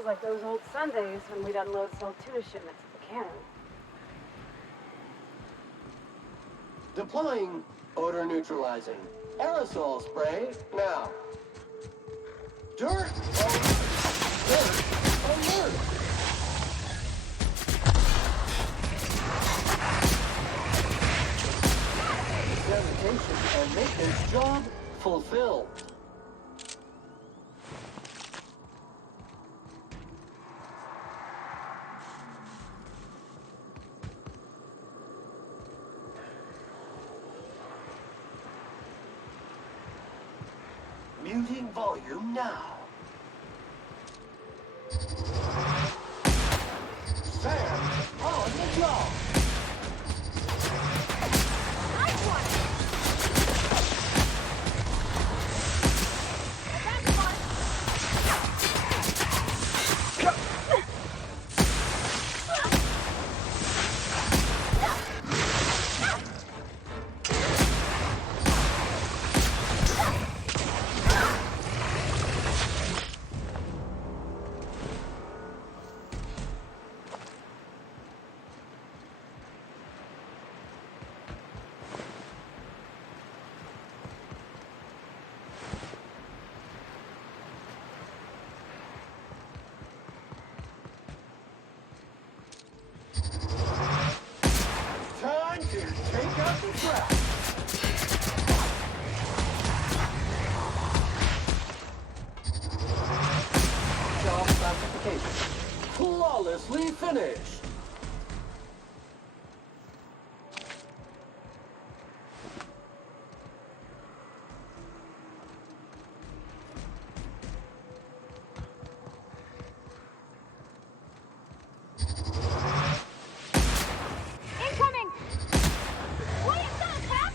feels like those old Sundays when we'd unload salt tuna shipments at the cannery. Deploying odor neutralizing aerosol spray now. Dirt alert! Dirt alert! Sanitation and maintenance job fulfilled. Muting volume now. Sam's on the job. Nice one! That's fun! Time to take out the trash. Job classification. Flawlessly finished. Incoming! What is that, Cap?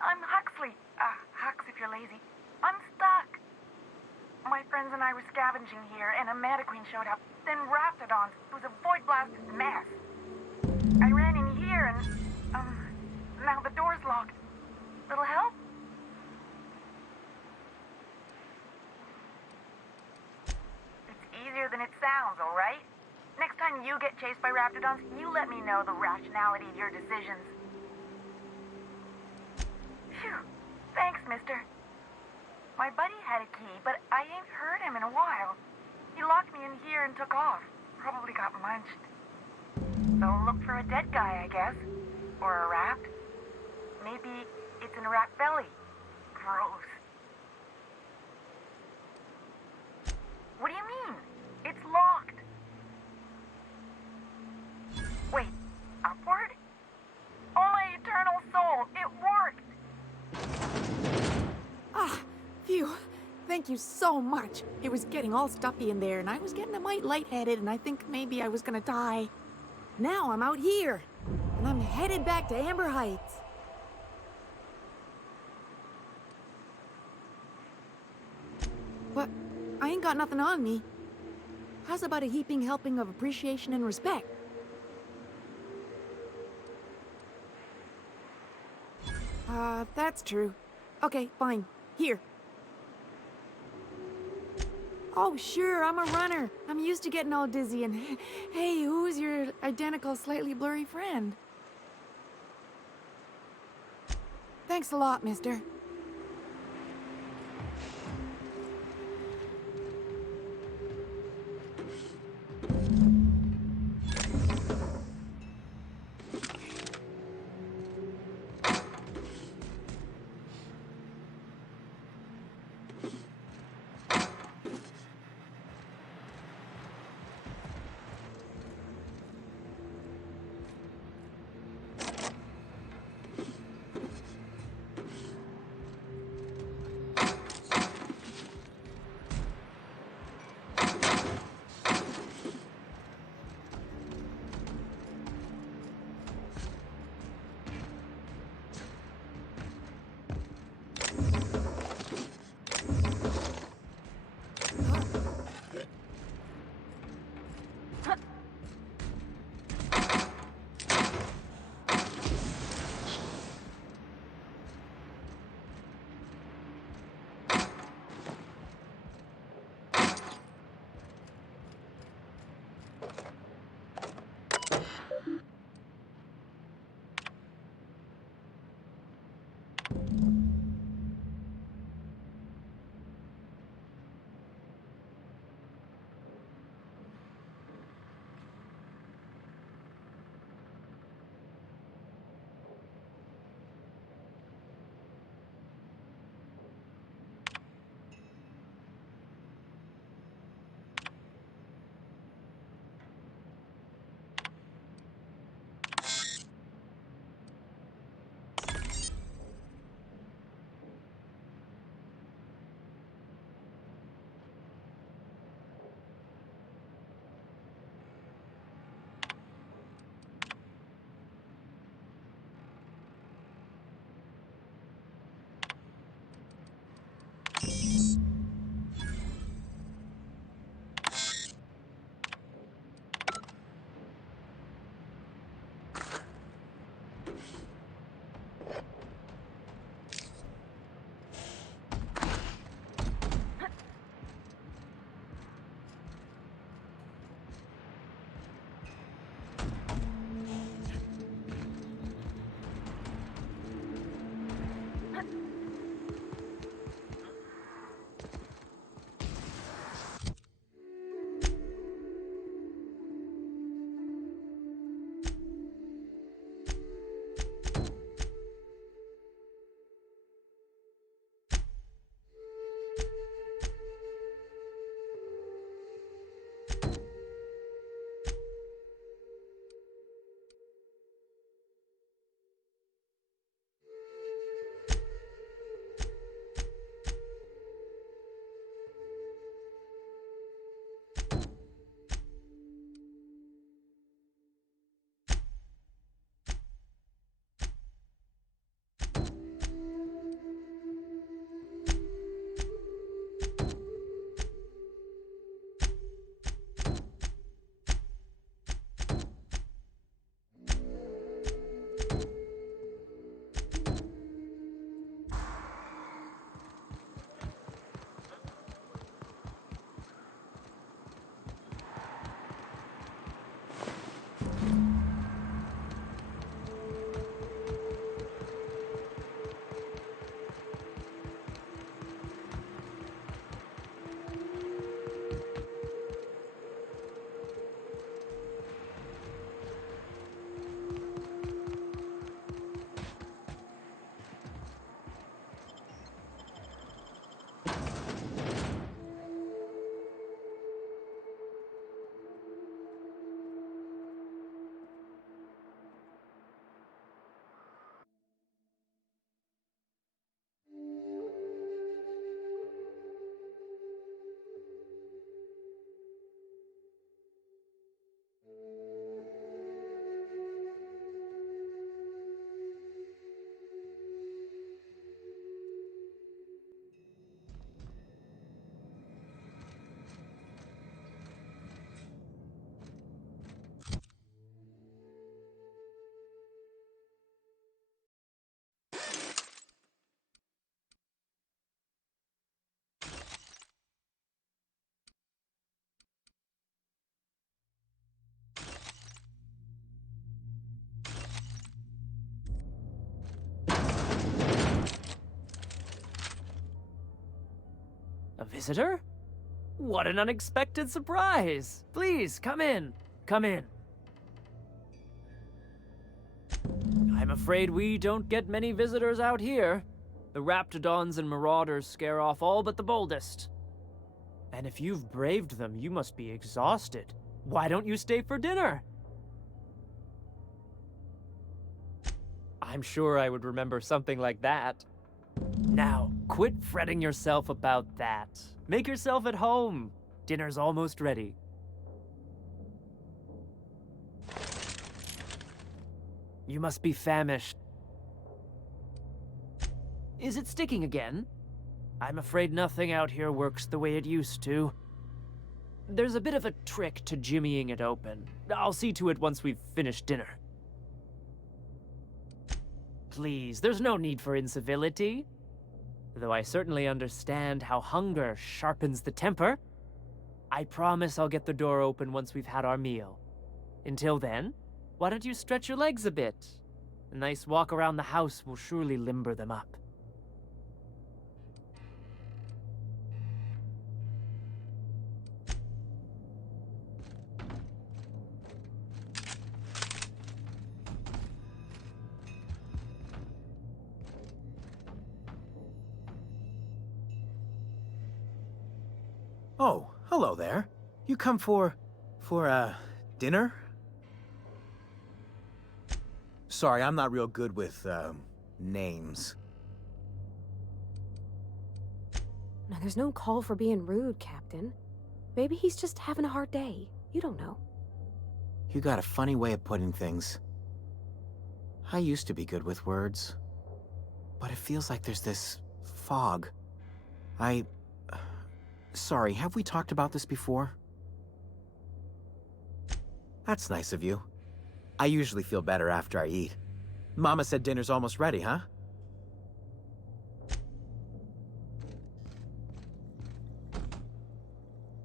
I'm Huxley. Hux if you're lazy. I'm stuck. My friends and I were scavenging here, and a Mantiqueen showed up. Then Raptidons. It was a void-blasted mess. I ran in here, and, now the door's locked. Little help? It's easier than it sounds, all right? Next time you get chased by Raptidons, you let me know the rationality of your decisions. Phew. Thanks, mister. My buddy had a key, but I ain't heard him in a while. He locked me in here and took off. Probably got munched. So look for a dead guy, I guess. Or a rat. Maybe it's in a rat belly. Gross. What do you mean? It's locked. Wait, upward? Oh, my eternal soul, it worked! Ah, phew. Thank you so much. It was getting all stuffy in there, and I was getting a mite lightheaded, and I think maybe I was gonna die. Now I'm out here, and I'm headed back to Amber Heights. But I ain't got nothing on me. How's about a heaping helping of appreciation and respect? That's true. Okay, fine. Here. Oh, sure, I'm a runner. I'm used to getting all dizzy and... Hey, who's your identical, slightly blurry friend? Thanks a lot, mister. A visitor? What an unexpected surprise! Please, come in. Come in. I'm afraid we don't get many visitors out here. The Raptidons and Marauders scare off all but the boldest. And if you've braved them, you must be exhausted. Why don't you stay for dinner? I'm sure I would remember something like that. Now, quit fretting yourself about that. Make yourself at home. Dinner's almost ready. You must be famished. Is it sticking again? I'm afraid nothing out here works the way it used to. There's a bit of a trick to jimmying it open. I'll see to it once we've finished dinner. Please, there's no need for incivility. Though I certainly understand how hunger sharpens the temper. I promise I'll get the door open once we've had our meal. Until then, why don't you stretch your legs a bit? A nice walk around the house will surely limber them up. Oh, hello there. You come for dinner? Sorry, I'm not real good with, names. No, there's no call for being rude, Captain. Maybe he's just having a hard day. You don't know. You got a funny way of putting things. I used to be good with words. But it feels like there's this fog. Sorry, have we talked about this before? That's nice of you. I usually feel better after I eat. Mama said dinner's almost ready, huh?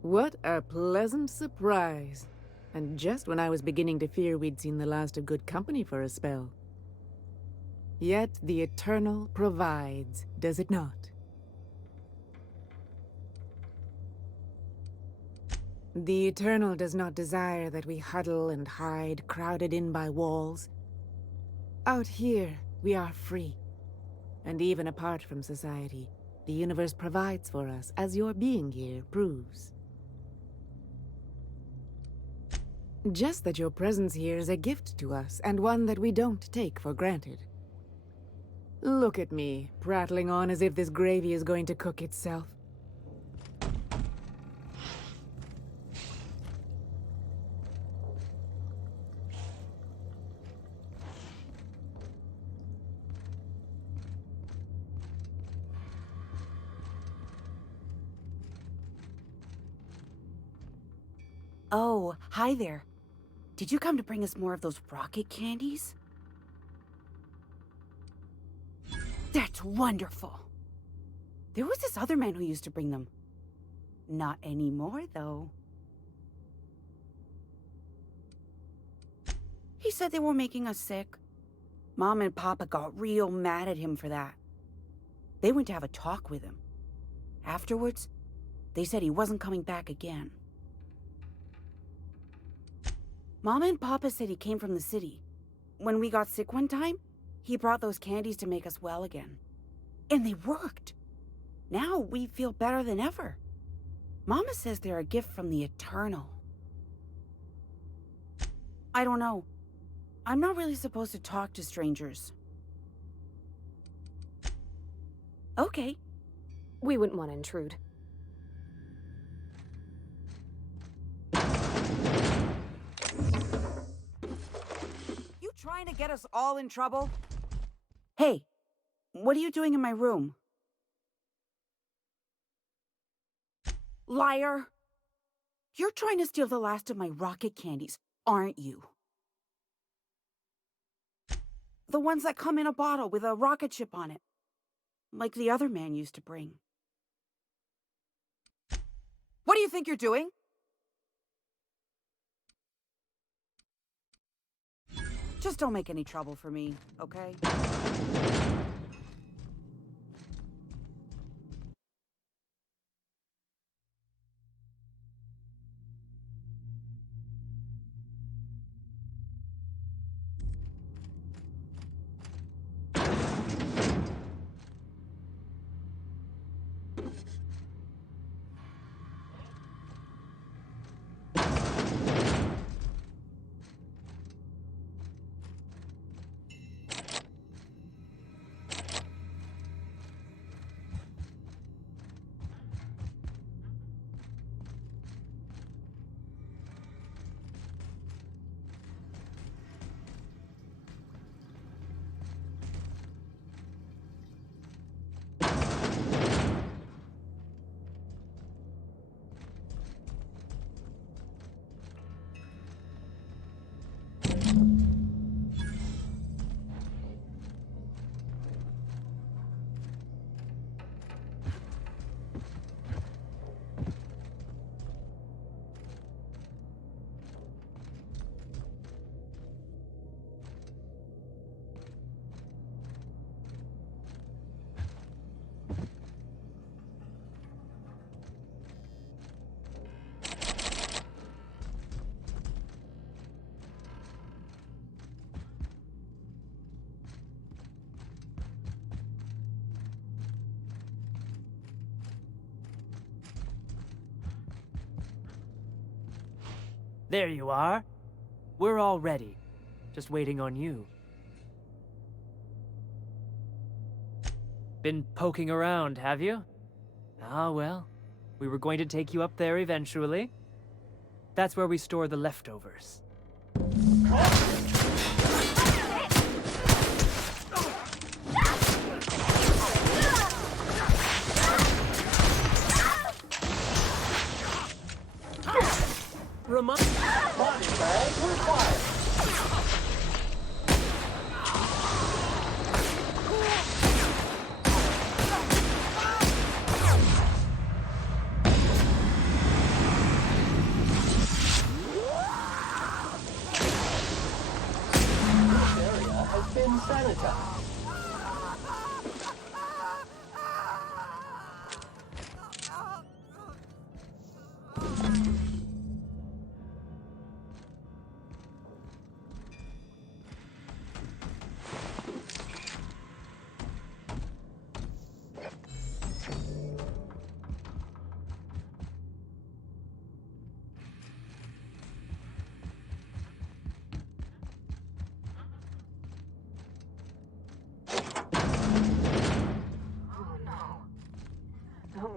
What a pleasant surprise. And just when I was beginning to fear we'd seen the last of good company for a spell. Yet the Eternal provides, does it not? The Eternal does not desire that we huddle and hide, crowded in by walls. Out here, we are free. And even apart from society, the universe provides for us, as your being here proves. Just that your presence here is a gift to us, and one that we don't take for granted. Look at me, prattling on as if this gravy is going to cook itself. Oh, hi there. Did you come to bring us more of those rocket candies? That's wonderful. There was this other man who used to bring them. Not anymore, though. He said they were making us sick. Mom and Papa got real mad at him for that. They went to have a talk with him. Afterwards, they said he wasn't coming back again. Mama and Papa said he came from the city. When we got sick one time, he brought those candies to make us well again. And they worked. Now we feel better than ever. Mama says they're a gift from the Eternal. I don't know. I'm not really supposed to talk to strangers. Okay. We wouldn't want to intrude. You trying to get us all in trouble? Hey, what are you doing in my room? Liar! You're trying to steal the last of my rocket candies, aren't you? The ones that come in a bottle with a rocket ship on it. Like the other man used to bring. What do you think you're doing? Just don't make any trouble for me, okay? There you are. We're all ready. Just waiting on you. Been poking around, have you? Ah, well. We were going to take you up there eventually. That's where we store the leftovers. Body bag required. This area has been sanitized.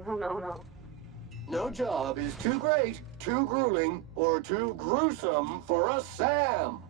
No. No job is too great, too grueling, or too gruesome for a Sam.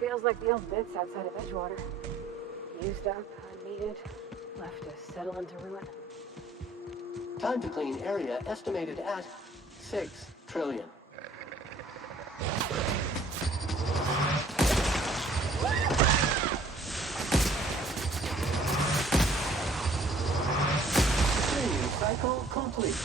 Feels like the old bits outside of Edgewater. Used up, unneeded, left to settle into ruin. Time to clean area estimated at 6 trillion. Cleaning cycle complete.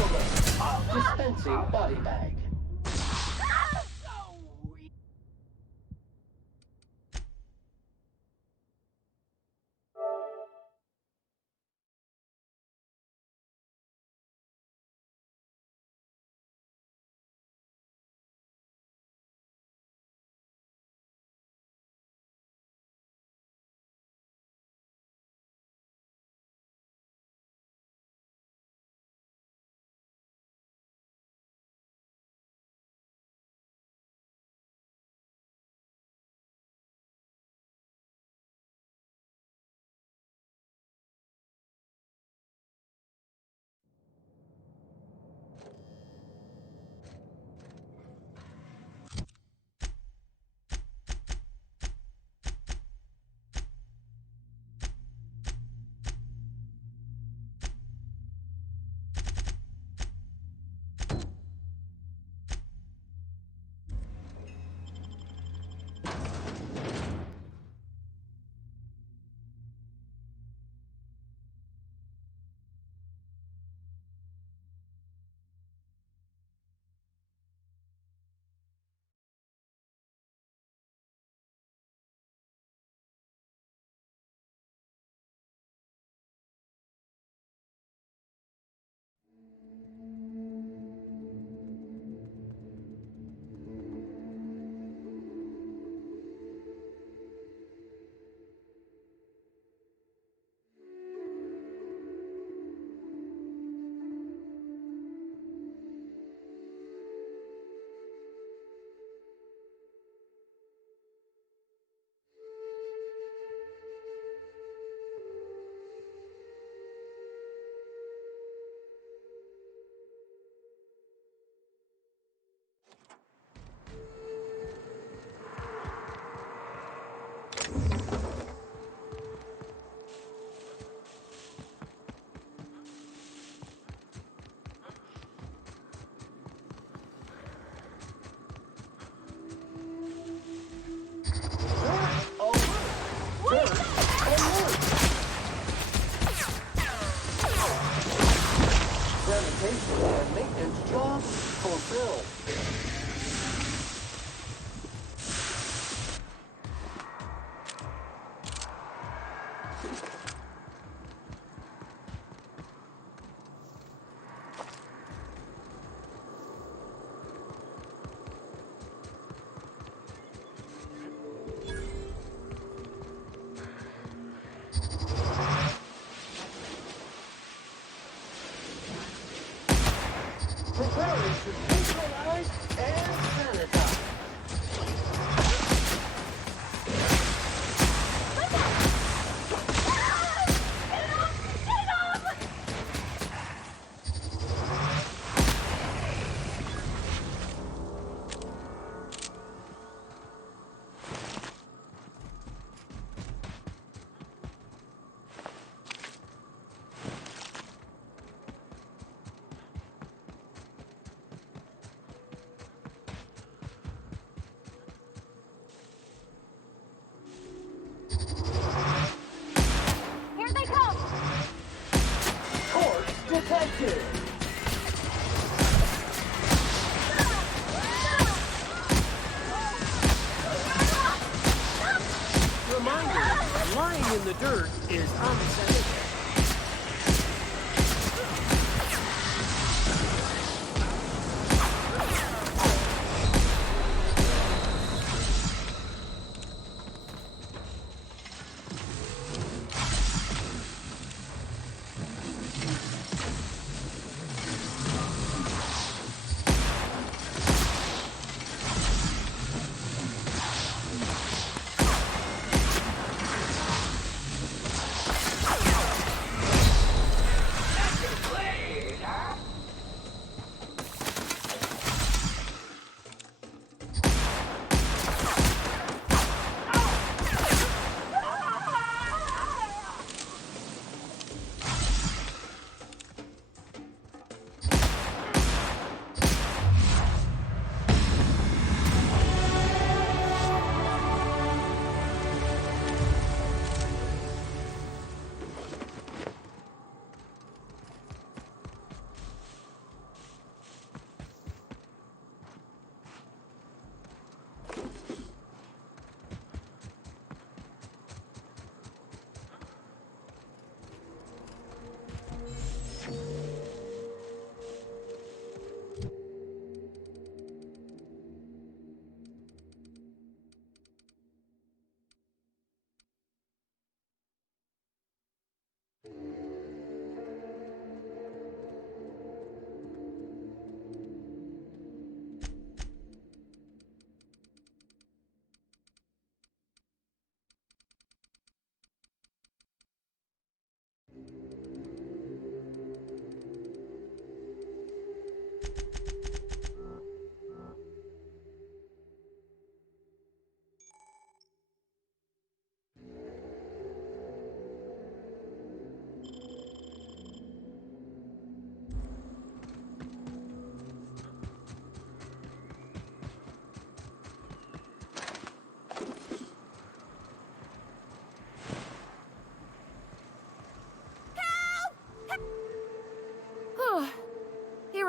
Dispensing body bag. Sanitation and maintenance jobs fulfilled. Preparing to visualize and sanitize. Here they come! Torch detected. Reminder, lying in the dirt is unsanitary.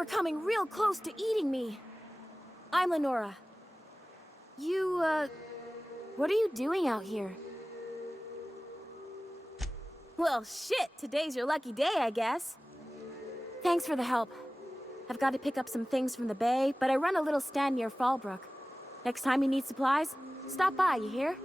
were coming real close to eating me. I'm Lenora. What are you doing out here? Well, shit, today's your lucky day, I guess. Thanks for the help. I've got to pick up some things from the bay, but I run a little stand near Fallbrook. Next time you need supplies, stop by, you hear?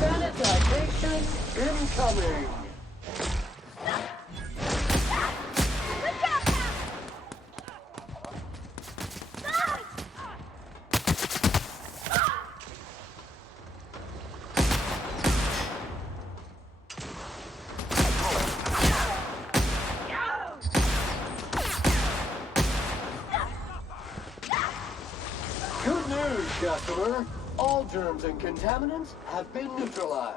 Sanitization incoming! Good news, customer. All germs and contaminants have been neutralized.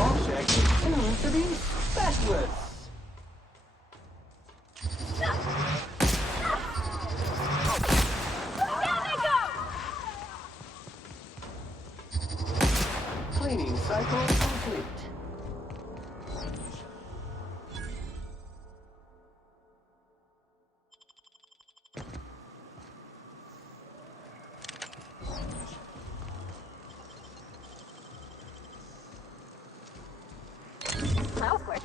Object is tuned to be specialists. Cleaning cycle complete. That was quick.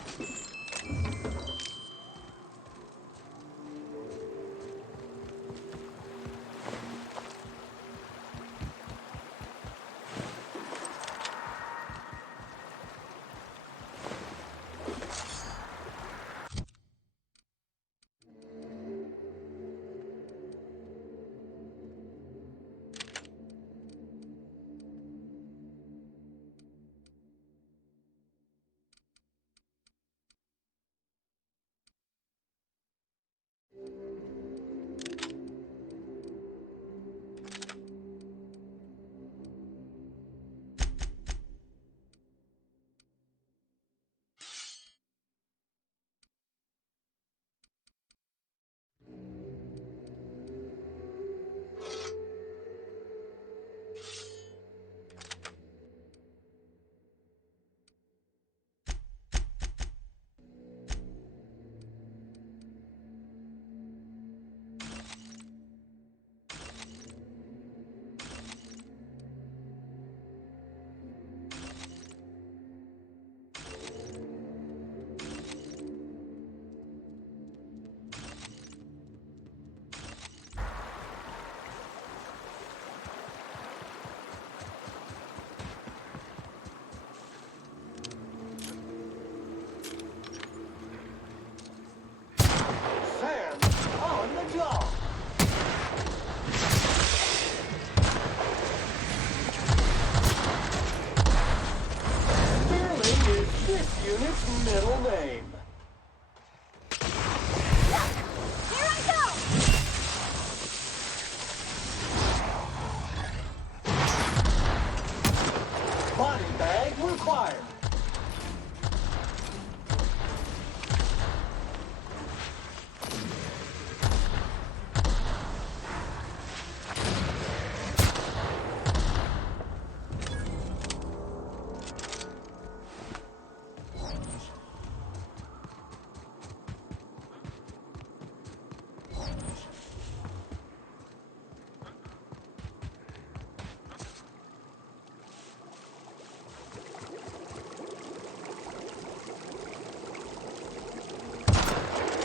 this unit's middle name. Here I go! Body bag required.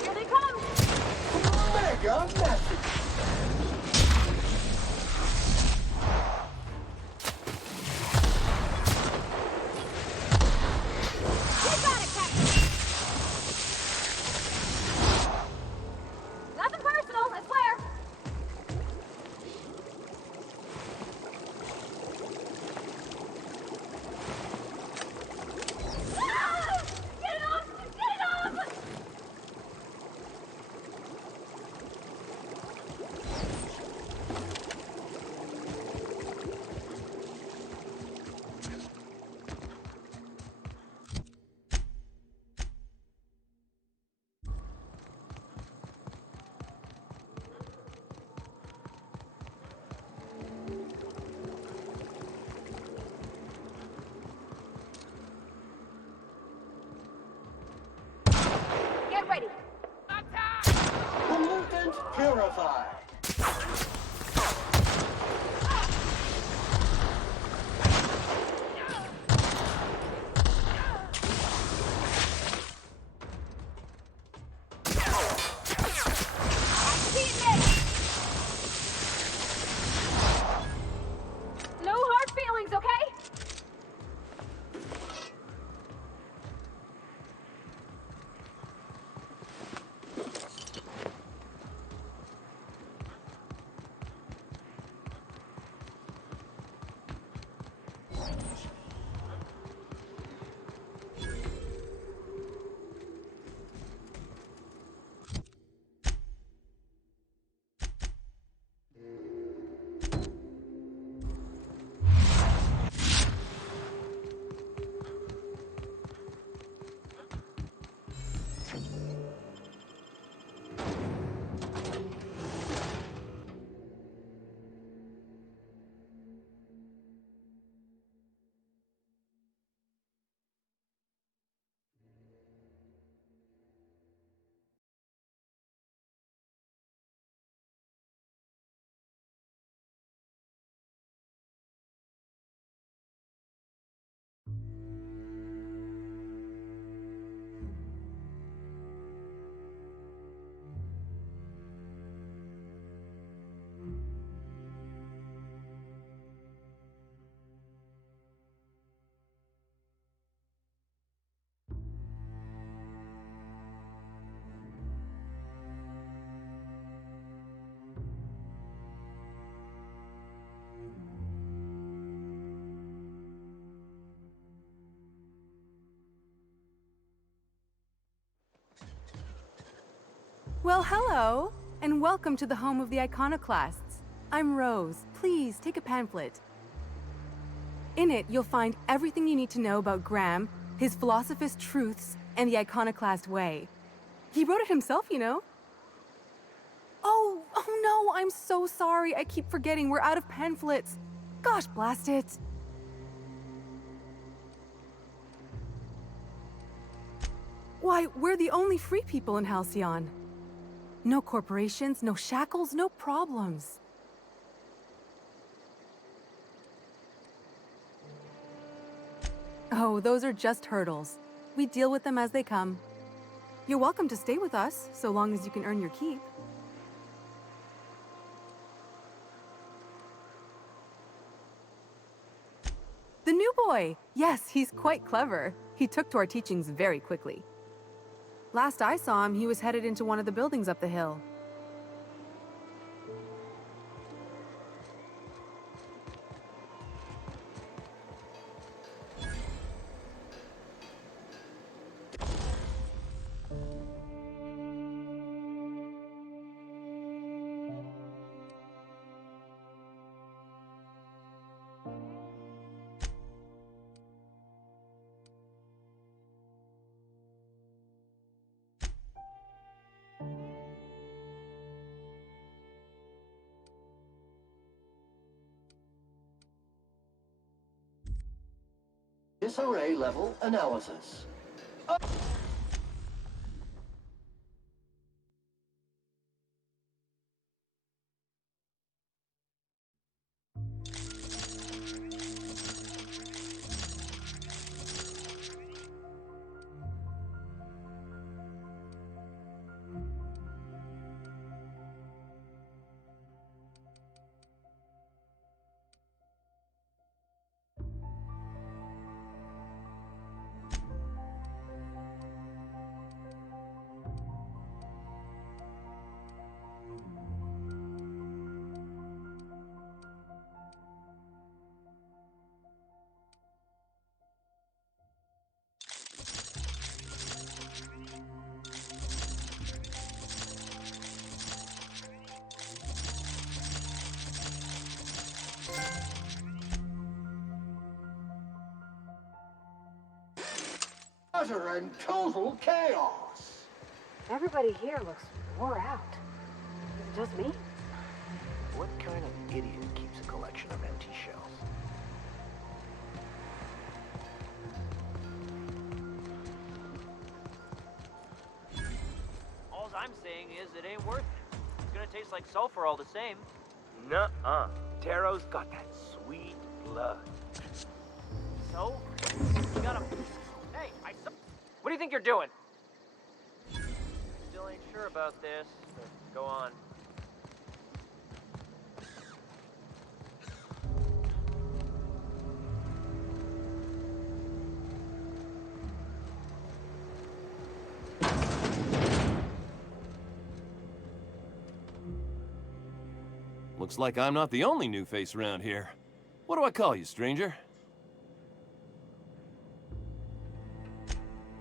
Here they come! Mega message. You got it, Captain! Nothing personal, I swear! Ah! Get it off! Get it off! Get ready! Pollutant purified. No hard feelings, okay? Well, hello, and welcome to the home of the Iconoclasts. I'm Rose. Please take a pamphlet. In it, you'll find everything you need to know about Graham, his philosophist truths, and the Iconoclast way. He wrote it himself, you know. Oh no, I'm so sorry. I keep forgetting we're out of pamphlets. Gosh, blast it. Why, we're the only free people in Halcyon. No corporations, no shackles, no problems. Oh, those are just hurdles. We deal with them as they come. You're welcome to stay with us, so long as you can earn your keep. The new boy! Yes, he's quite clever. He took to our teachings very quickly. Last I saw him, he was headed into one of the buildings up the hill. disarray level analysis. Utter and total chaos. Everybody here looks wore out. Is it just me? What kind of idiot keeps a collection of empty shells? All I'm saying is it ain't worth it. It's gonna taste like sulfur all the same. Nuh-uh. Taro's got that sweet blood. So? You gotta... Hey, what do you think you're doing? Still ain't sure about this, but go on. Looks like I'm not the only new face around here. What do I call you, stranger?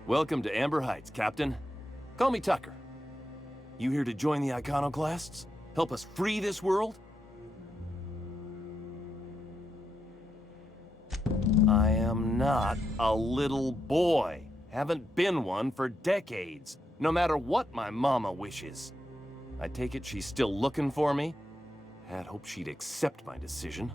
Welcome to Amber Heights, Captain. Call me Tucker. You here to join the Iconoclasts? Help us free this world? I am not a little boy. Haven't been one for decades, no matter what my mama wishes. I take it she's still looking for me? Had hoped she'd accept my decision.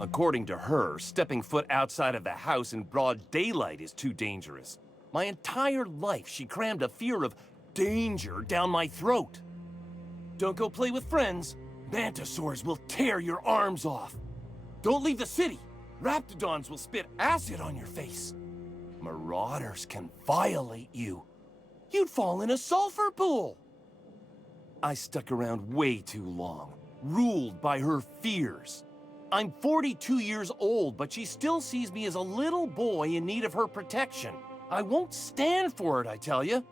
According to her, stepping foot outside of the house in broad daylight is too dangerous. My entire life, she crammed a fear of danger down my throat. Don't go play with friends. Mantisaurs will tear your arms off. Don't leave the city. Raptidons will spit acid on your face. Marauders can violate you. You'd fall in a sulfur pool. I stuck around way too long, ruled by her fears. I'm 42 years old, but she still sees me as a little boy in need of her protection. I won't stand for it, I tell you.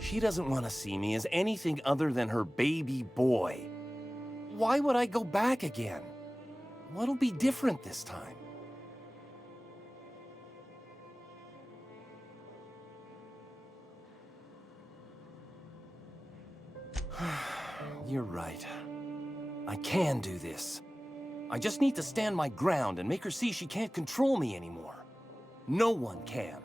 She doesn't want to see me as anything other than her baby boy. Why would I go back again? What'll be different this time? You're right. I can do this. I just need to stand my ground and make her see she can't control me anymore. No one can.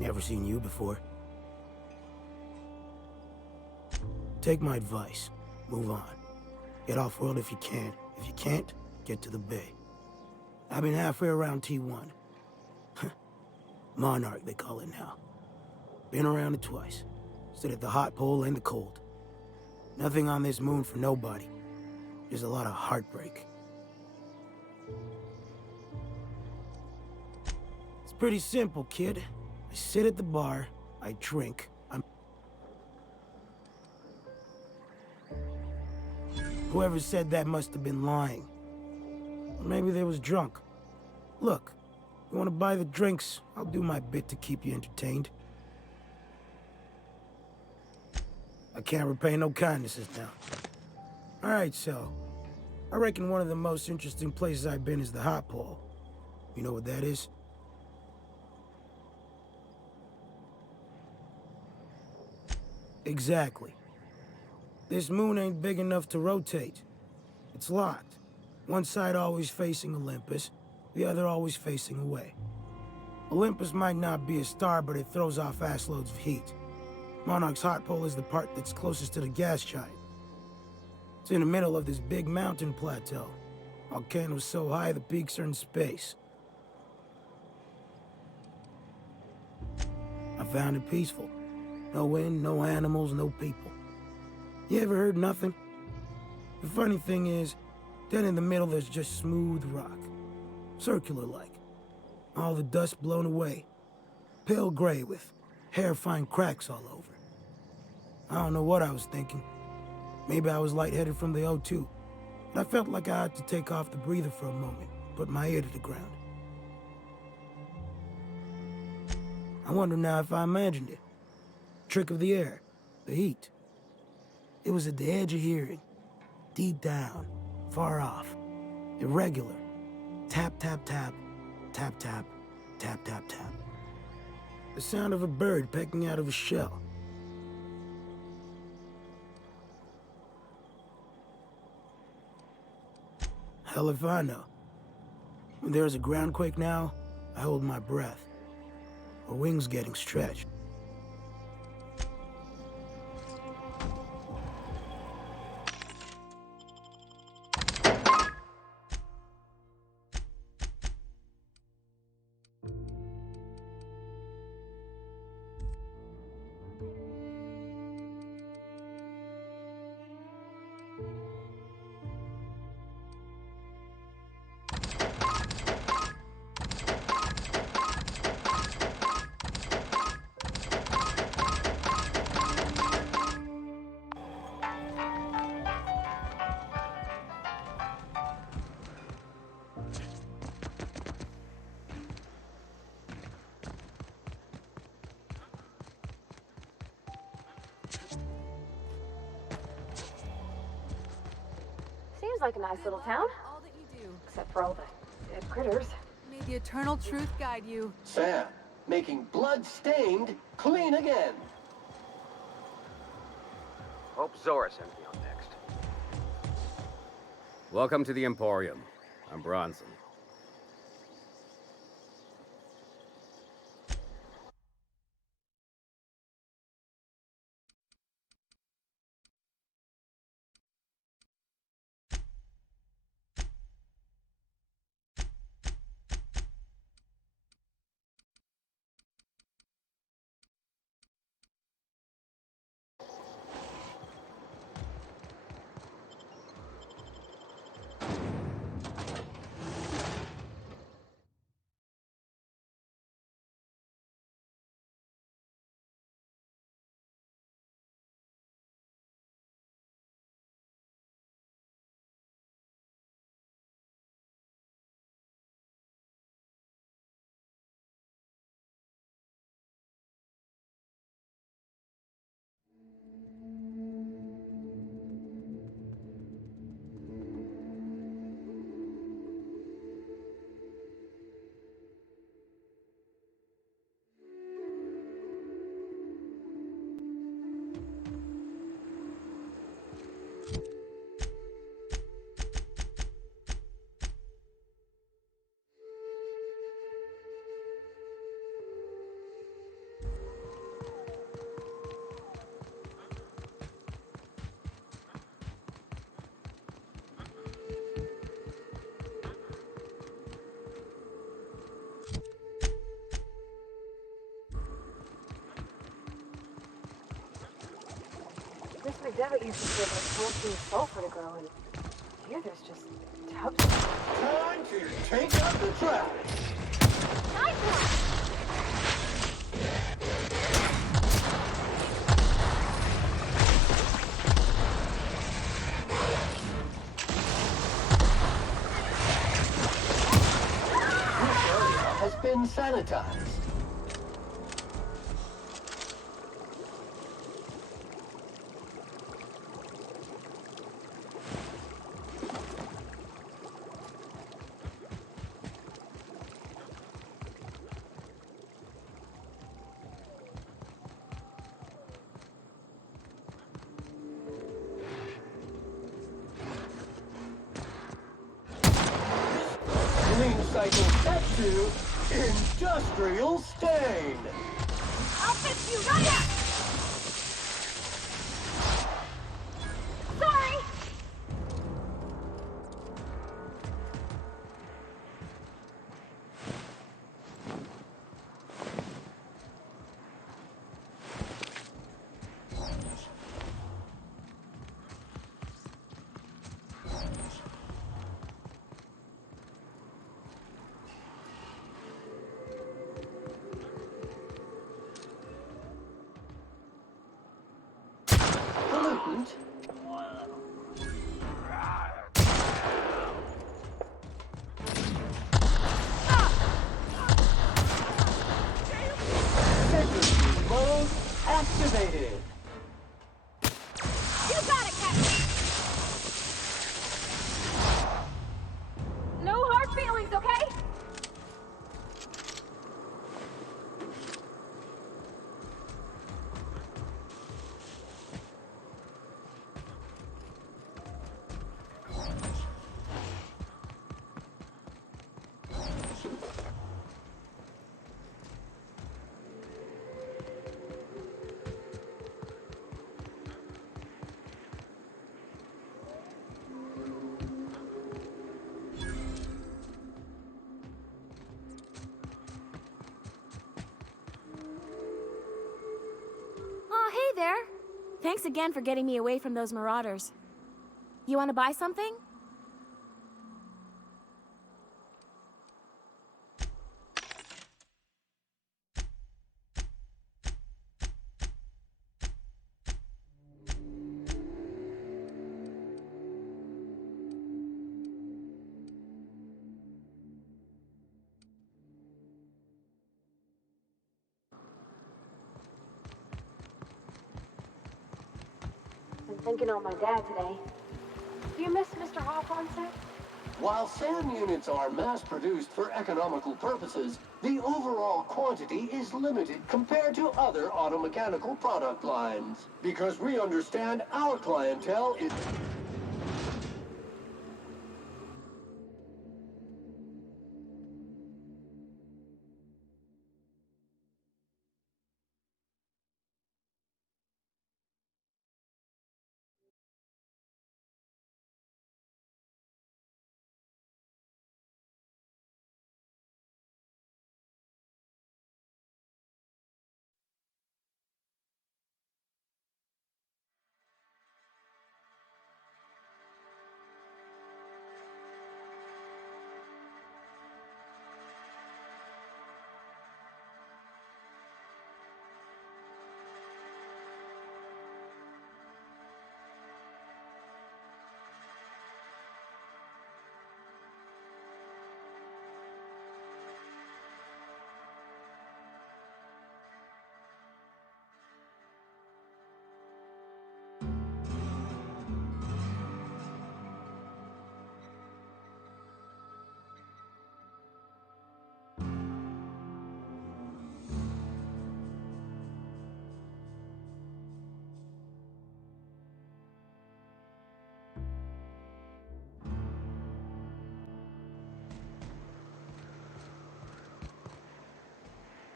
Never seen you before. Take my advice. Move on. Get off-world if you can. If you can't, get to the bay. I've been halfway around T1. Monarch, they call it now. Been around it twice. Stood at the hot pole and the cold. Nothing on this moon for nobody. There's a lot of heartbreak. It's pretty simple, kid. I sit at the bar, I drink, Whoever said that must have been lying. Or maybe they was drunk. Look, you want to buy the drinks, I'll do my bit to keep you entertained. I can't repay no kindnesses now. Alright, so, I reckon one of the most interesting places I've been is the hot pole. You know what that is? Exactly. This moon ain't big enough to rotate. It's locked. One side always facing Olympus, the other always facing away. Olympus might not be a star, but it throws off assloads of heat. Monarch's hot pole is the part that's closest to the gas giant. It's in the middle of this big mountain plateau. Volcanoes so high the peaks are in space. I found it peaceful. No wind, no animals, no people. You ever heard nothing? The funny thing is, then in the middle there's just smooth rock. Circular-like. All the dust blown away. Pale gray with hair-fine cracks all over. I don't know what I was thinking. Maybe I was lightheaded from the O2. But I felt like I had to take off the breather for a moment, put my ear to the ground. I wonder now if I imagined it. Trick of the air, the heat. It was at the edge of hearing, deep down, far off, irregular. Tap, tap, tap, tap, tap, tap, tap, tap. The sound of a bird pecking out of a shell. Hell if I know. When there's a groundquake now, I hold my breath. Or wings getting stretched. Seems like a nice little town. All that you do. Except for all the dead critters. May the eternal truth guide you. Sam, making blood-stained clean again. Hope Zora sends me on next. Welcome to the Emporium. I'm Bronson. Dr. Devitt used to say that plants need sulfur to grow, and here there's just tubs. Time to take out the trash. Nice one! This area has been sanitized. Clean cycle set to industrial stain. I'll fix you right up! Sorry! Pollutant. Centrifuge mode activated. You got it, Captain! No hard feelings, okay? Oh, hey there. Thanks again for getting me away from those marauders. You want to buy something? Been thinking on my dad today. Do you miss Mr. Hawthorne, set? While SAM units are mass-produced for economical purposes, the overall quantity is limited compared to other automechanical product lines. Because we understand our clientele is...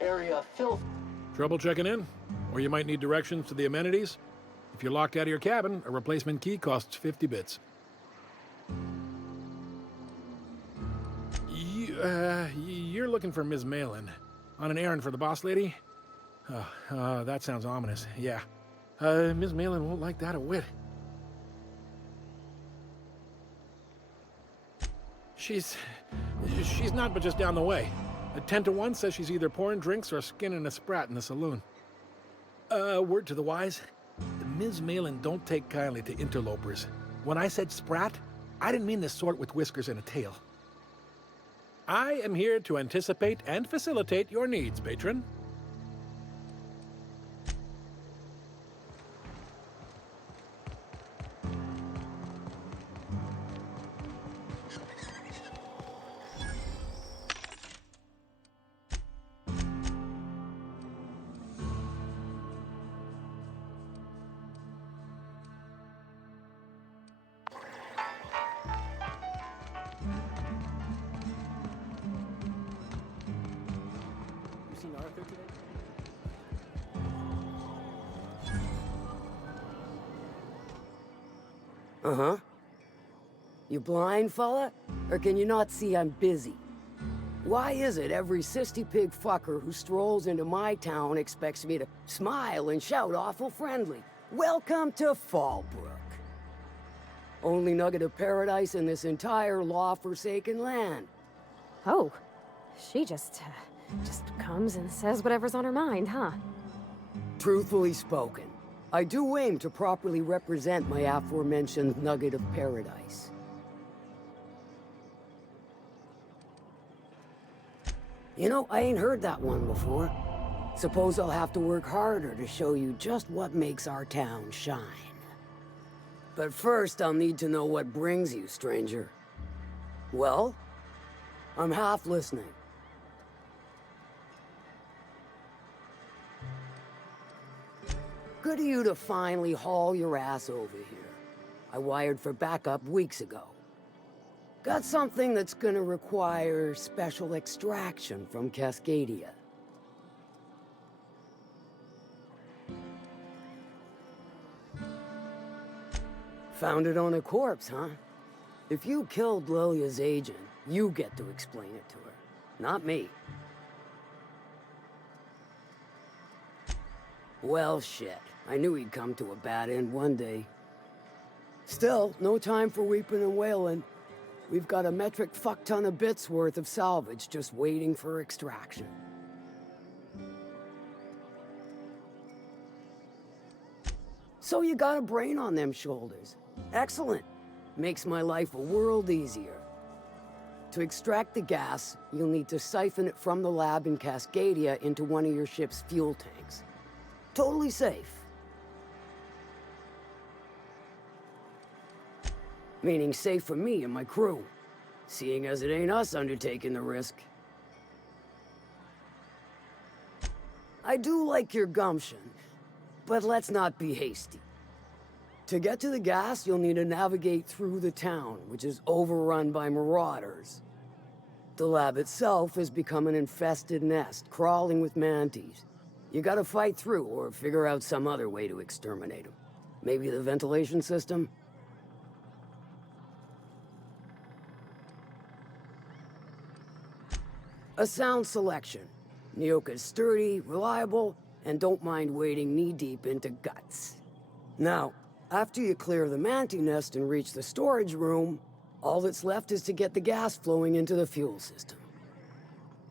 area filth. Trouble checking in? Or you might need directions to the amenities? If you're locked out of your cabin, a replacement key costs 50 bits. You're looking for Ms. Malin. On an errand for the boss lady? Oh, that sounds ominous. Yeah. Miss Malin won't like that a whit. She's not but just down the way. A 10-to-1 says she's either pouring drinks or skinning a sprat in the saloon. Word to the wise, Ms. Malin don't take kindly to interlopers. When I said sprat, I didn't mean the sort with whiskers and a tail. I am here to anticipate and facilitate your needs, patron. Uh-huh. You blind, fella? Or can you not see I'm busy? Why is it every sissy pig fucker who strolls into my town expects me to smile and shout awful friendly? Welcome to Fallbrook. Only nugget of paradise in this entire law-forsaken land. Oh, she just comes and says whatever's on her mind, huh? Truthfully spoken, I do aim to properly represent my aforementioned nugget of paradise. You know, I ain't heard that one before. Suppose I'll have to work harder to show you just what makes our town shine. But first, I'll need to know what brings you, stranger. Well, I'm half listening. Good of you to finally haul your ass over here. I wired for backup weeks ago. Got something that's gonna require special extraction from Cascadia. Found it on a corpse, huh? If you killed Lilia's agent, you get to explain it to her, not me. Well, shit. I knew he'd come to a bad end one day. Still, no time for weeping and wailing. We've got a metric fuck-ton of bits worth of salvage just waiting for extraction. So you got a brain on them shoulders. Excellent. Makes my life a world easier. To extract the gas, you'll need to siphon it from the lab in Cascadia into one of your ship's fuel tanks. Totally safe. Meaning safe for me and my crew, seeing as it ain't us undertaking the risk. I do like your gumption, but let's not be hasty. To get to the gas, you'll need to navigate through the town, which is overrun by marauders. The lab itself has become an infested nest, crawling with mantis. You gotta fight through or figure out some other way to exterminate them. Maybe the ventilation system? A sound selection. Nyoka's sturdy, reliable, and don't mind wading knee-deep into guts. Now, after you clear the mantis nest and reach the storage room, all that's left is to get the gas flowing into the fuel system.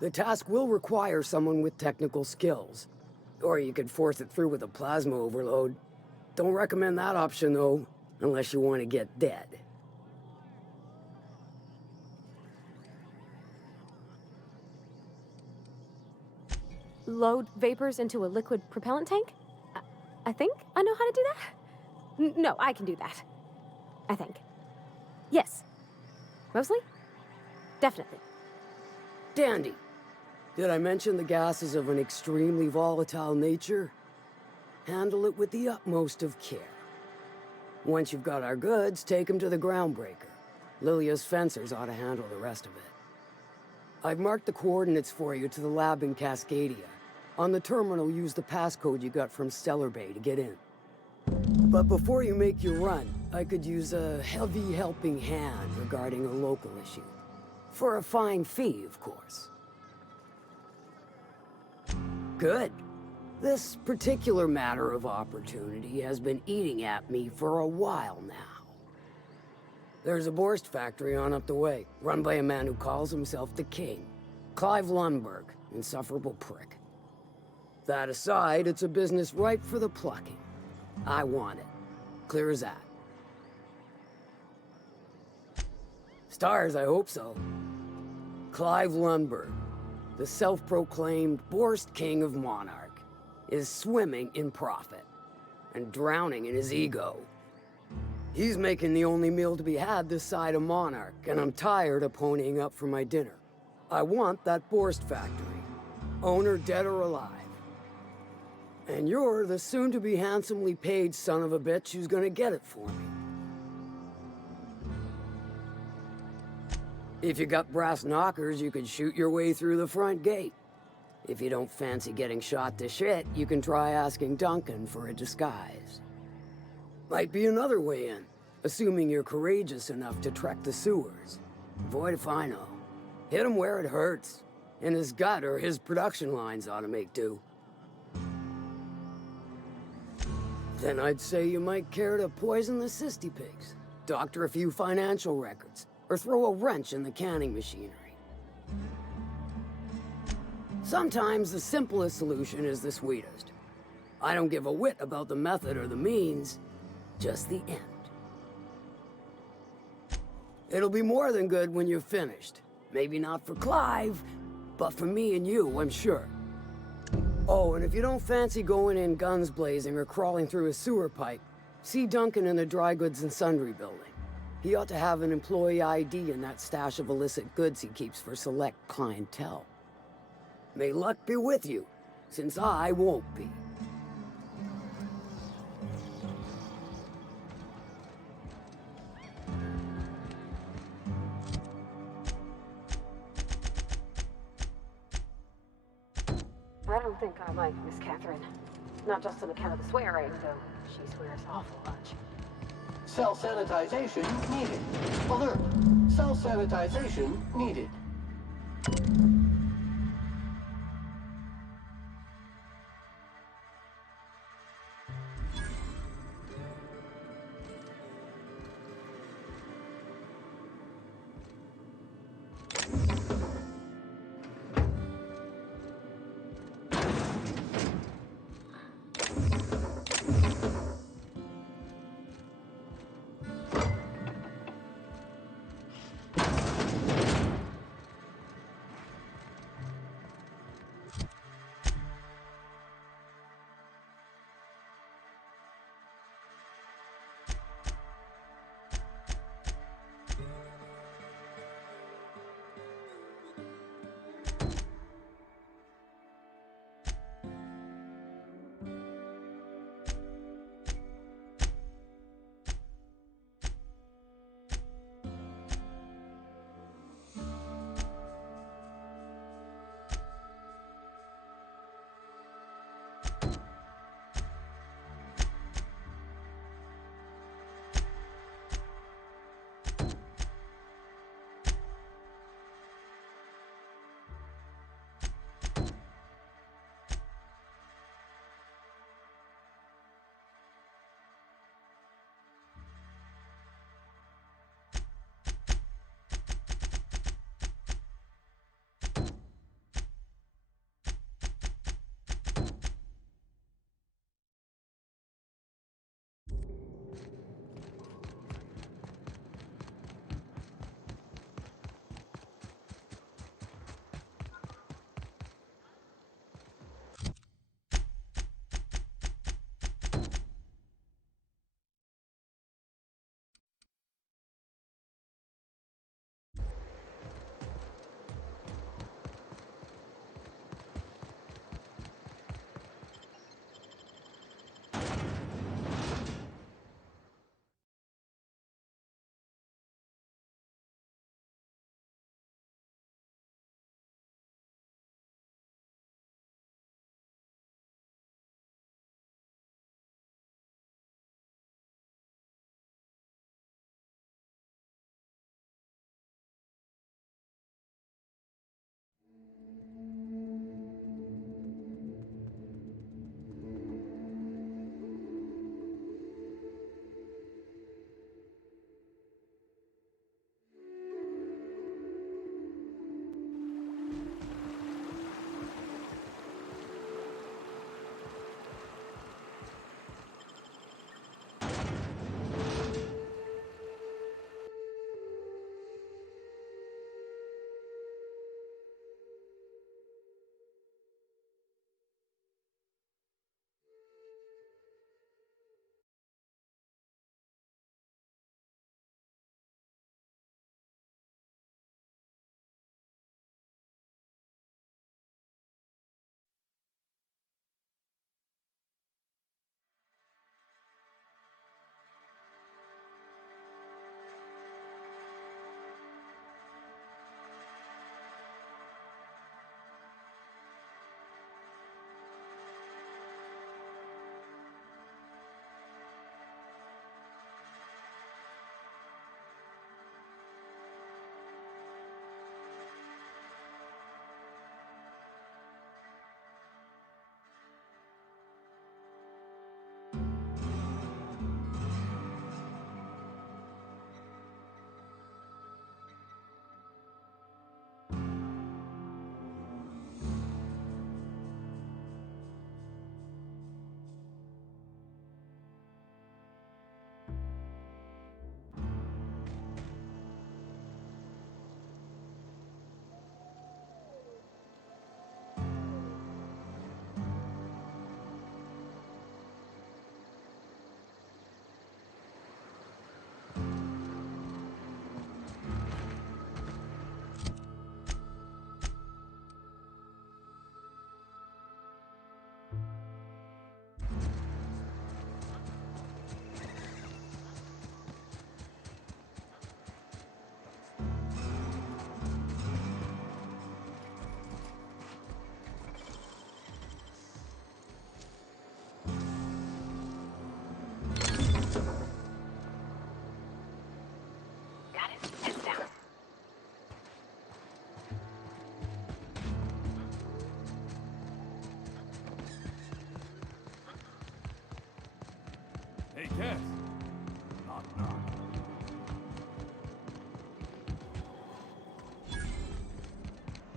The task will require someone with technical skills, or you could force it through with a plasma overload. Don't recommend that option, though, unless you want to get dead. Load vapors into a liquid propellant tank? I think I know how to do that. No, I can do that. I think. Yes. Mostly? Definitely. Dandy. Did I mention the gas is of an extremely volatile nature? Handle it with the utmost of care. Once you've got our goods, take them to the groundbreaker. Lilia's fencers ought to handle the rest of it. I've marked the coordinates for you to the lab in Cascadia. On the terminal, use the passcode you got from Stellar Bay to get in. But before you make your run, I could use a heavy helping hand regarding a local issue. For a fine fee, of course. Good. This particular matter of opportunity has been eating at me for a while now. There's a Borst factory on up the way, run by a man who calls himself the King. Clive Lundberg, insufferable prick. That aside, it's a business ripe for the plucking. I want it. Clear as that. Stars, I hope so. Clive Lundberg, the self-proclaimed Borst King of Monarch, is swimming in profit and drowning in his ego. He's making the only meal to be had this side of Monarch, and I'm tired of ponying up for my dinner. I want that Borst factory, owner dead or alive. And you're the soon-to-be handsomely paid son of a bitch who's gonna get it for me. If you got brass knockers, you could shoot your way through the front gate. If you don't fancy getting shot to shit, you can try asking Duncan for a disguise. Might be another way in, assuming you're courageous enough to trek the sewers. Void if I know. Hit him where it hurts. In his gut or his production lines ought to make do. Then I'd say you might care to poison the cysty pigs, doctor a few financial records, or throw a wrench in the canning machinery. Sometimes the simplest solution is the sweetest. I don't give a whit about the method or the means, just the end. It'll be more than good when you're finished. Maybe not for Clive, but for me and you, I'm sure. Oh, and if you don't fancy going in guns blazing or crawling through a sewer pipe, see Duncan in the dry goods and sundry building. He ought to have an employee ID in that stash of illicit goods he keeps for select clientele. May luck be with you, since I won't be. I don't think I like Miss Catherine. Not just on account of the swearing, though she swears awful much. Cell sanitization needed. Alert. Cell sanitization needed.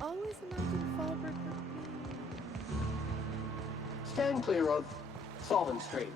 always imagined Fallbrook would be... Stand clear of Solvent Street.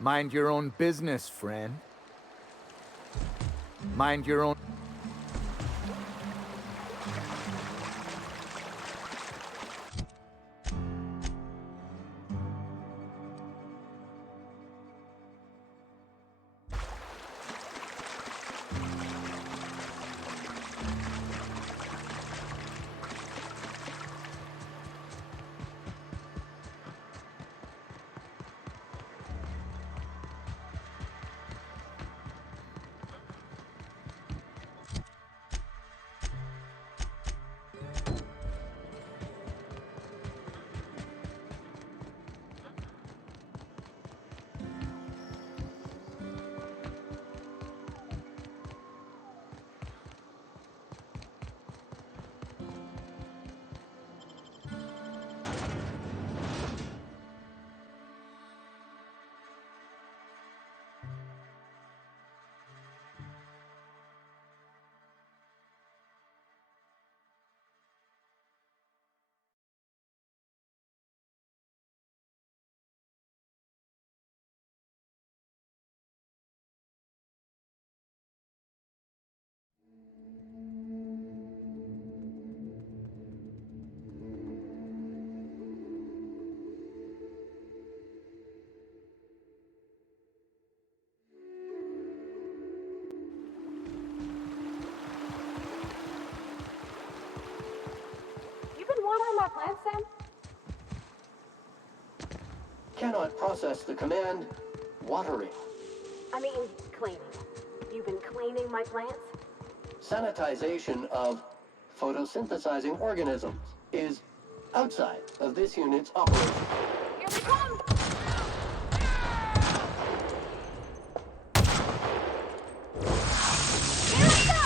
Mind your own business, friend. Mind your own... You've been watering my plants, Sam? Cannot process the command watering. I mean, cleaning. You've been cleaning my plants? Sanitization of photosynthesizing organisms is outside of this unit's operation. Here we come! Here we go!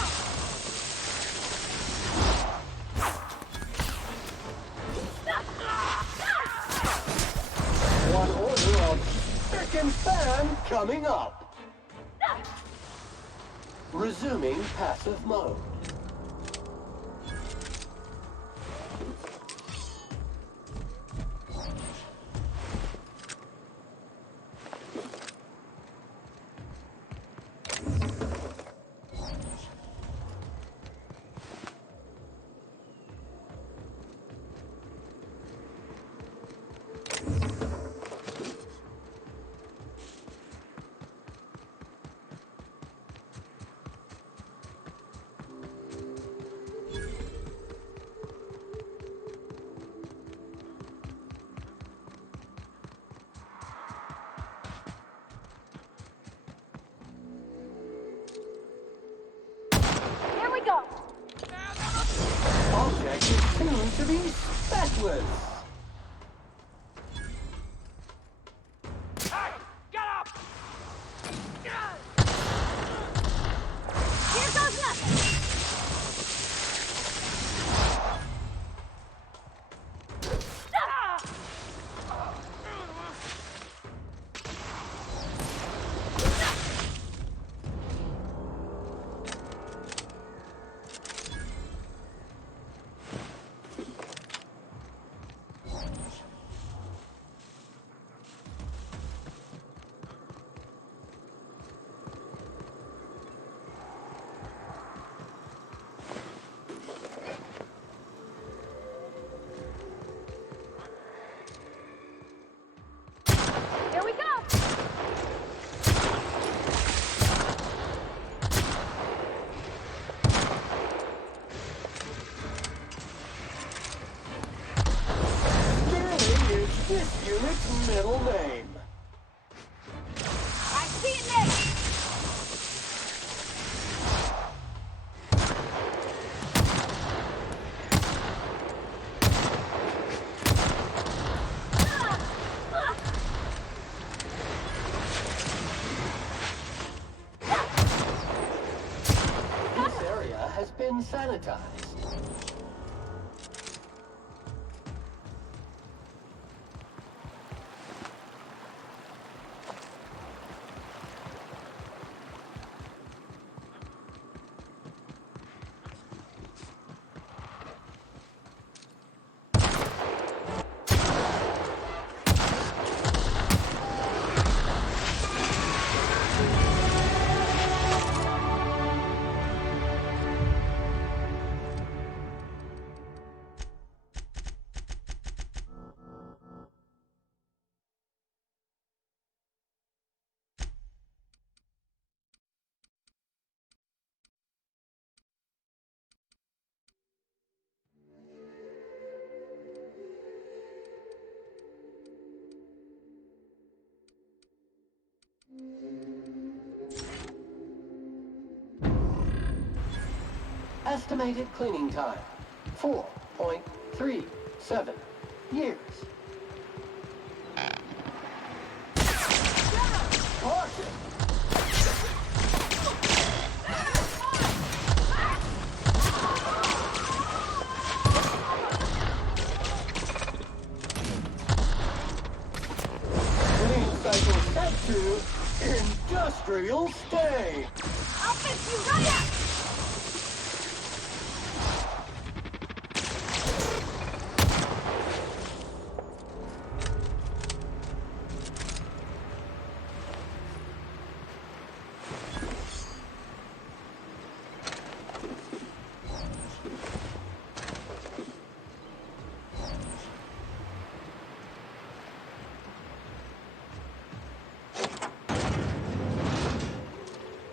One order of frickin' fan coming up. Resuming passive mode. Here we go! Object is tuned to be specialist. Here goes nothing! and sanitize. Estimated cleaning time, 4.37 years. Caution! Clean cycle set to industrial stay. I'll fix you right up!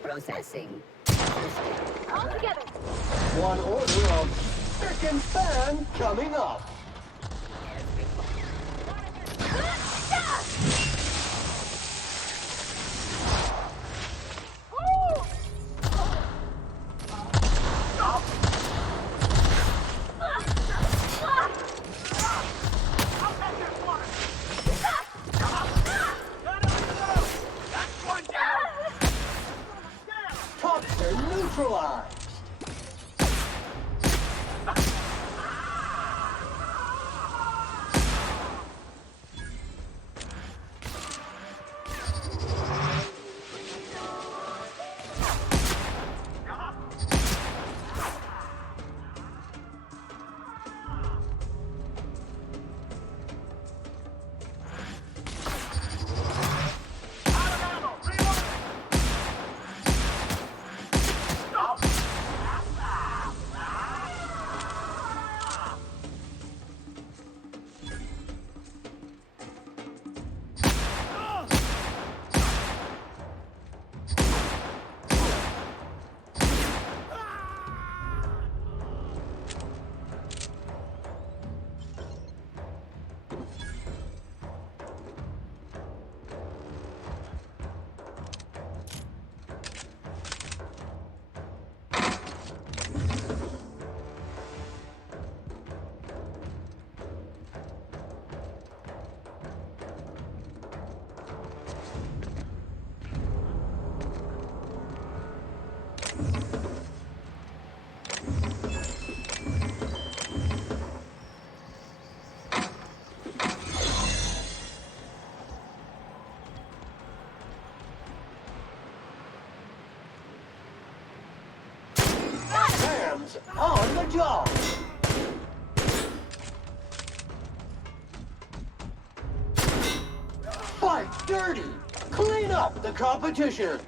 Processing. All together. One order of spick and span coming up. Toxin neutralized. Sam's on the job. Fight dirty. Clean up the competition.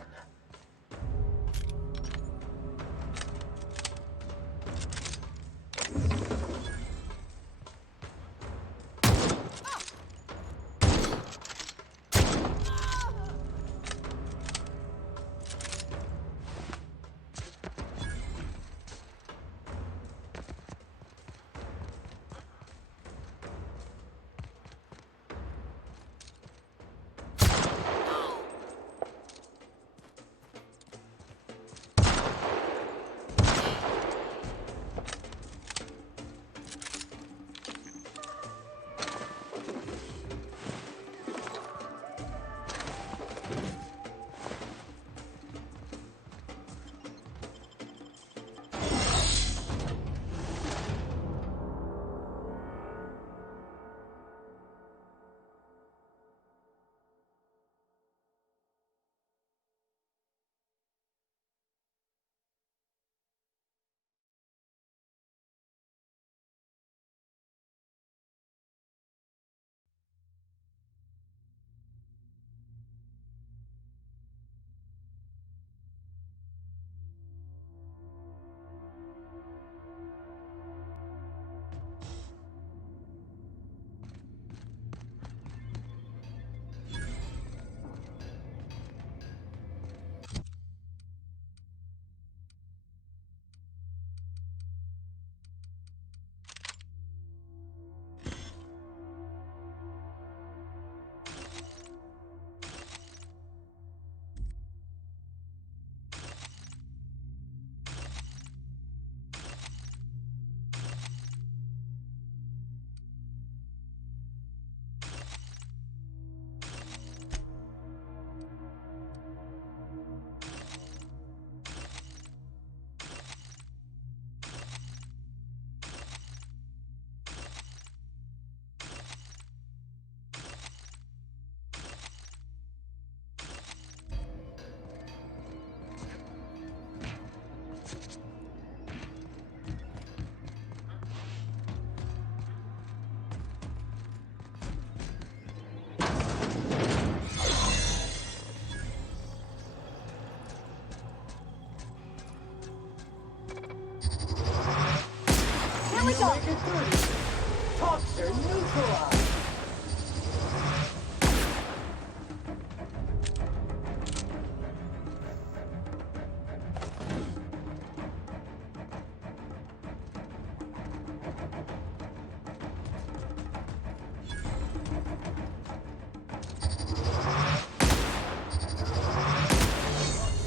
That'll make it 30. Toxin neutralized.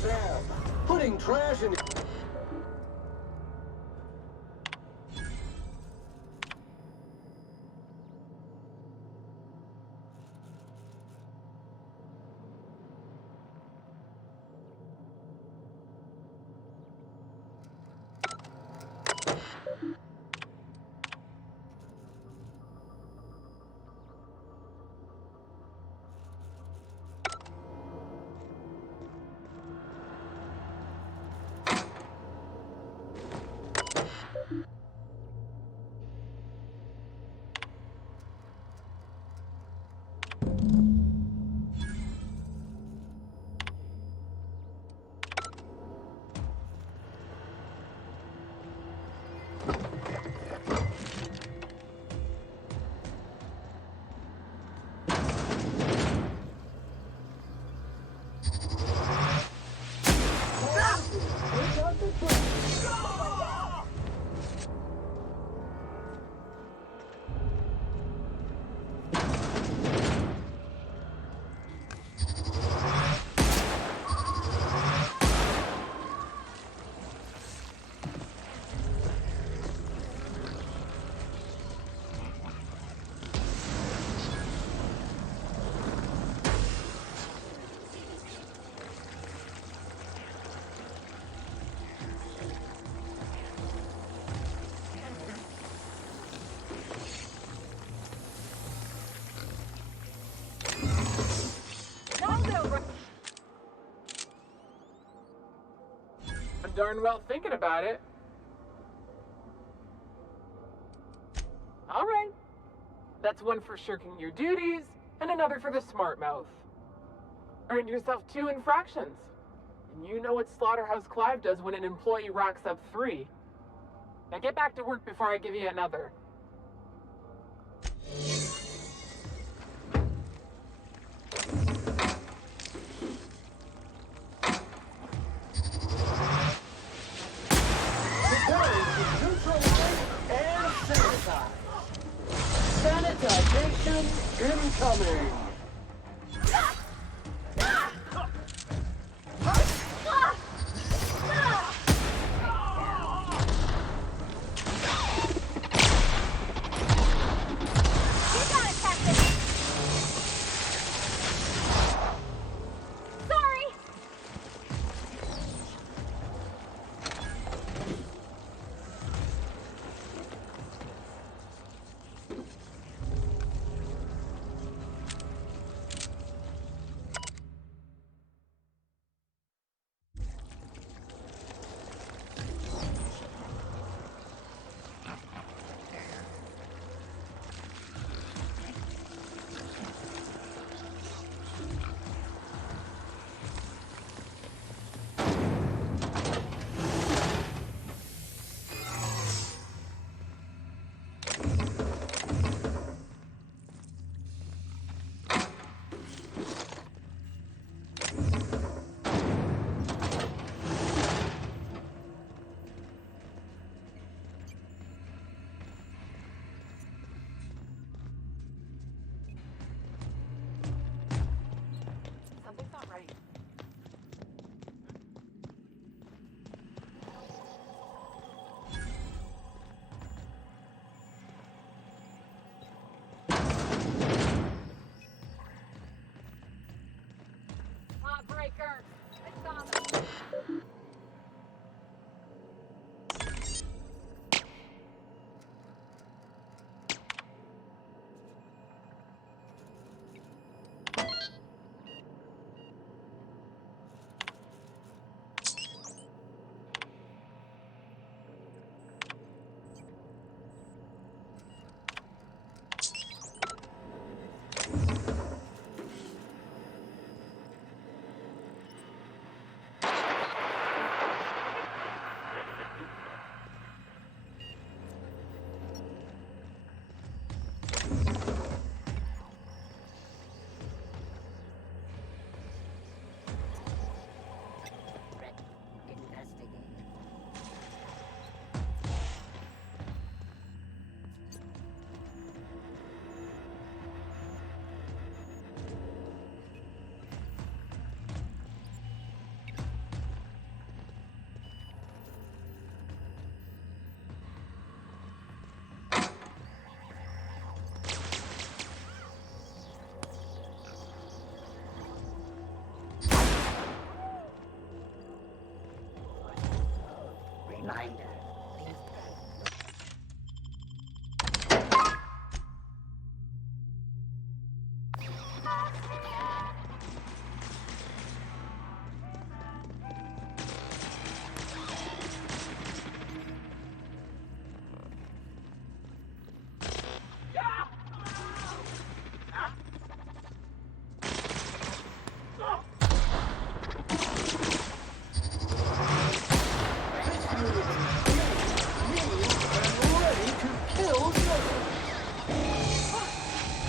Sam, putting trash in. I'm darn well thinking about it. All right. That's one for shirking your duties, and another for the smart mouth. Earned yourself 2 infractions. And you know what Slaughterhouse Clive does when an employee racks up 3. Now get back to work before I give you another. Preparing to neutralize and sanitize. Sanitization incoming.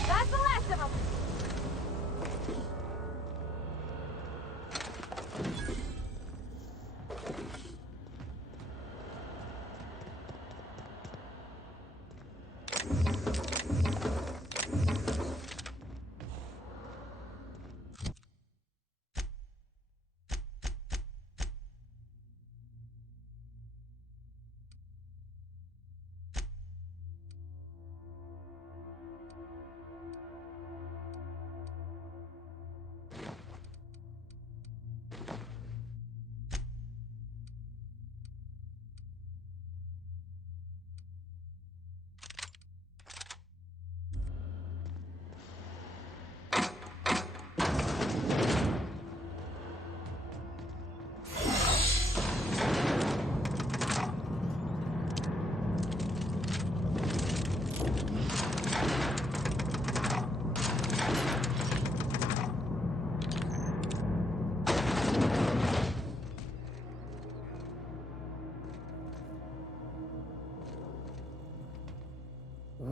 That's the last of them!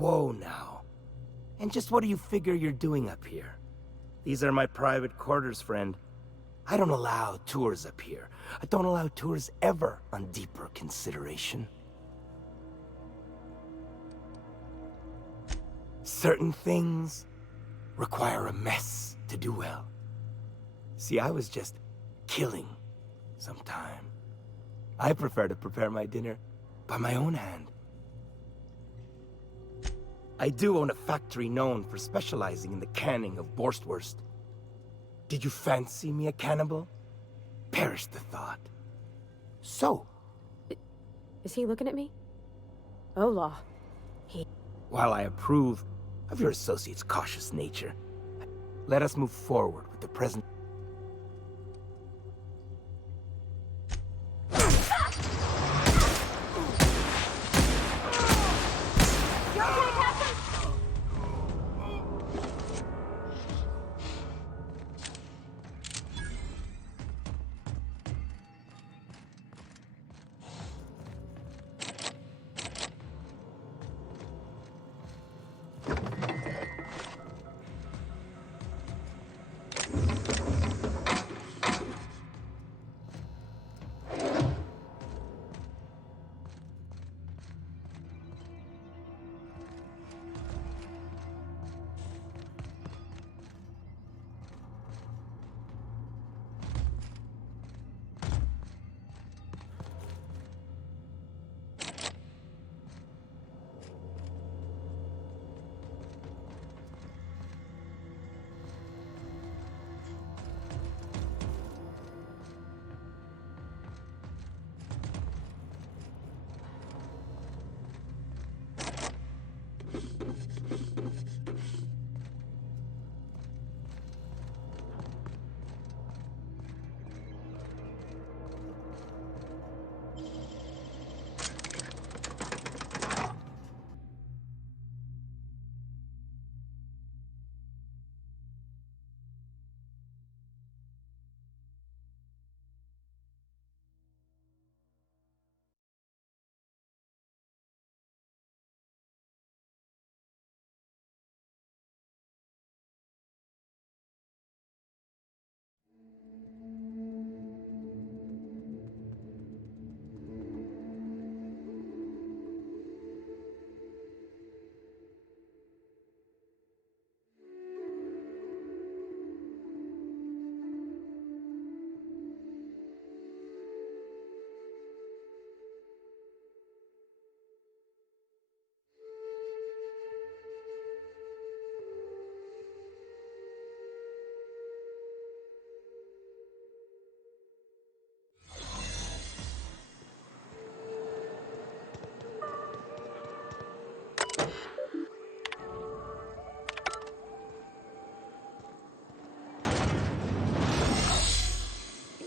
Whoa now. And just what do you figure you're doing up here? These are my private quarters, friend. I don't allow tours up here. I don't allow tours ever on deeper consideration. Certain things require a mess to do well. See, I was just killing some time. I prefer to prepare my dinner by my own hand. I do own a factory known for specializing in the canning of Borstwurst. Did you fancy me a cannibal? Perish the thought. So, Is he looking at me? Oh, law. while I approve of your associate's cautious nature, let us move forward with the present.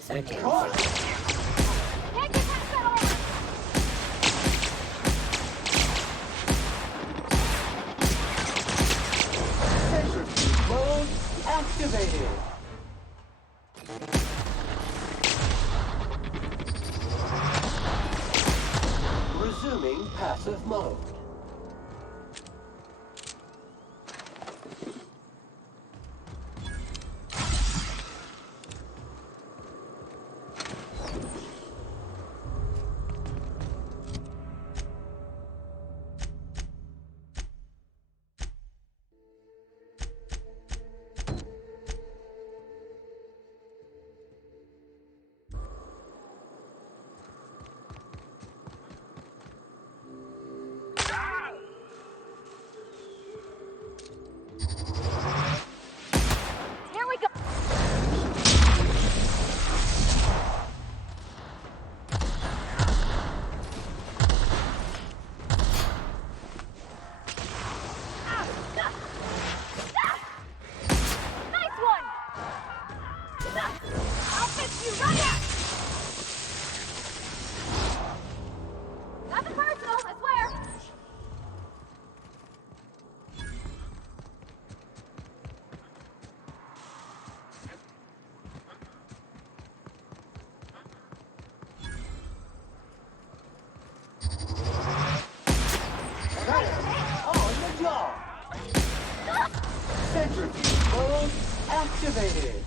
seconds. Centrifuge mode activated. Resuming passive mode. Here we go. Nice one. I'll fix you right up. Nothing personal, I swear. On the job. Centrifuge mode activated.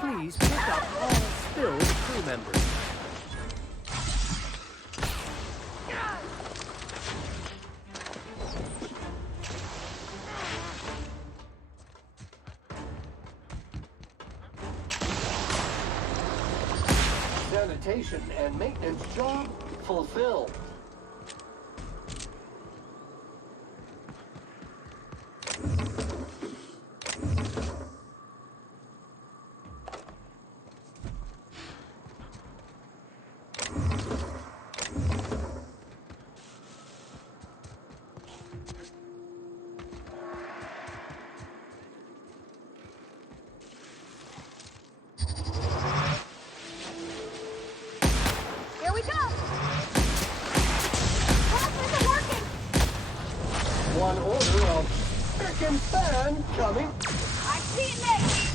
Please pick up all spilled crew members. Sanitation and maintenance job fulfilled. Here we go. Pass isn't working. One order of frickin' fan coming. I see it next.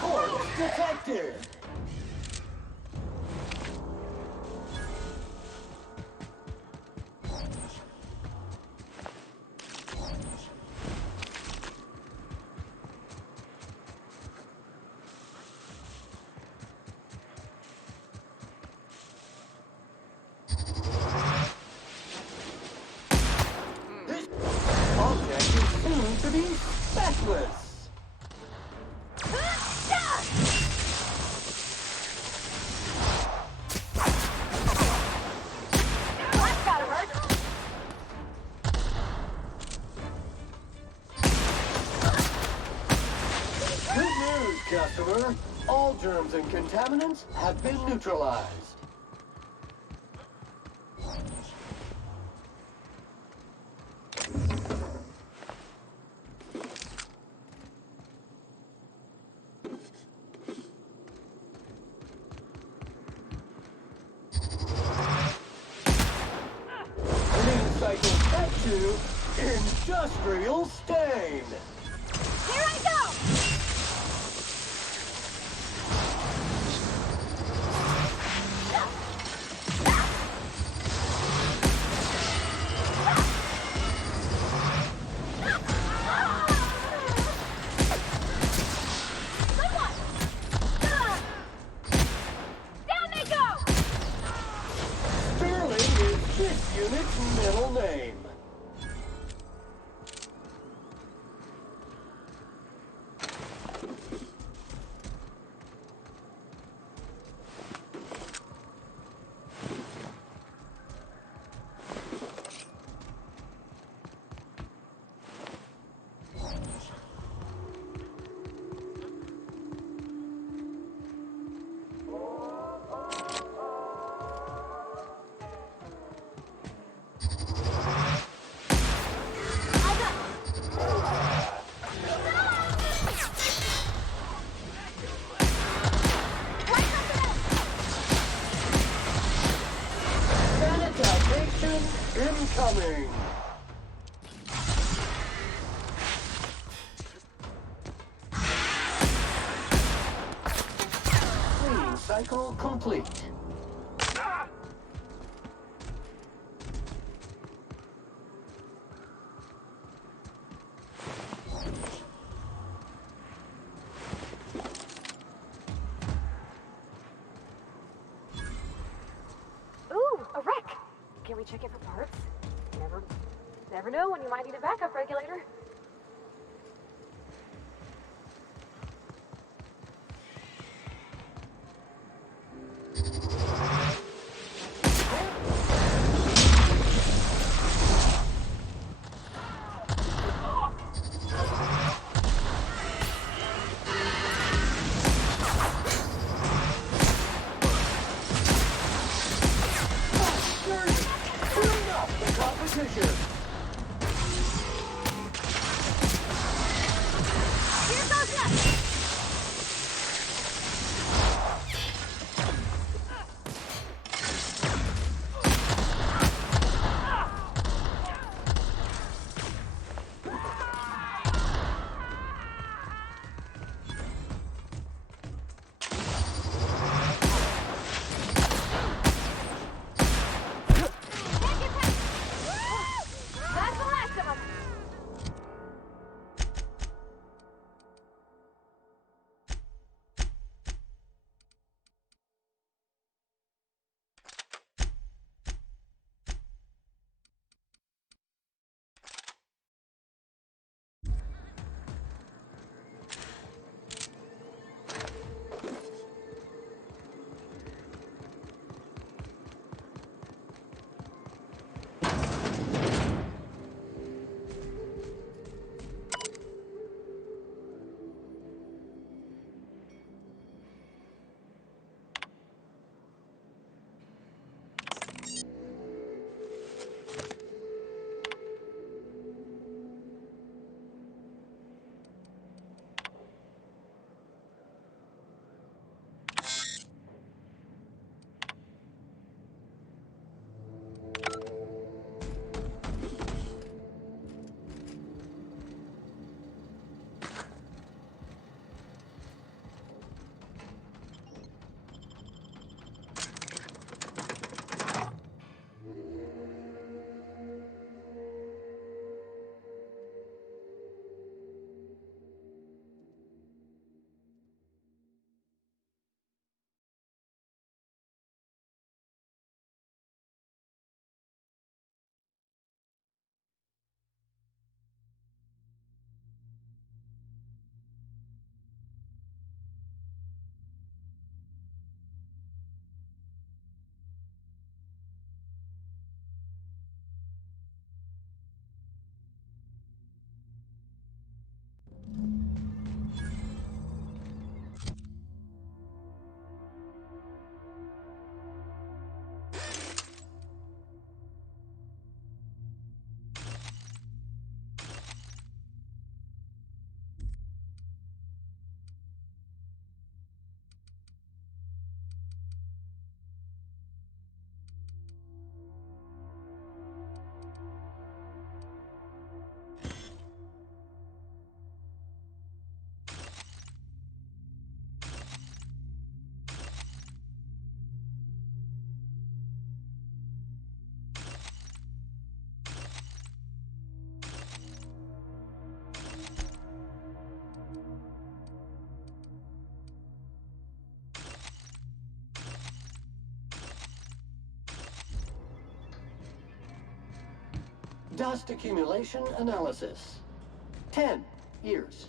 Corpse detected. This object is soon to be speckless. That's gotta hurt. Good news, customer. All germs and contaminants have been neutralized. Clean cycle set to industrial stain. Here I go. Someone. Down they go. Sterling is this unit's middle name. incoming! Cleaning cycle complete. Ooh, a wreck! Can we check it for parts? Never know when you might need a backup regulator. Bring up the competition! Here goes nothing! That's the last of them! Dust accumulation analysis. 10 years.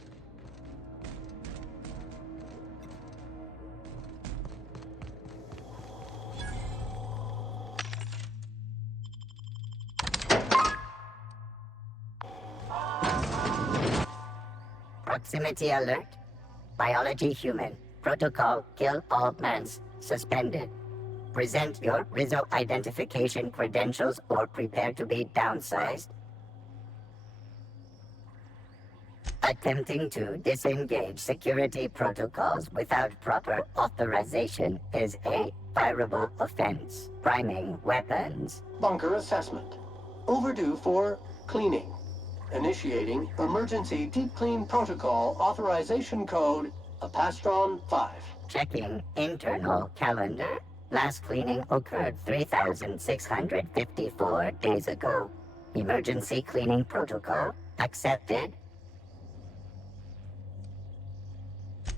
Proximity alert. Biology human. Protocol kill all plants. Suspended. Present your Rizzo identification credentials or prepare to be downsized. Attempting to disengage security protocols without proper authorization is a fireable offense. Priming weapons. Bunker assessment. overdue for cleaning. Initiating emergency deep clean protocol authorization code Apastron 5. Checking internal calendar. Last cleaning occurred 3,654 days ago. Emergency cleaning protocol accepted.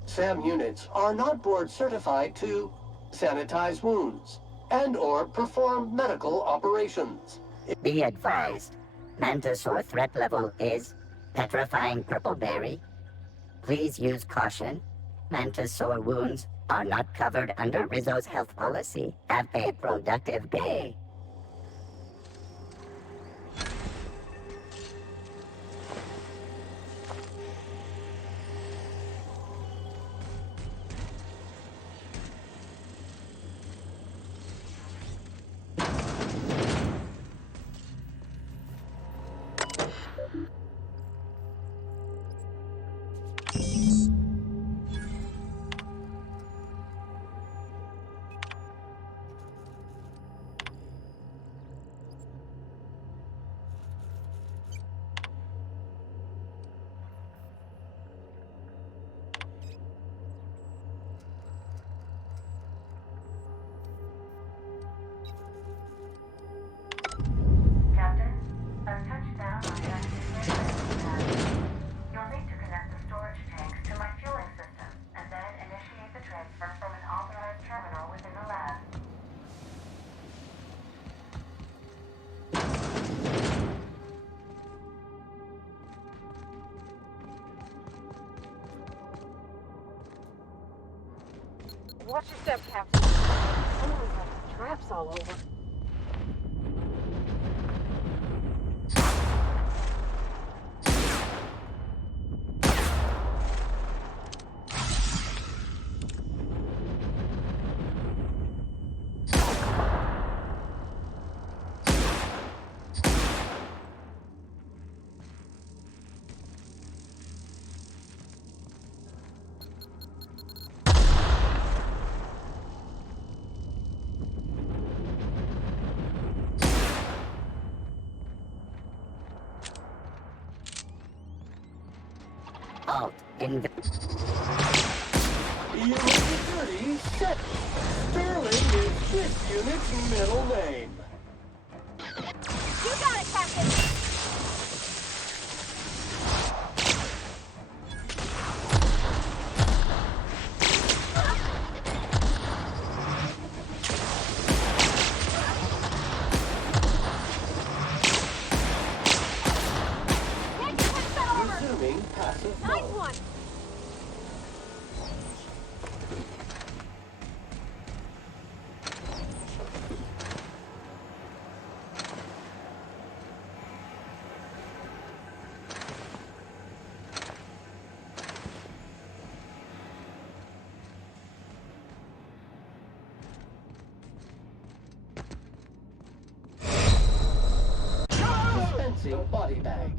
SAM units are not board certified to sanitize wounds and/or perform medical operations. Be advised, Mantisaur threat level is petrifying purpleberry. Please use caution. Mantisaur wounds are not covered under Rizzo's health policy. Have a productive day. Captain, I've touched down on the active pad. You'll need to connect the storage tanks to my fueling system and then initiate the transfer from an authorized terminal within the lab. Watch your step, Captain. Someone's left traps all over. Alt in Unit 30 set. Sterling is this unit's middle name. You got it, Captain! Resuming passive Nice mode. one! Dispensing body bag.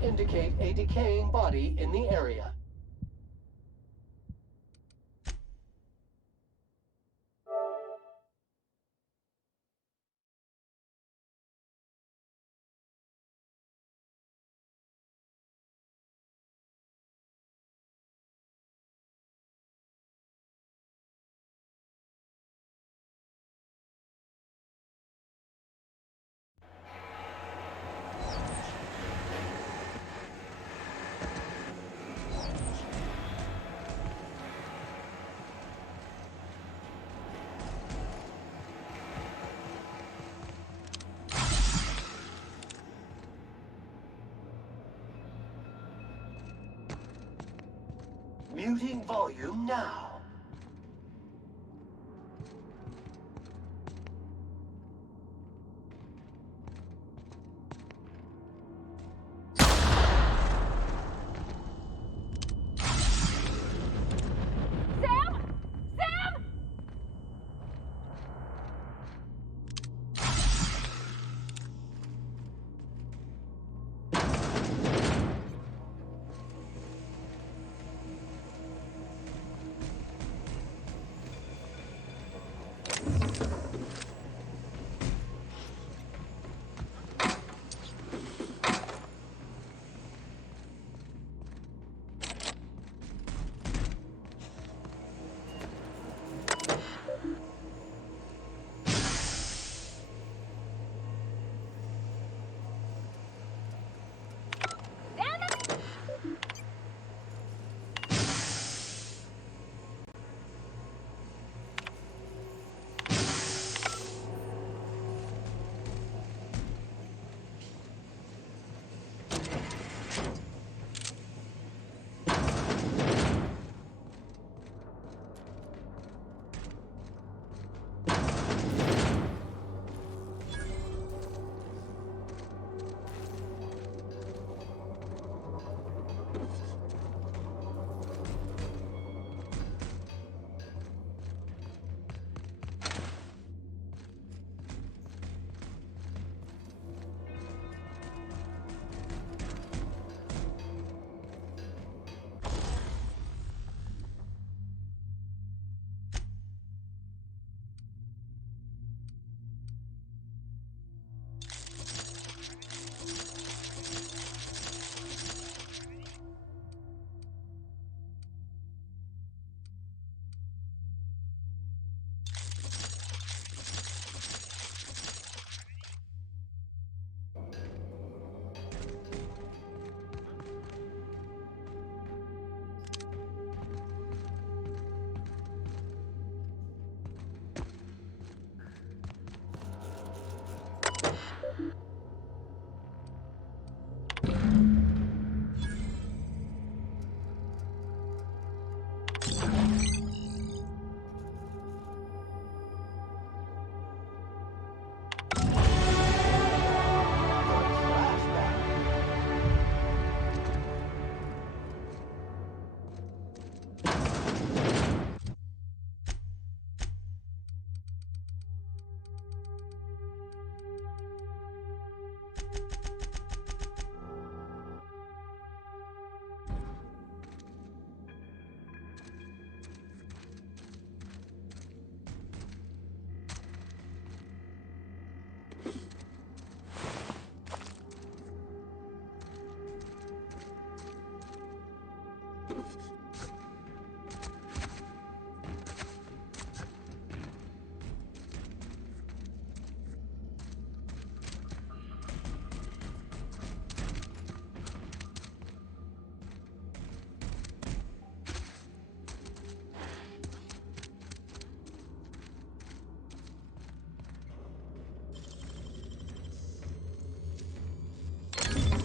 Indicate a decaying body in the area. Computing volume now.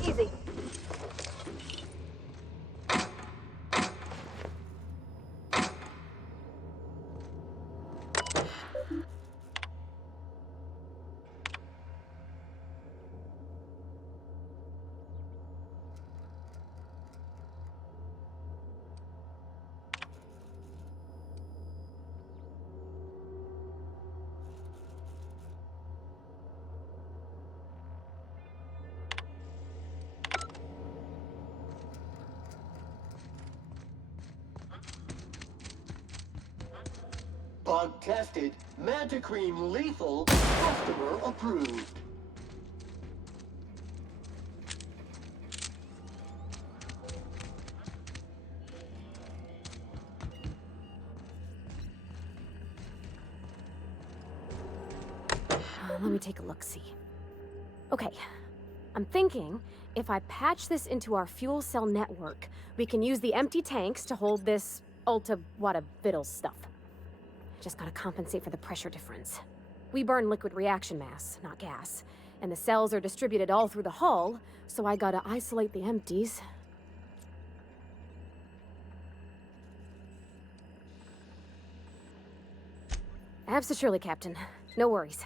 Easy. Bug tested, Manta Cream lethal, customer approved. Let me take a look-see. Okay, I'm thinking if I patch this into our fuel cell network, we can use the empty tanks to hold this ulta-wada-viddle stuff. Just gotta compensate for the pressure difference. We burn liquid reaction mass, not gas, and the cells are distributed all through the hull, so I gotta isolate the empties. Absolutely, Captain. No worries.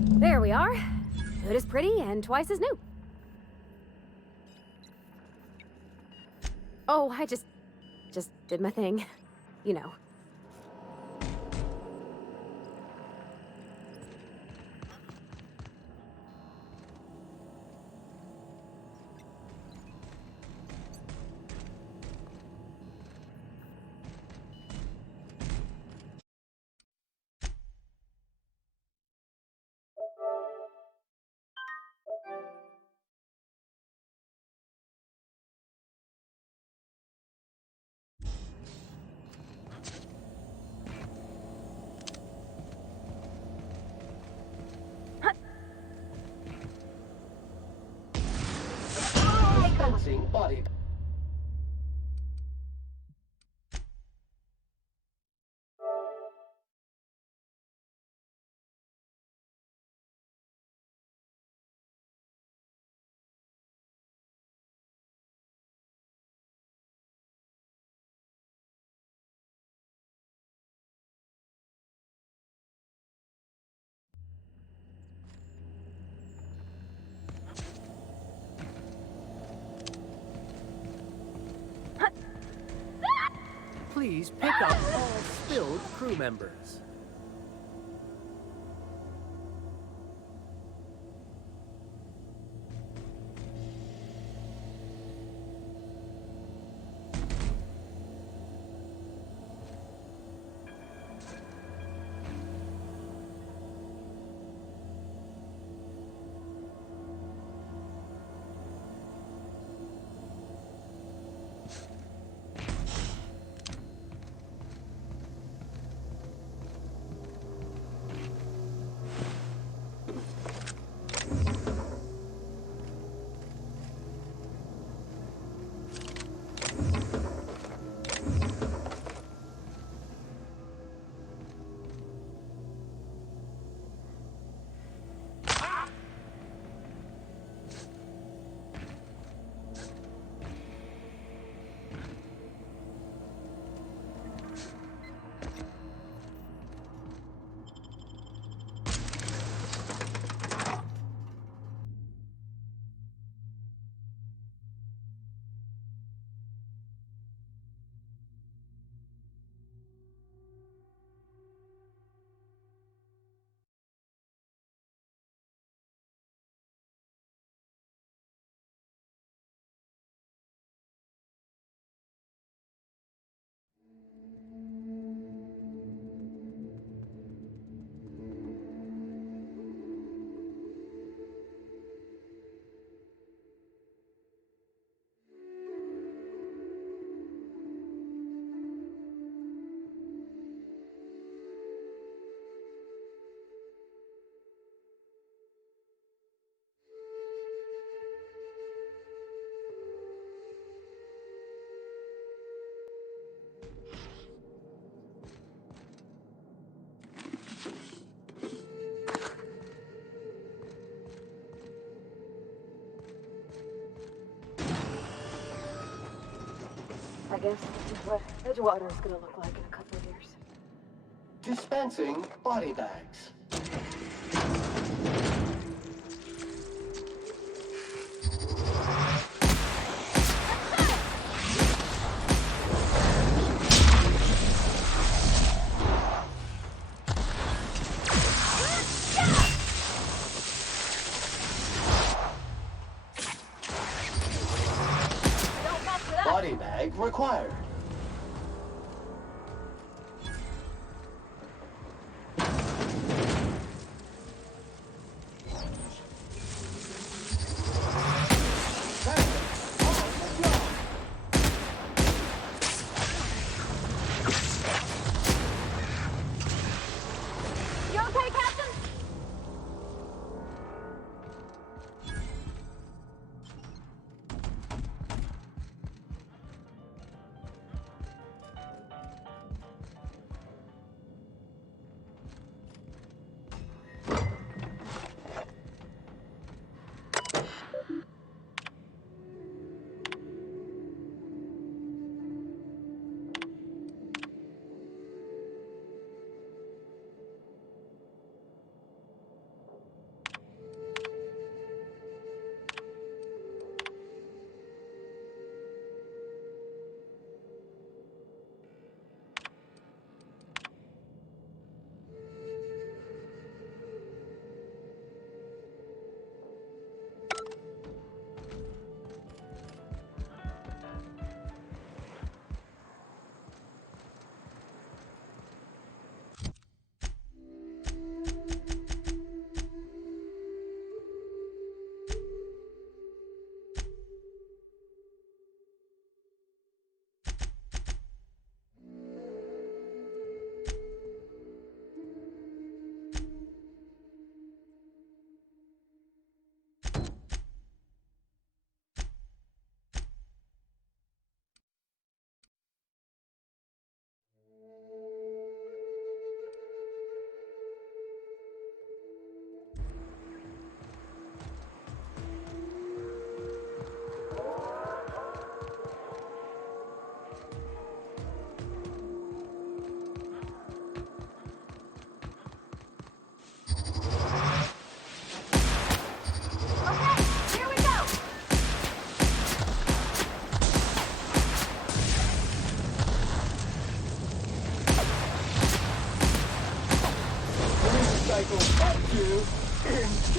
There we are. Good as pretty and twice as new. Oh, I just did my thing. You know. Dispensing body. Please pick up all spilled crew members. I guess this is what Edgewater is gonna look like in a couple of years. Dispensing body bags. Body bag required. You okay, Captain?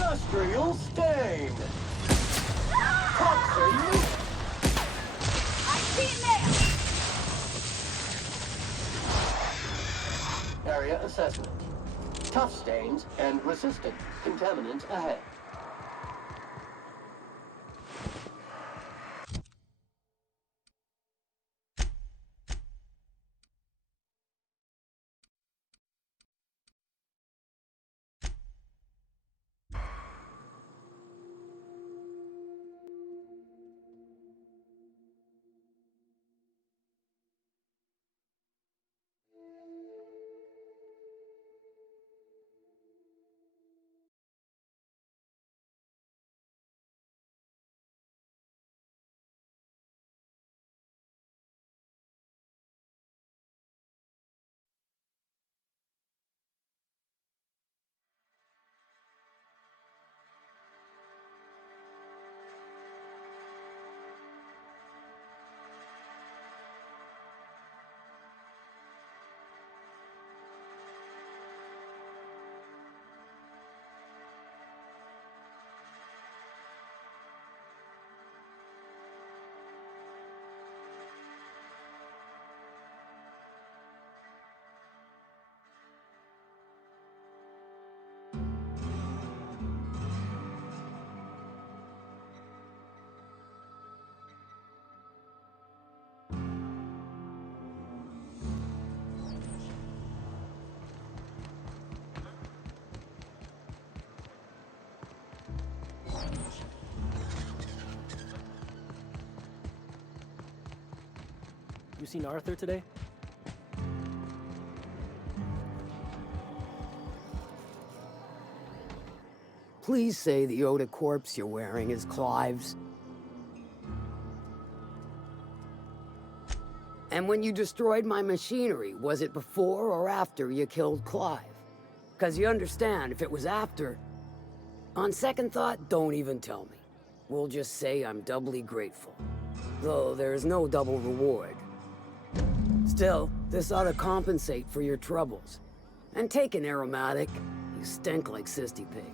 Industrial stain. Toxin. I see it there! Area assessment. Tough stains and resistant. Contaminants ahead. You seen Arthur today? Please say the Yoda corpse you're wearing is Clive's. And when you destroyed my machinery, was it before or after you killed Clive? Because you understand, if it was after, on second thought, don't even tell me. We'll just say I'm doubly grateful. Though there's no double reward. Still, this ought to compensate for your troubles. And take an aromatic. You stink like Sisty Pig.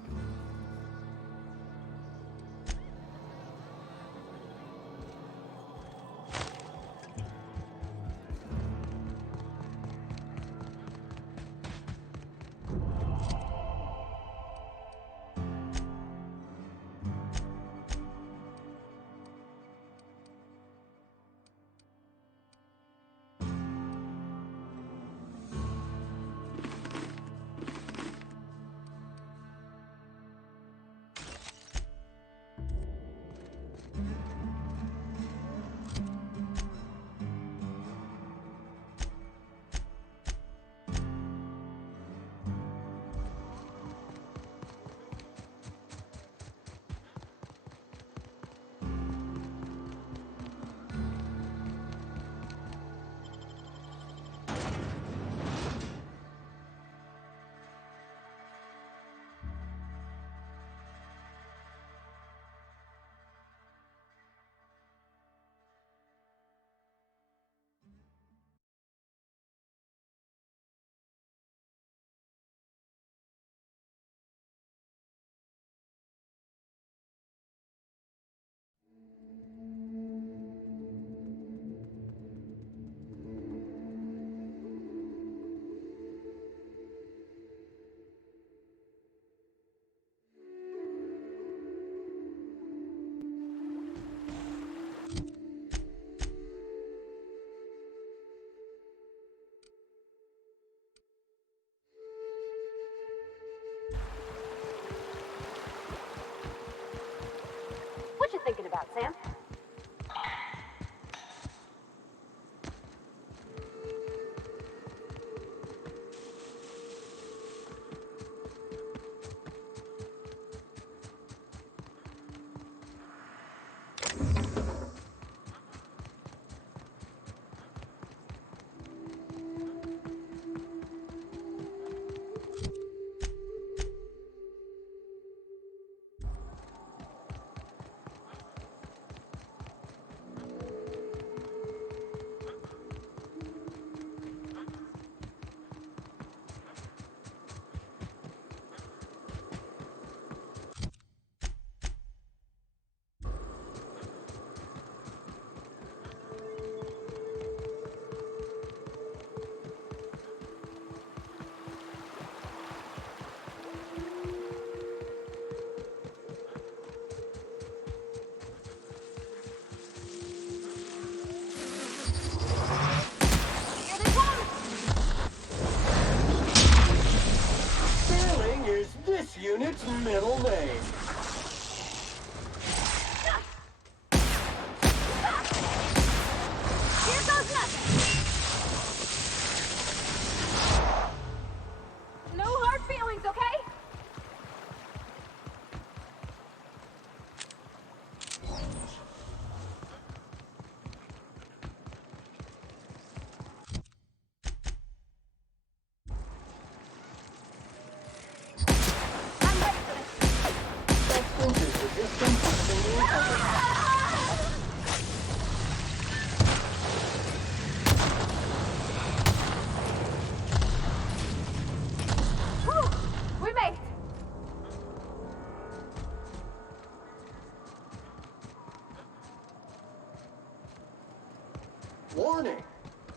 Warning!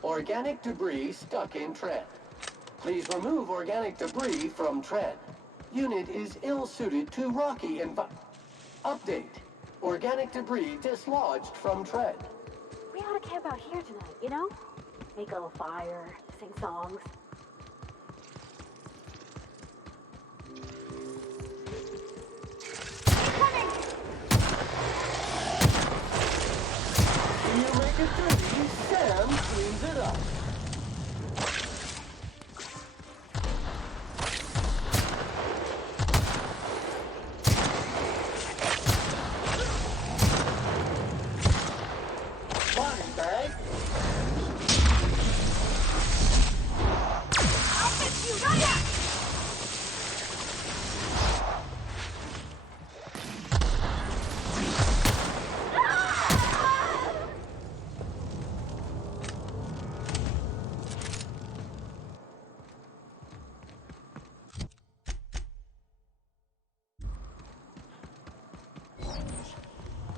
Organic debris stuck in tread. Please remove organic debris from tread. Unit is ill-suited to rocky Update. Organic debris dislodged from tread. We ought to camp out here tonight, you know? Make a little fire, sing songs. When you make it dirty, Sam cleans it up. Body bag. I'll fix you right up!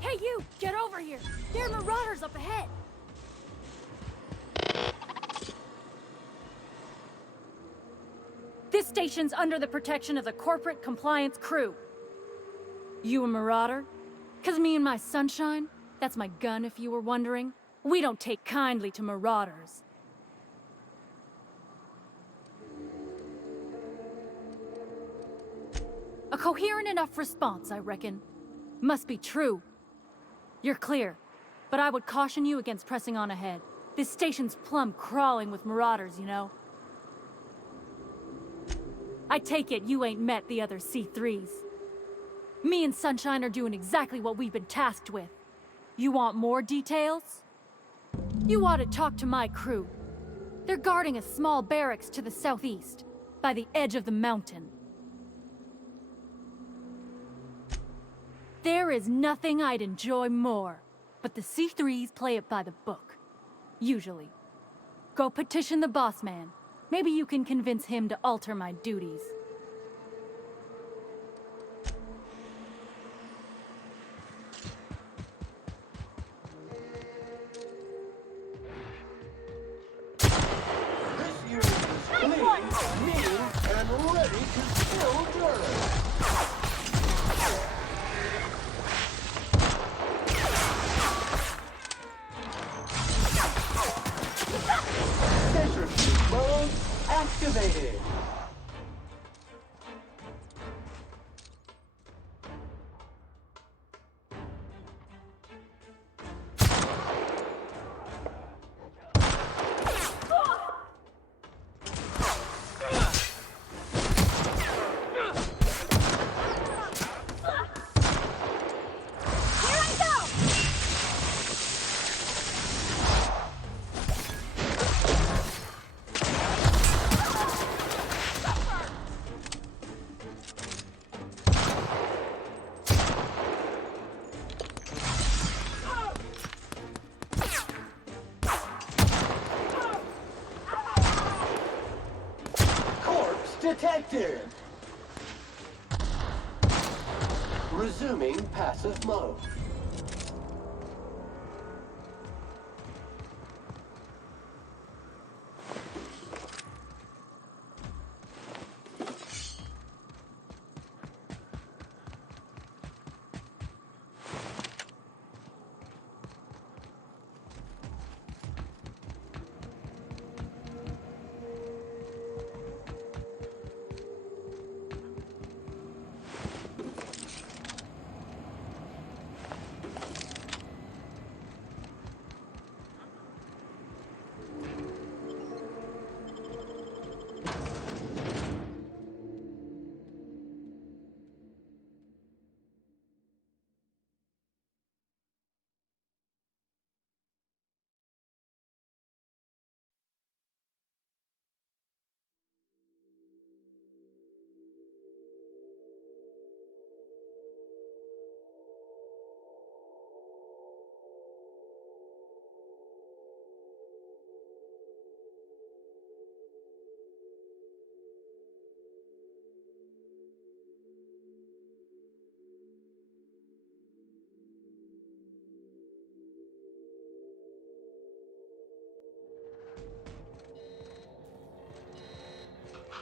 Hey, you! Get over here! There are marauders up ahead! This station's under the protection of the corporate compliance crew. You a marauder? 'Cause me and my sunshine, that's my gun if you were wondering, we don't take kindly to marauders. A coherent enough response, I reckon. Must be true. You're clear, but I would caution you against pressing on ahead. This station's plumb crawling with marauders, you know. I take it you ain't met the other C3s. Me and Sunshine are doing exactly what we've been tasked with. You want more details? You ought to talk to my crew. They're guarding a small barracks to the southeast, by the edge of the mountain. There is nothing I'd enjoy more, but the C3s play it by the book. Usually. Go petition the boss man. Maybe you can convince him to alter my duties. This unit is clean, mean, and ready to spill dirt. Centrifuge mode activated. Detected! Resuming passive mode.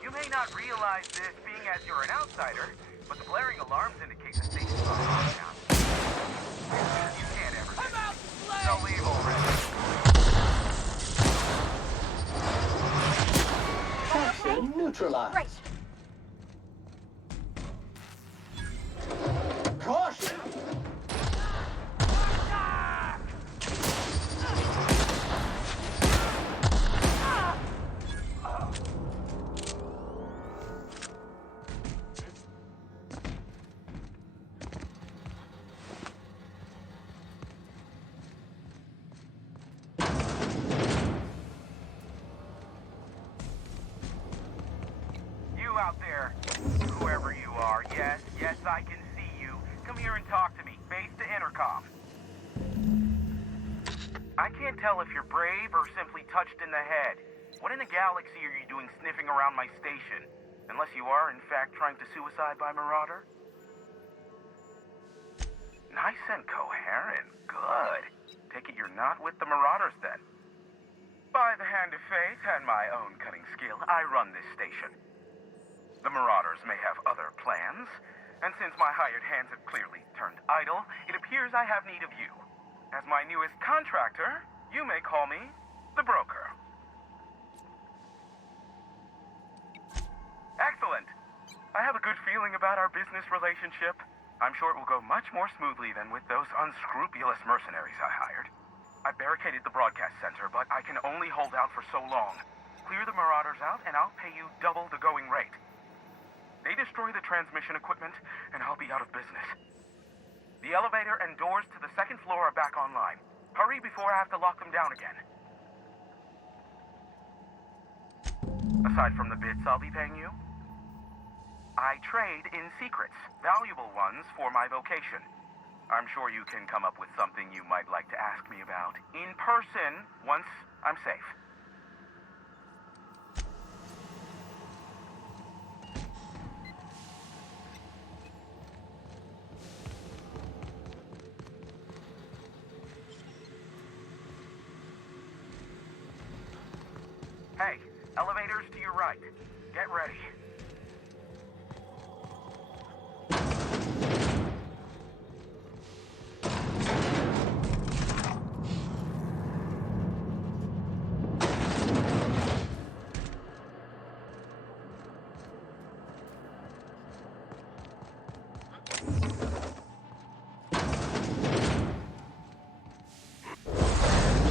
You may not realize this being as you're an outsider, but the blaring alarms indicate the station's on lockdown. You can't ever I'm out to play! So leave already. Toxin neutralized. Right. Caution! You out there, whoever you are, yes, I can see you. Come here and talk to me. Face the intercom. I can't tell if you're brave or simply touched in the head. What in the galaxy are you doing sniffing around my station? Unless you are, in fact, trying to suicide by Marauder? Nice and coherent. Good. Take it you're not with the Marauders, then. By the hand of fate and my own cunning skill, I run this station. The Marauders may have other plans, and since my hired hands have clearly turned idle, it appears I have need of you. As my newest contractor, you may call me the Broker. Excellent. I have a good feeling about our business relationship. I'm sure it will go much more smoothly than with those unscrupulous mercenaries I hired. I barricaded the broadcast center, but I can only hold out for so long. Clear the Marauders out, and I'll pay you double the going rate. They destroy the transmission equipment, and I'll be out of business. The elevator and doors to the second floor are back online. Hurry before I have to lock them down again. Aside from the bits I'll be paying you, I trade in secrets, valuable ones for my vocation. I'm sure you can come up with something you might like to ask me about in person once I'm safe. Hey, elevators to your right. Get ready.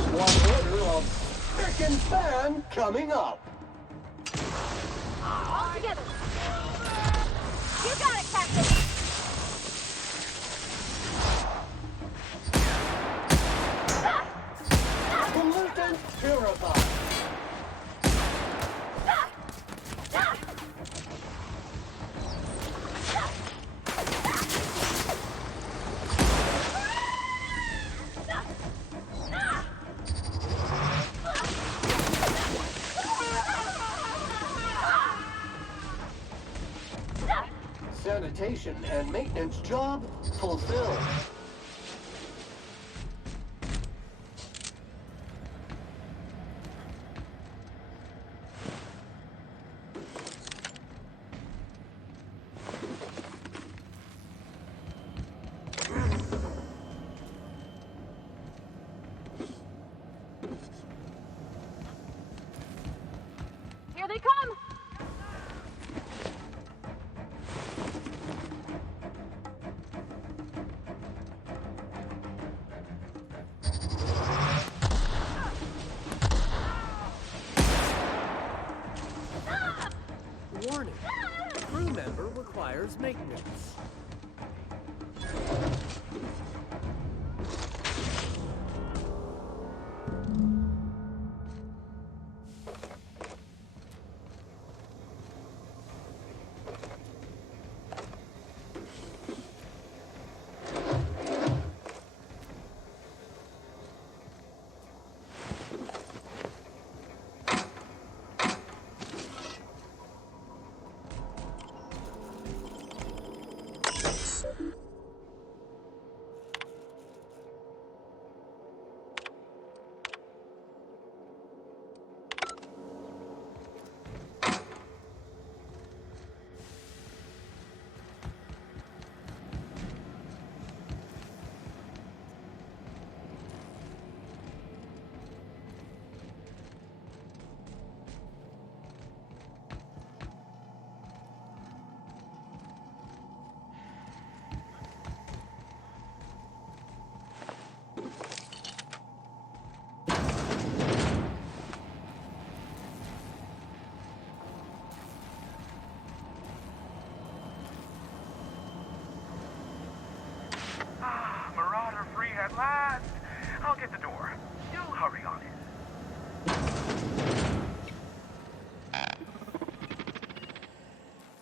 One order of frickin' fan coming up. All together. You got it, Captain. Pollutant purified. Sanitation and maintenance job fulfilled. Here they come. Warning. Crew member requires maintenance.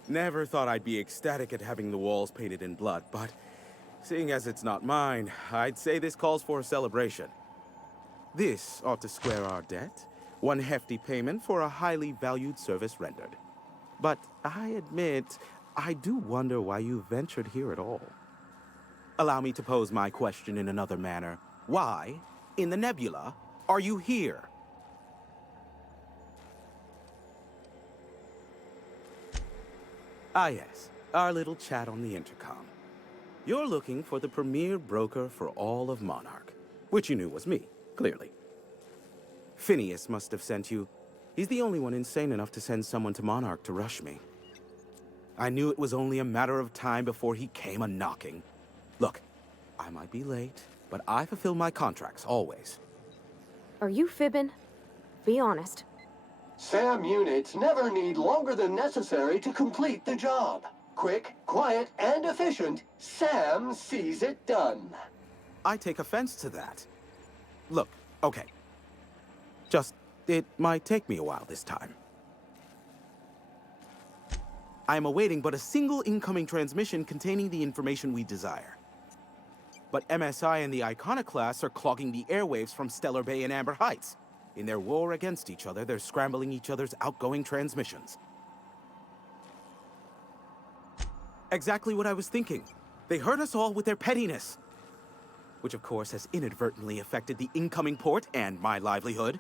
Never thought I'd be ecstatic at having the walls painted in blood, but seeing as it's not mine, I'd say this calls for a celebration. This ought to square our debt. One hefty payment for a highly valued service rendered. But I admit, I do wonder why you ventured here at all. Allow me to pose my question in another manner. Why, in the nebula, are you here? Ah yes, our little chat on the intercom. You're looking for the premier broker for all of Monarch, which you knew was me, clearly. Phineas must have sent you. He's the only one insane enough to send someone to Monarch to rush me. I knew it was only a matter of time before he came a-knocking. Look, I might be late, but I fulfill my contracts, always. Are you fibbing? Be honest. SAM units never need longer than necessary to complete the job. Quick, quiet, and efficient, SAM sees it done. I take offense to that. Look, okay. It might take me a while this time. I am awaiting but a single incoming transmission containing the information we desire. But MSI and the Iconoclasts are clogging the airwaves from Stellar Bay and Amber Heights. In their war against each other, they're scrambling each other's outgoing transmissions. Exactly what I was thinking. They hurt us all with their pettiness. Which of course has inadvertently affected the incoming port and my livelihood.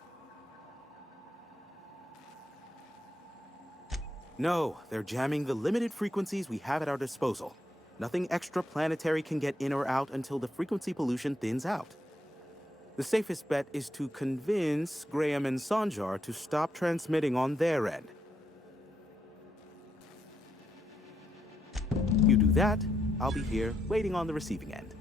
No, they're jamming the limited frequencies we have at our disposal. Nothing extraplanetary can get in or out until the frequency pollution thins out. The safest bet is to convince Graham and Sanjar to stop transmitting on their end. You do that, I'll be here, waiting on the receiving end.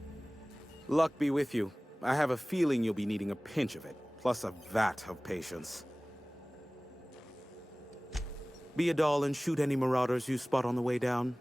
Luck be with you. I have a feeling you'll be needing a pinch of it, plus a vat of patience. Be a doll and shoot any marauders you spot on the way down.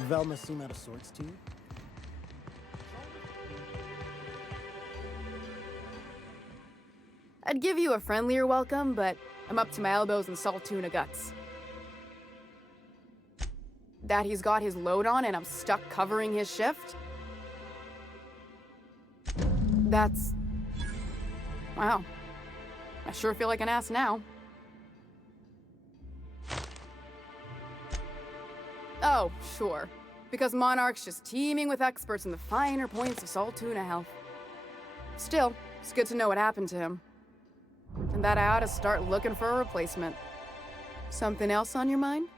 Velma seem out of sorts to you? I'd give you a friendlier welcome, but I'm up to my elbows in salt tuna guts. That he's got his load on and I'm stuck covering his shift? That's... wow. I sure feel like an ass now. Oh, sure. Because Monarch's just teeming with experts in the finer points of salt tuna health. Still, it's good to know what happened to him. And that I ought to start looking for a replacement. Something else on your mind?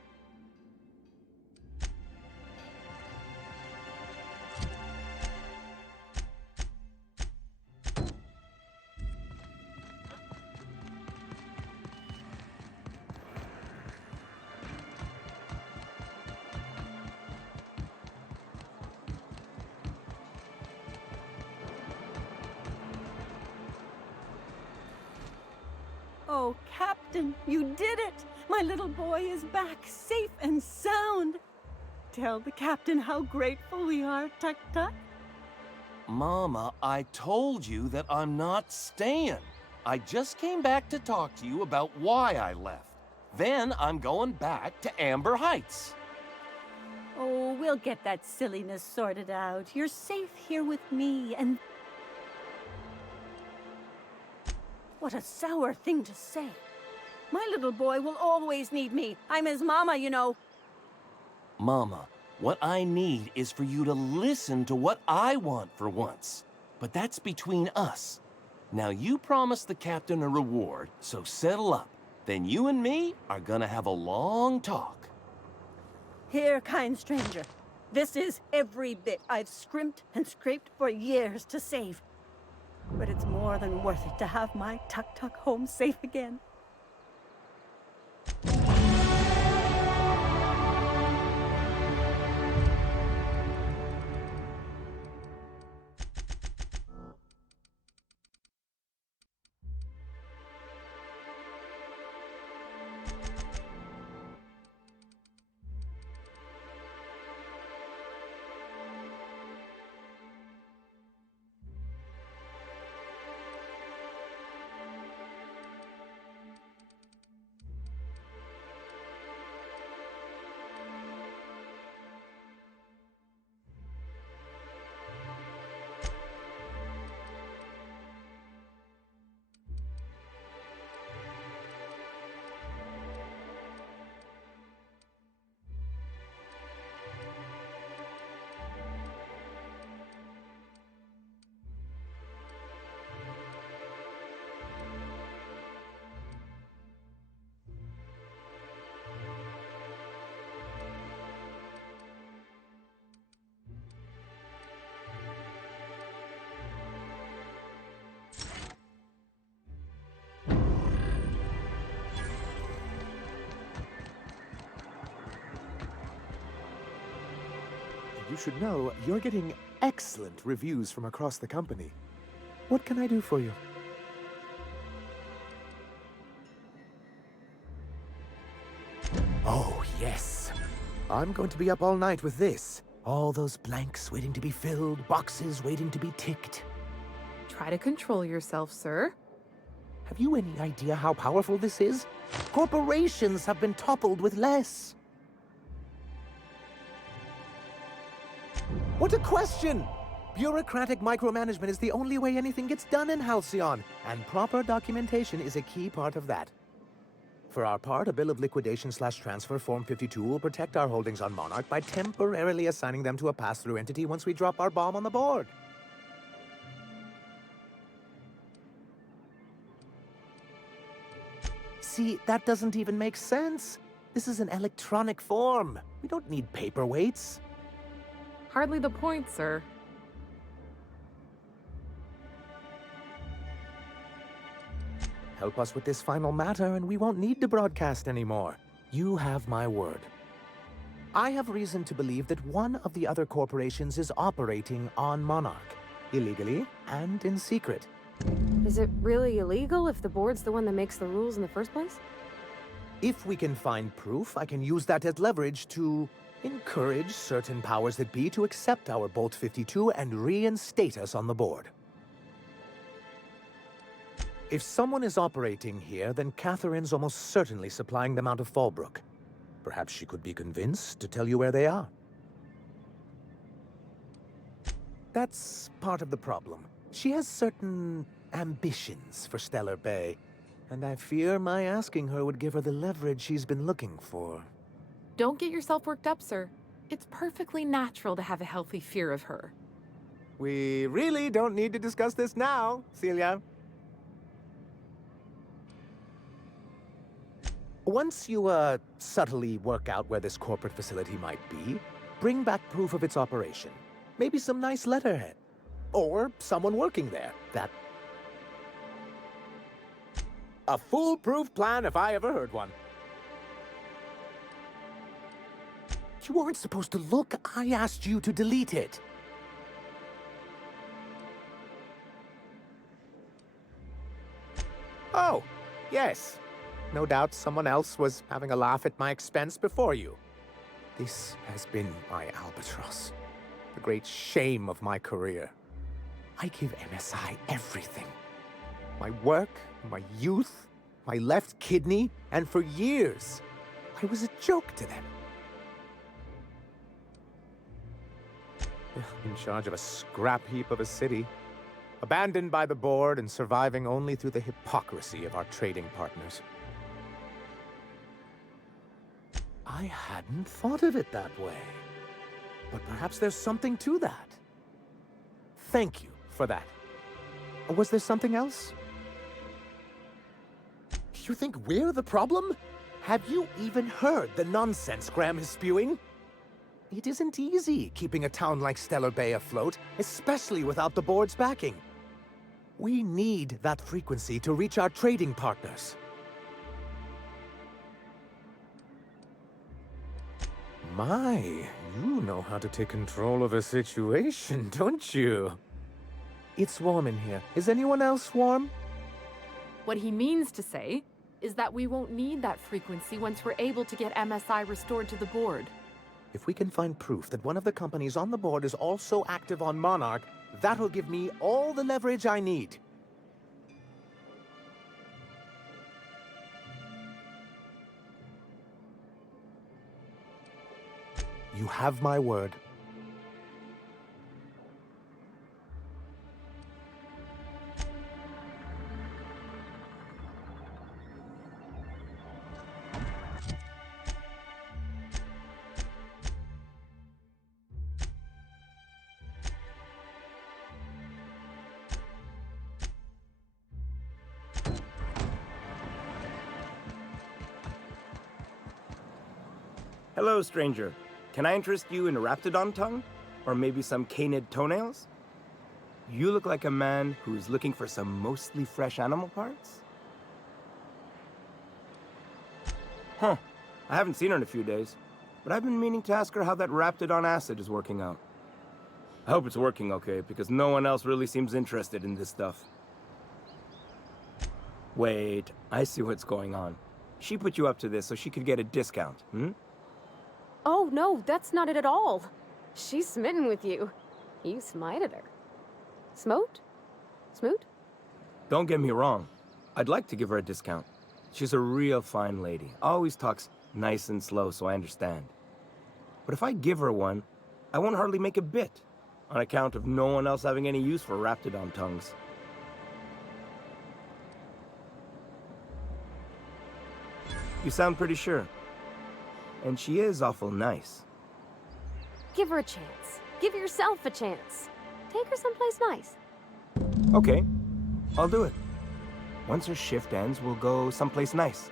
Oh, Captain, you did it! My little boy is back, safe and sound. Tell the Captain how grateful we are, Tuk Tuk. Mama, I told you that I'm not staying. I just came back to talk to you about why I left. Then I'm going back to Amber Heights. Oh, we'll get that silliness sorted out. You're safe here with me, and... What a sour thing to say. My little boy will always need me. I'm his mama, you know. Mama, what I need is for you to listen to what I want for once. But that's between us. Now you promised the captain a reward, so settle up. Then you and me are gonna have a long talk. Here, kind stranger. This is every bit I've scrimped and scraped for years to save. But it's more than worth it to have my Tuk Tuk home safe again. You should know you're getting excellent reviews from across the company. What can I do for you? Oh, yes. I'm going to be up all night with this. All those blanks waiting to be filled, boxes waiting to be ticked. Try to control yourself, sir. Have you any idea how powerful this is? Corporations have been toppled with less. What a question! Bureaucratic micromanagement is the only way anything gets done in Halcyon, and proper documentation is a key part of that. For our part, a bill of liquidation/transfer Form 52 will protect our holdings on Monarch by temporarily assigning them to a pass-through entity once we drop our bomb on the board. See, that doesn't even make sense. This is an electronic form. We don't need paperweights. Hardly the point, sir. Help us with this final matter, and we won't need to broadcast anymore. You have my word. I have reason to believe that one of the other corporations is operating on Monarch, illegally and in secret. Is it really illegal if the board's the one that makes the rules in the first place? If we can find proof, I can use that as leverage to encourage certain powers that be to accept our Bolt 52 and reinstate us on the board. If someone is operating here, then Catherine's almost certainly supplying them out of Fallbrook. Perhaps she could be convinced to tell you where they are. That's part of the problem. She has certain ambitions for Stellar Bay, and I fear my asking her would give her the leverage she's been looking for. Don't get yourself worked up, sir. It's perfectly natural to have a healthy fear of her. We really don't need to discuss this now, Celia. Once you, subtly work out where this corporate facility might be, bring back proof of its operation. Maybe some nice letterhead. Or someone working there. That... A foolproof plan if I ever heard one. You weren't supposed to look. I asked you to delete it. Oh, yes. No doubt someone else was having a laugh at my expense before you. This has been my albatross. The great shame of my career. I give MSI everything. My work, my youth, my left kidney, and for years, I was a joke to them. In charge of a scrap heap of a city, abandoned by the board and surviving only through the hypocrisy of our trading partners. I hadn't thought of it that way. But perhaps there's something to that. Thank you for that. Was there something else? You think we're the problem? Have you even heard the nonsense Graham is spewing? It isn't easy keeping a town like Stellar Bay afloat, especially without the board's backing. We need that frequency to reach our trading partners. My, you know how to take control of a situation, don't you? It's warm in here. Is anyone else warm? What he means to say is that we won't need that frequency once we're able to get MSI restored to the board. If we can find proof that one of the companies on the board is also active on Monarch, that'll give me all the leverage I need. You have my word. Hello, stranger. Can I interest you in a raptidon tongue? Or maybe some canid toenails? You look like a man who's looking for some mostly fresh animal parts? Huh. I haven't seen her in a few days, but I've been meaning to ask her how that raptidon acid is working out. I hope it's working okay, because no one else really seems interested in this stuff. Wait, I see what's going on. She put you up to this so she could get a discount, hmm? Oh, no, that's not it at all. She's smitten with you. You smited her. Smote? Smoot? Don't get me wrong. I'd like to give her a discount. She's a real fine lady. Always talks nice and slow, so I understand. But if I give her one, I won't hardly make a bit, on account of no one else having any use for raptidon tongues. You sound pretty sure. And she is awful nice. Give her a chance. Give yourself a chance. Take her someplace nice. Okay, I'll do it. Once her shift ends, we'll go someplace nice.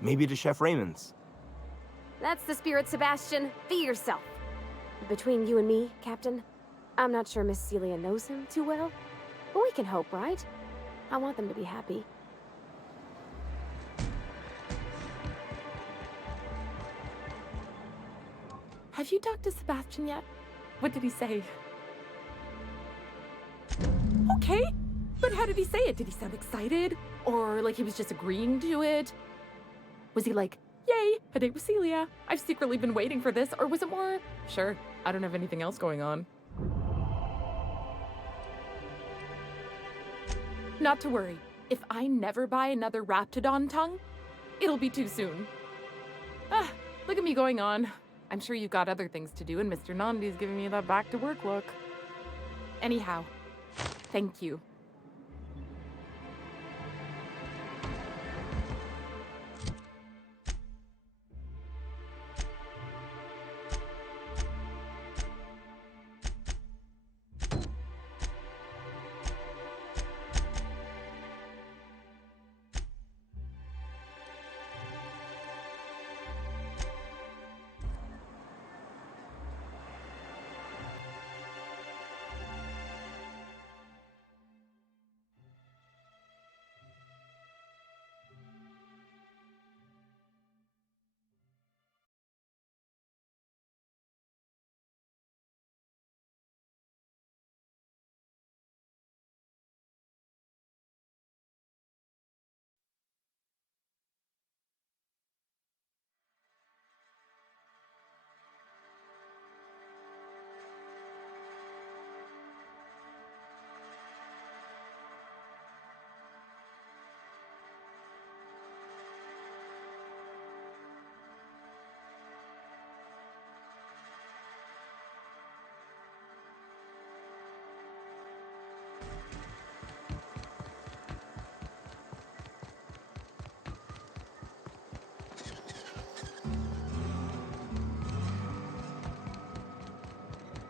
Maybe to Chef Raymond's. That's the spirit, Sebastian. Be yourself. Between you and me, Captain, I'm not sure Miss Celia knows him too well, but we can hope, right? I want them to be happy. Have you talked to Sebastian yet? What did he say? Okay, but how did he say it? Did he sound excited? Or like he was just agreeing to it? Was he like, yay, A date with Celia. I've secretly been waiting for this, or was it more? Sure, I don't have anything else going on. Not to worry. If I never buy another Raptidon tongue, it'll be too soon. Ah, look at me going on. I'm sure you've got other things to do, and Mr. Nandi's giving me that back-to-work look. Anyhow, thank you.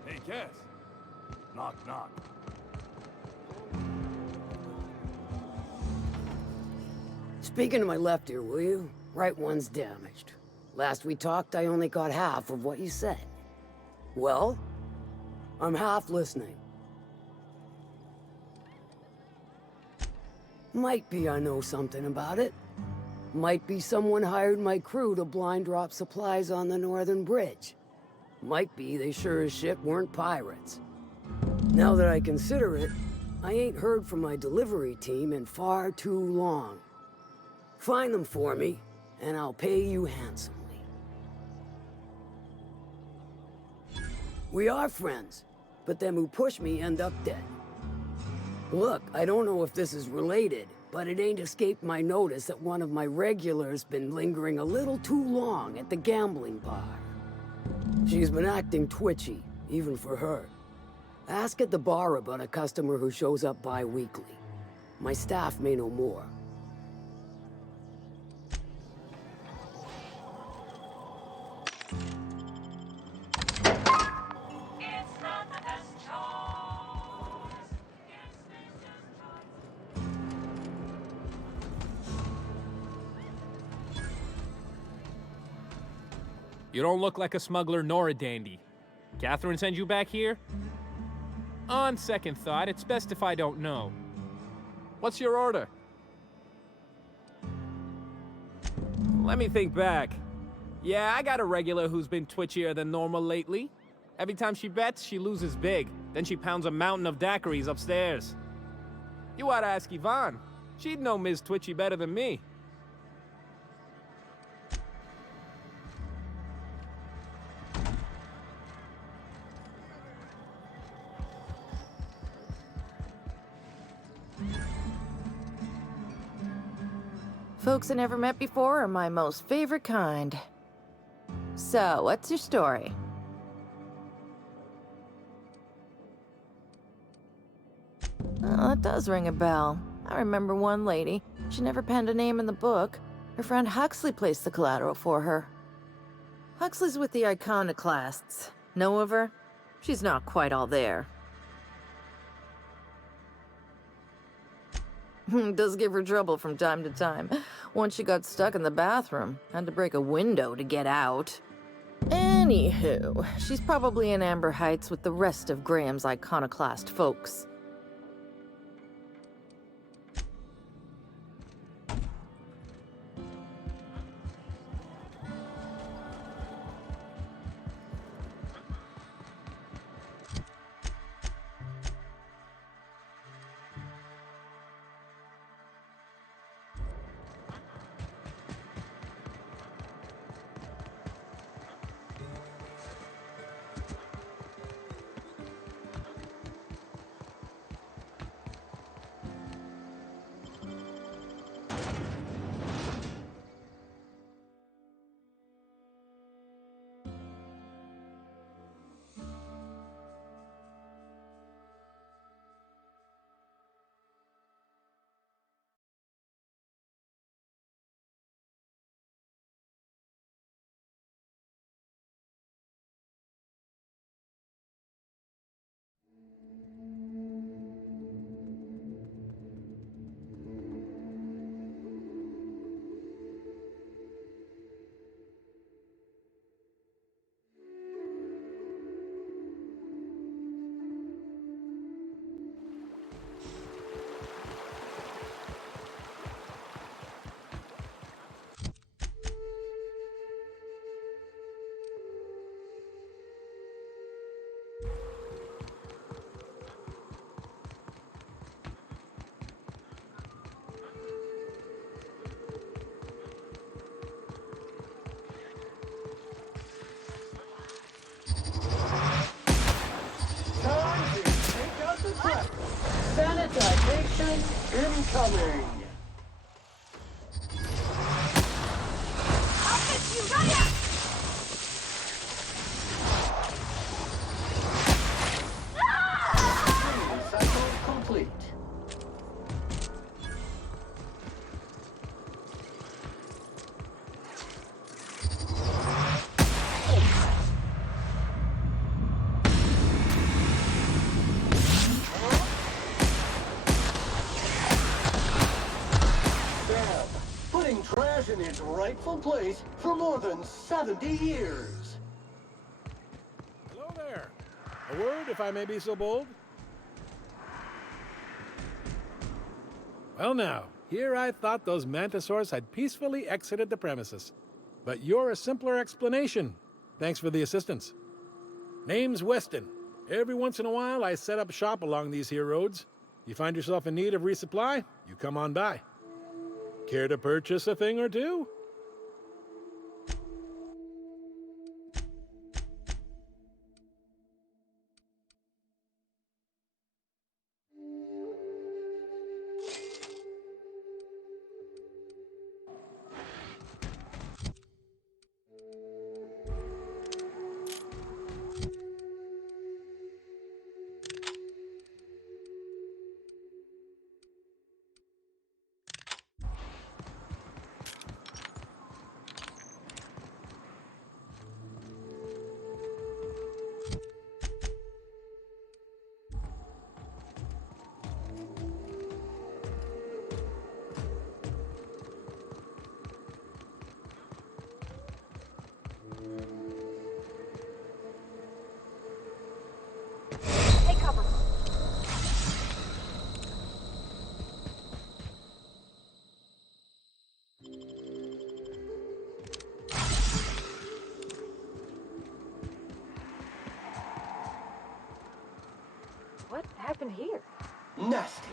Hey, Cass. Knock, knock. Speaking to my left ear, will you? Right one's damaged. Last we talked, I only got half of what you said. Well, I'm half listening. Might be I know something about it. Might be someone hired my crew to blind drop supplies on the northern bridge. Might be they sure as shit weren't pirates. Now that I consider it, I ain't heard from my delivery team in far too long. Find them for me, and I'll pay you handsomely. We are friends, but them who push me end up dead. Look, I don't know if this is related, but it ain't escaped my notice that one of my regulars been lingering a little too long at the gambling bar. She's been acting twitchy, even for her. Ask at the bar about a customer who shows up bi-weekly. My staff may know more. You don't look like a smuggler nor a dandy. Catherine sent you back here? On second thought, it's best if I don't know. What's your order? Let me think back. Yeah, I got a regular who's been twitchier than normal lately. Every time she bets, she loses big. Then she pounds a mountain of daiquiris upstairs. You ought to ask Yvonne. She'd know Ms. Twitchy better than me. Folks I never met before are my most favorite kind. So, what's your story? Oh, that does ring a bell. I remember one lady. She never penned a name in the book. Her friend Huxley placed the collateral for her. Huxley's with the Iconoclasts. Know of her? She's not quite all there. Does give her trouble from time to time. Once she got stuck in the bathroom, had to break a window to get out. Anywho, she's probably in Amber Heights with the rest of Graham's Iconoclast folks. Incoming! I'll fix you right up! Cycle complete. Bam! Putting trash in its rightful place for more than 70 years. Hello there. A word, if I may be so bold? Well now, here I thought those mantisaurs had peacefully exited the premises. But you're a simpler explanation. Thanks for the assistance. Name's Weston. Every once in a while, I set up shop along these here roads. You find yourself in need of resupply, you come on by. Care to purchase a thing or two? Take cover. What happened here? Nasty.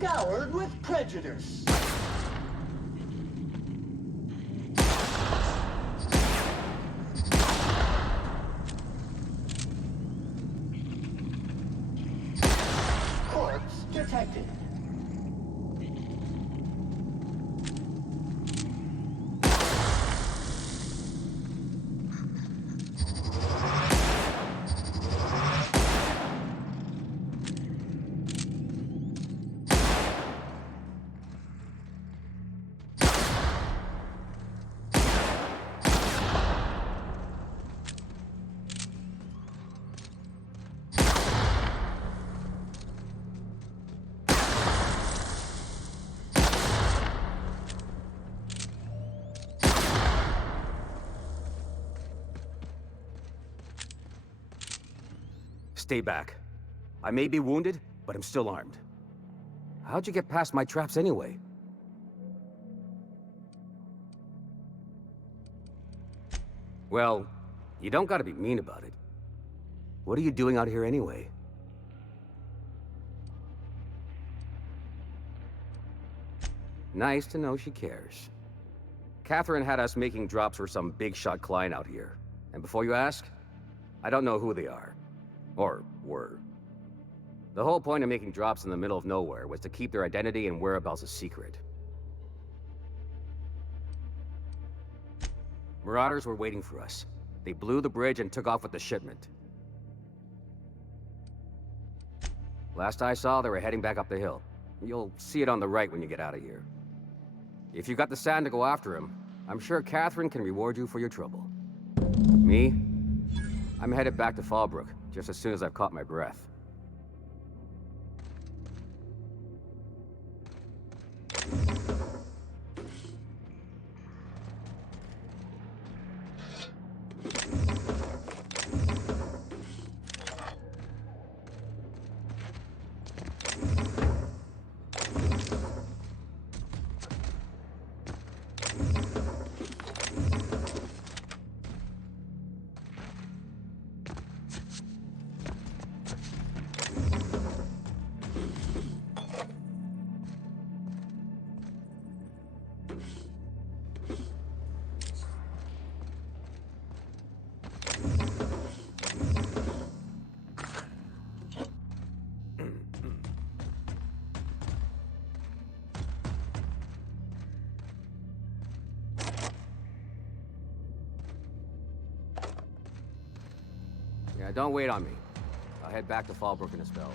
Scoured with prejudice. Corpse detected. Stay back. I may be wounded, but I'm still armed. How'd you get past my traps anyway? Well, you don't gotta be mean about it. What are you doing out here anyway? Nice to know she cares. Catherine had us making drops for some big shot client out here. And before you ask, I don't know who they are. Or were. The whole point of making drops in the middle of nowhere was to keep their identity and whereabouts a secret. Marauders were waiting for us. They blew the bridge and took off with the shipment. Last I saw, they were heading back up the hill. You'll see it on the right when you get out of here. If you got the sand to go after him, I'm sure Catherine can reward you for your trouble. Me? I'm headed back to Fallbrook, just as soon as I've caught my breath. Yeah, don't wait on me. I'll head back to Fallbrook in a spell.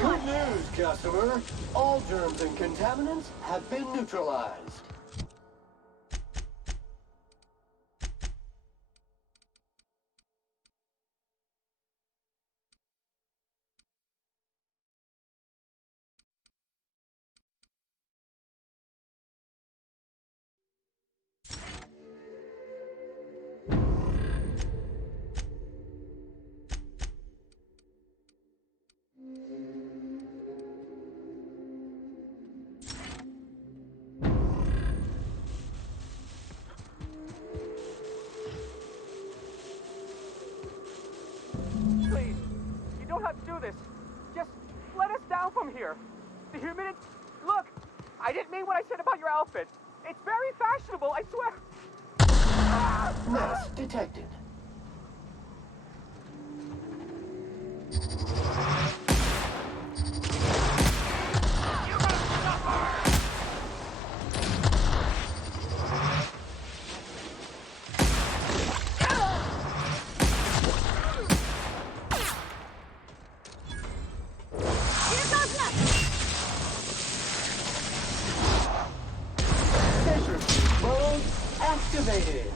Good news, customer. All germs and contaminants have been neutralized. Please, you don't have to do this. Just let us down from here. The humidity... Look, I didn't mean what I said about your outfit. It's very fashionable, I swear. Mess detected. activated.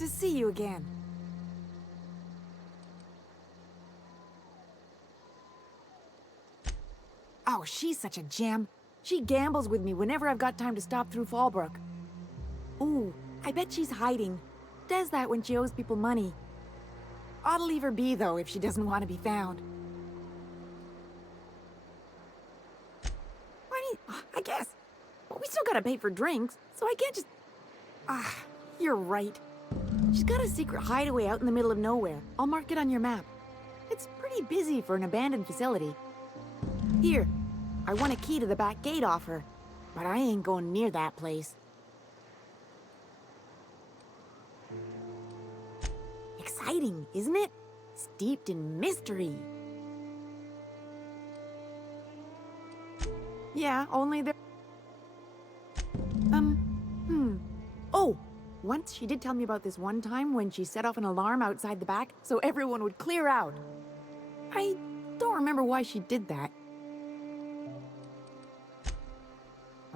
to see you again. Oh, she's such a gem. She gambles with me whenever I've got time to stop through Fallbrook. Ooh, I bet she's hiding. Does that when she owes people money. Ought to leave her be, though, if she doesn't want to be found. I guess. But we still gotta pay for drinks, so I can't just... You're right. She's got a secret hideaway out in the middle of nowhere. I'll mark it on your map. It's pretty busy for an abandoned facility. Here, I want a key to the back gate off her, but I ain't going near that place. Exciting, isn't it? Steeped in mystery. Yeah, only there... Oh! Once she did tell me about this one time when she set off an alarm outside the back so everyone would clear out. I don't remember why she did that.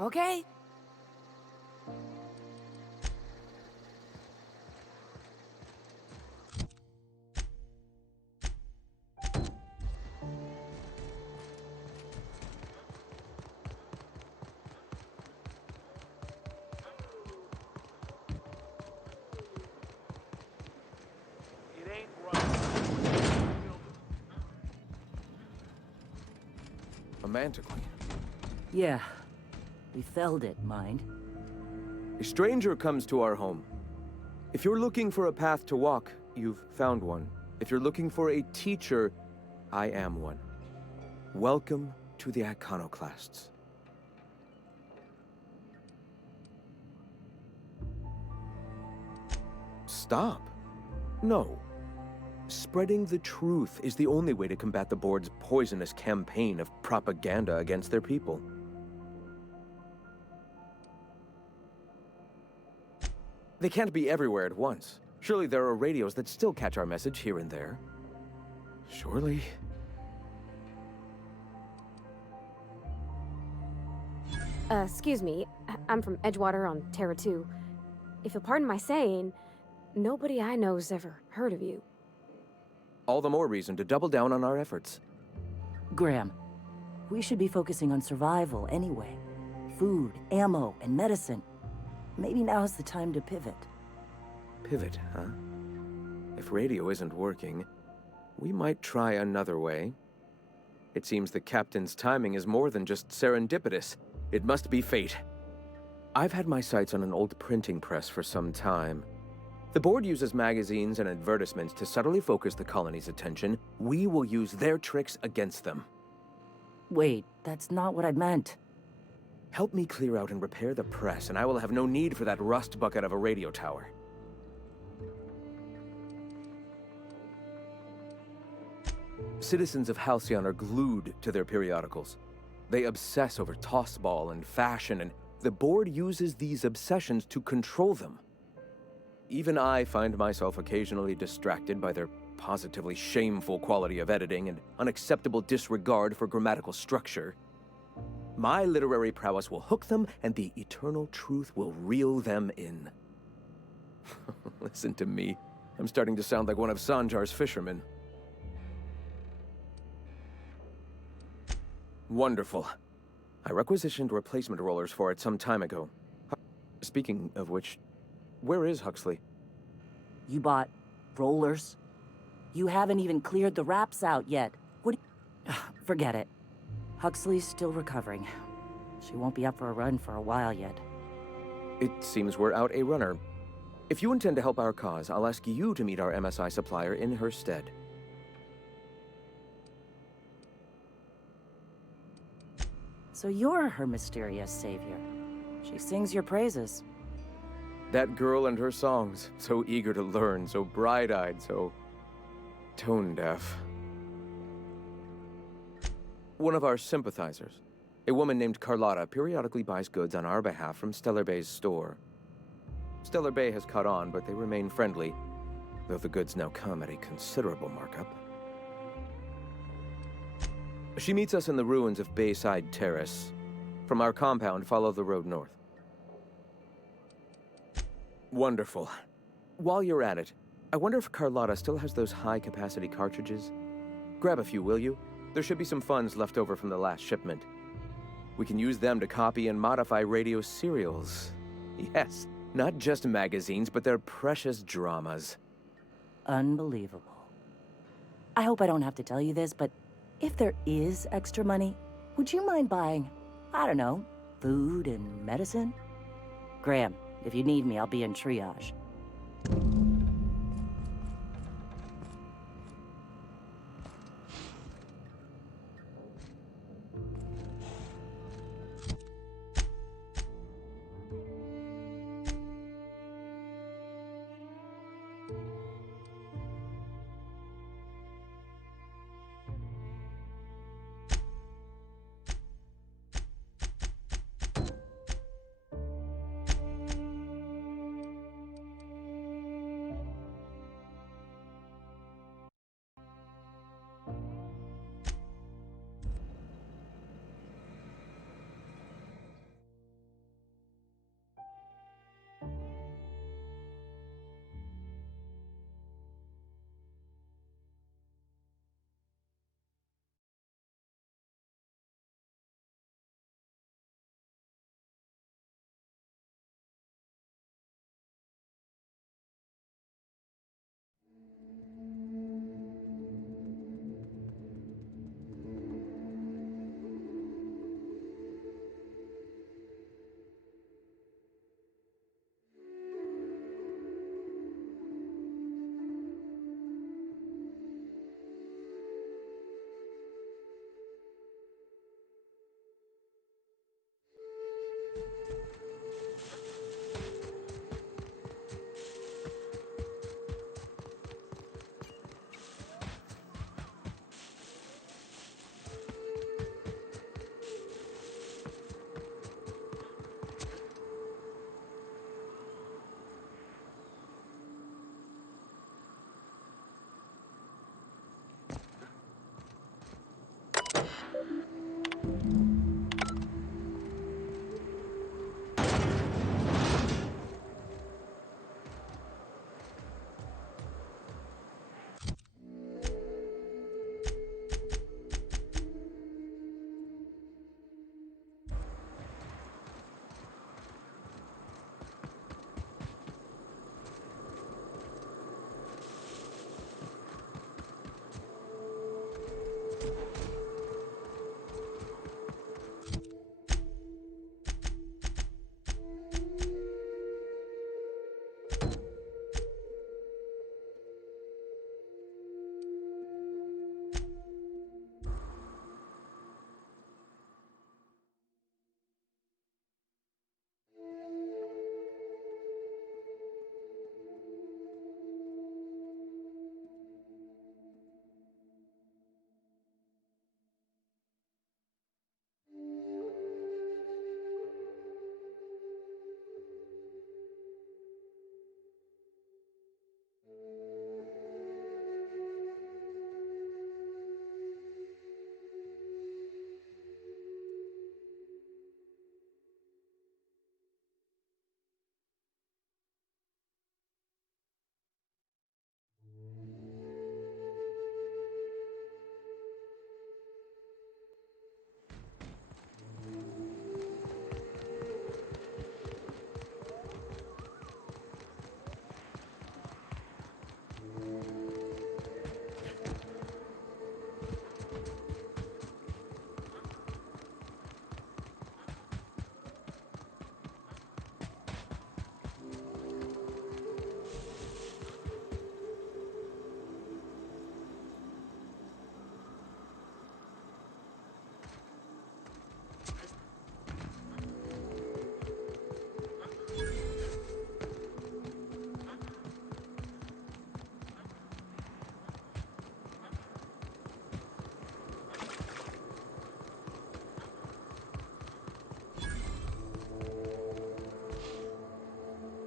Okay. A manticore. Yeah. We felled it, mind. A stranger comes to our home. If you're looking for a path to walk, you've found one. If you're looking for a teacher, I am one. Welcome to the Iconoclasts. Stop. No. Spreading the truth is the only way to combat the board's poisonous campaign of propaganda against their people. They can't be everywhere at once. Surely there are radios that still catch our message here and there. Surely. Excuse me. I'm from Edgewater on Terra 2. If you'll pardon my saying, nobody I know's ever heard of you. All the more reason to double down on our efforts. Graham, we should be focusing on survival anyway. Food, ammo, and medicine. Maybe now's the time to pivot. Pivot, huh? If radio isn't working, we might try another way. It seems the captain's timing is more than just serendipitous. It must be fate. I've had my sights on an old printing press for some time. The board uses magazines and advertisements to subtly focus the colony's attention. We will use their tricks against them. Wait, that's not what I meant. Help me clear out and repair the press, and I will have no need for that rust bucket of a radio tower. Citizens of Halcyon are glued to their periodicals. They obsess over tossball and fashion, and the board uses these obsessions to control them. Even I find myself occasionally distracted by their positively shameful quality of editing and unacceptable disregard for grammatical structure. My literary prowess will hook them, and the eternal truth will reel them in. Listen to me. I'm starting to sound like one of Sanjar's fishermen. Wonderful. I requisitioned replacement rollers for it some time ago. Speaking of which, where is Huxley? You bought rollers? You haven't even cleared the wraps out yet. What? Forget it. Huxley's still recovering. She won't be up for a run for a while yet. It seems we're out a runner. If you intend to help our cause, I'll ask you to meet our MSI supplier in her stead. So you're her mysterious savior. She sings your praises. That girl and her songs, so eager to learn, so bright-eyed, so tone-deaf. One of our sympathizers, a woman named Carlotta, periodically buys goods on our behalf from Stellar Bay's store. Stellar Bay has caught on, but they remain friendly, though the goods now come at a considerable markup. She meets us in the ruins of Bayside Terrace. From our compound, follow the road north. Wonderful. While you're at it, I wonder if Carlotta still has those high-capacity cartridges? Grab a few, will you? There should be some funds left over from the last shipment. We can use them to copy and modify radio serials. Yes, not just magazines, but their precious dramas. Unbelievable. I hope I don't have to tell you this, but if there is extra money, would you mind buying, I don't know, food and medicine? Graham, if you need me, I'll be in triage.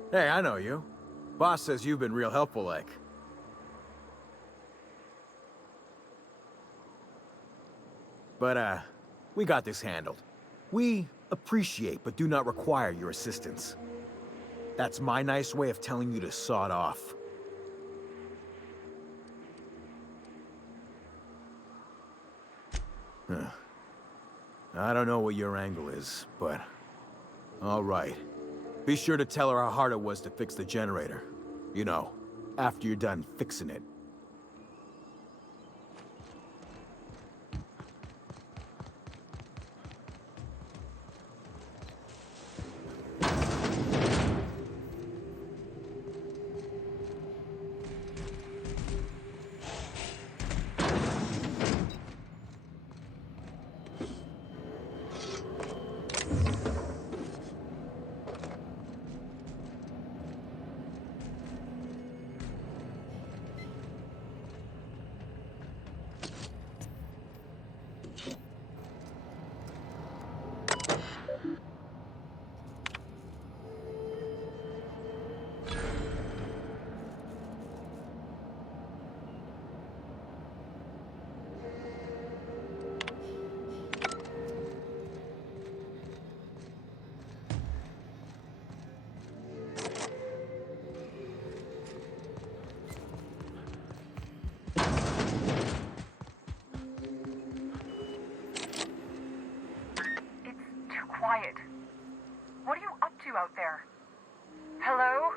Hey, I know you. Boss says you've been real helpful, like. But, we got this handled. We appreciate but do not require your assistance. That's my nice way of telling you to sod off. Huh. I don't know what your angle is, but... all right. Be sure to tell her how hard it was to fix the generator. You know, after you're done fixing it. Quiet. What are you up to out there? Hello?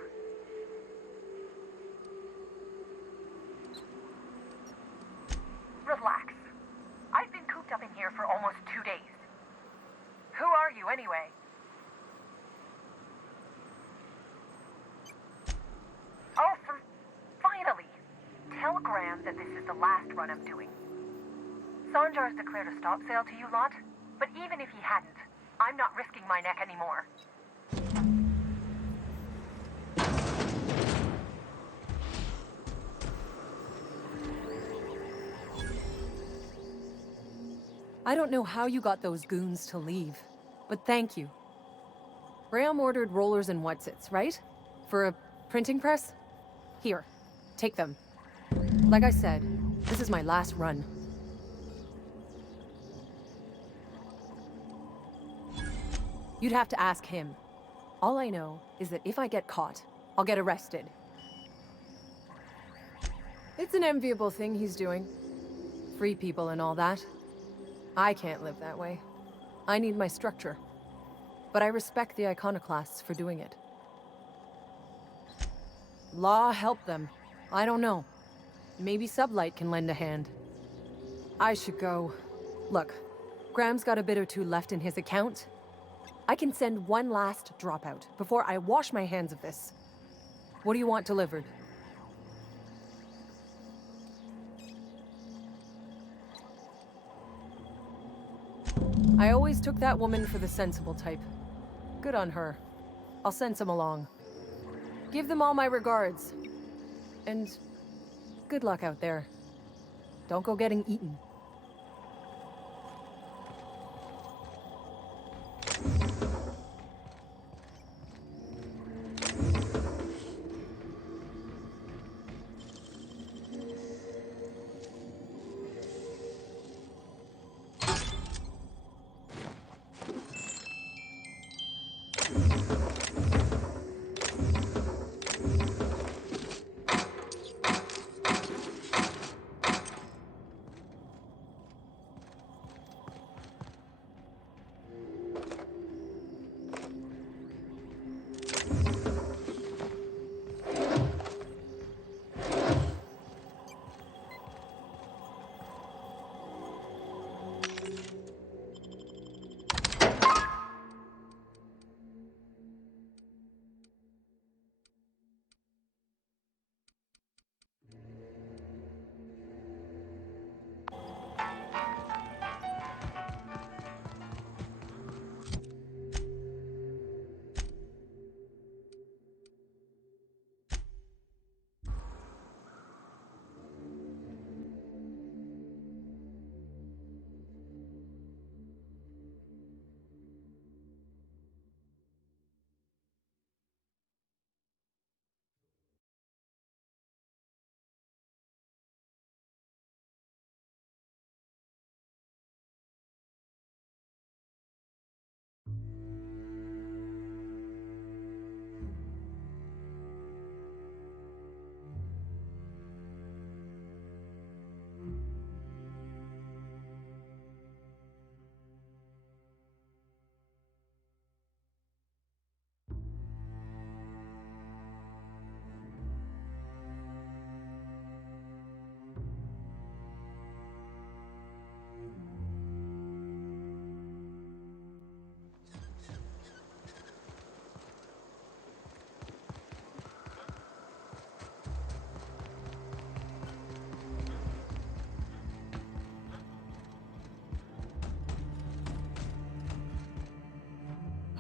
Relax. I've been cooped up in here for almost 2 days. Who are you, anyway? Oh, finally! Tell Graham that this is the last run I'm doing. Sanjar's declared a stop sale to you lot, but even if he hadn't, I'm not risking my neck anymore. I don't know how you got those goons to leave, but thank you. Graham ordered rollers and whatsits, right? For a printing press? Here, take them. Like I said, this is my last run. You'd have to ask him. All I know is that if I get caught, I'll get arrested. It's an enviable thing he's doing. Free people and all that. I can't live that way. I need my structure. But I respect the iconoclasts for doing it. Law helped them. I don't know. Maybe Sublight can lend a hand. I should go. Look, Graham's got a bit or two left in his account. I can send one last dropout before I wash my hands of this. What do you want delivered? I always took that woman for the sensible type. Good on her. I'll send some along. Give them all my regards. And good luck out there. Don't go getting eaten.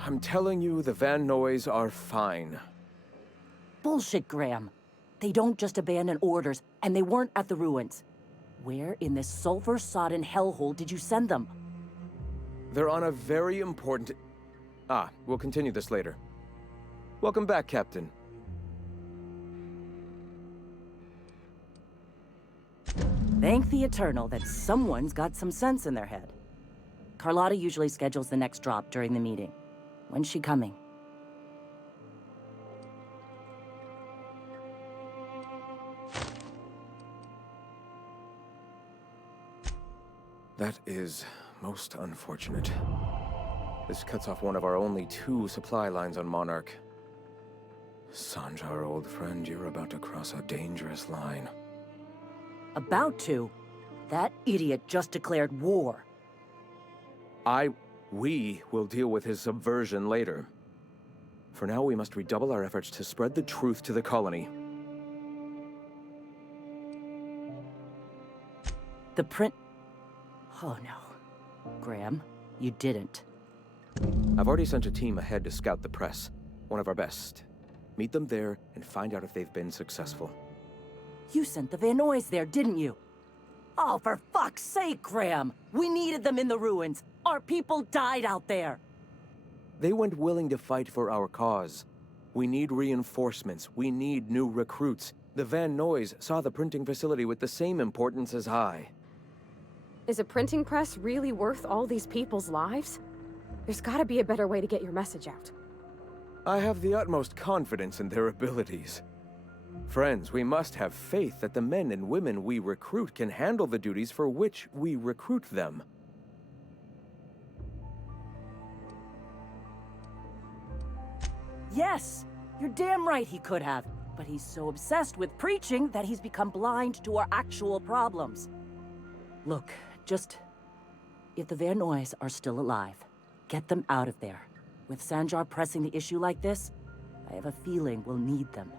I'm telling you, the Van Noys are fine. Bullshit, Graham. They don't just abandon orders, and they weren't at the ruins. Where in this sulfur-sodden hellhole did you send them? They're on a very important... we'll continue this later. Welcome back, Captain. Thank the Eternal that someone's got some sense in their head. Carlotta usually schedules the next drop during the meeting. When's she coming? That is most unfortunate. This cuts off one of our only 2 supply lines on Monarch. Sanjar, old friend, you're about to cross a dangerous line. About to? That idiot just declared war. We will deal with his subversion later. For now, we must redouble our efforts to spread the truth to the colony. The print... Oh no. Graham, you didn't. I've already sent a team ahead to scout the press. One of our best. Meet them there and find out if they've been successful. You sent the Van Noys there, didn't you? Oh, for fuck's sake, Graham! We needed them in the ruins! Our people died out there! They went willing to fight for our cause. We need reinforcements. We need new recruits. The Van Noys saw the printing facility with the same importance as I. Is a printing press really worth all these people's lives? There's gotta be a better way to get your message out. I have the utmost confidence in their abilities. Friends, we must have faith that the men and women we recruit can handle the duties for which we recruit them. Yes! You're damn right he could have. But he's so obsessed with preaching that he's become blind to our actual problems. Look, if the Van Noys are still alive, get them out of there. With Sanjar pressing the issue like this, I have a feeling we'll need them.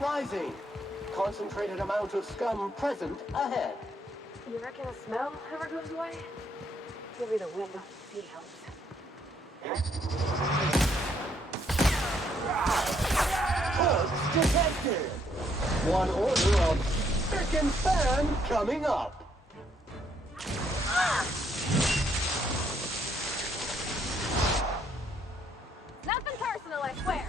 Rising. Concentrated amount of scum present ahead. You reckon a smell ever goes away? Maybe the wind off the sea helps. Hooks detected. One order of frickin' fan coming up. Nothing personal, I swear.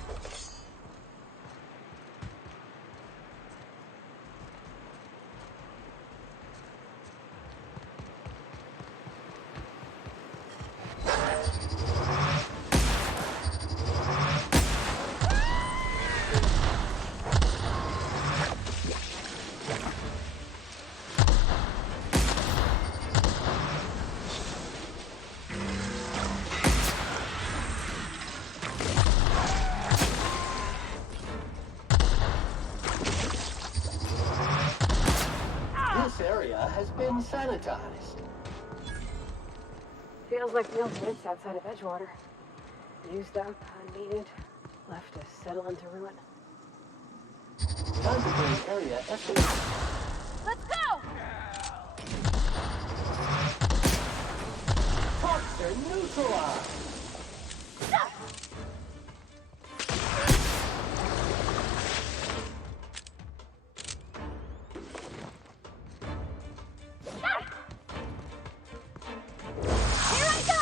This area has been sanitized. Feels like the old bits outside of Edgewater. Used up, unneeded, left to settle into ruin. Time to gain area estimate. Let's go! Toxin neutralized. Here I go!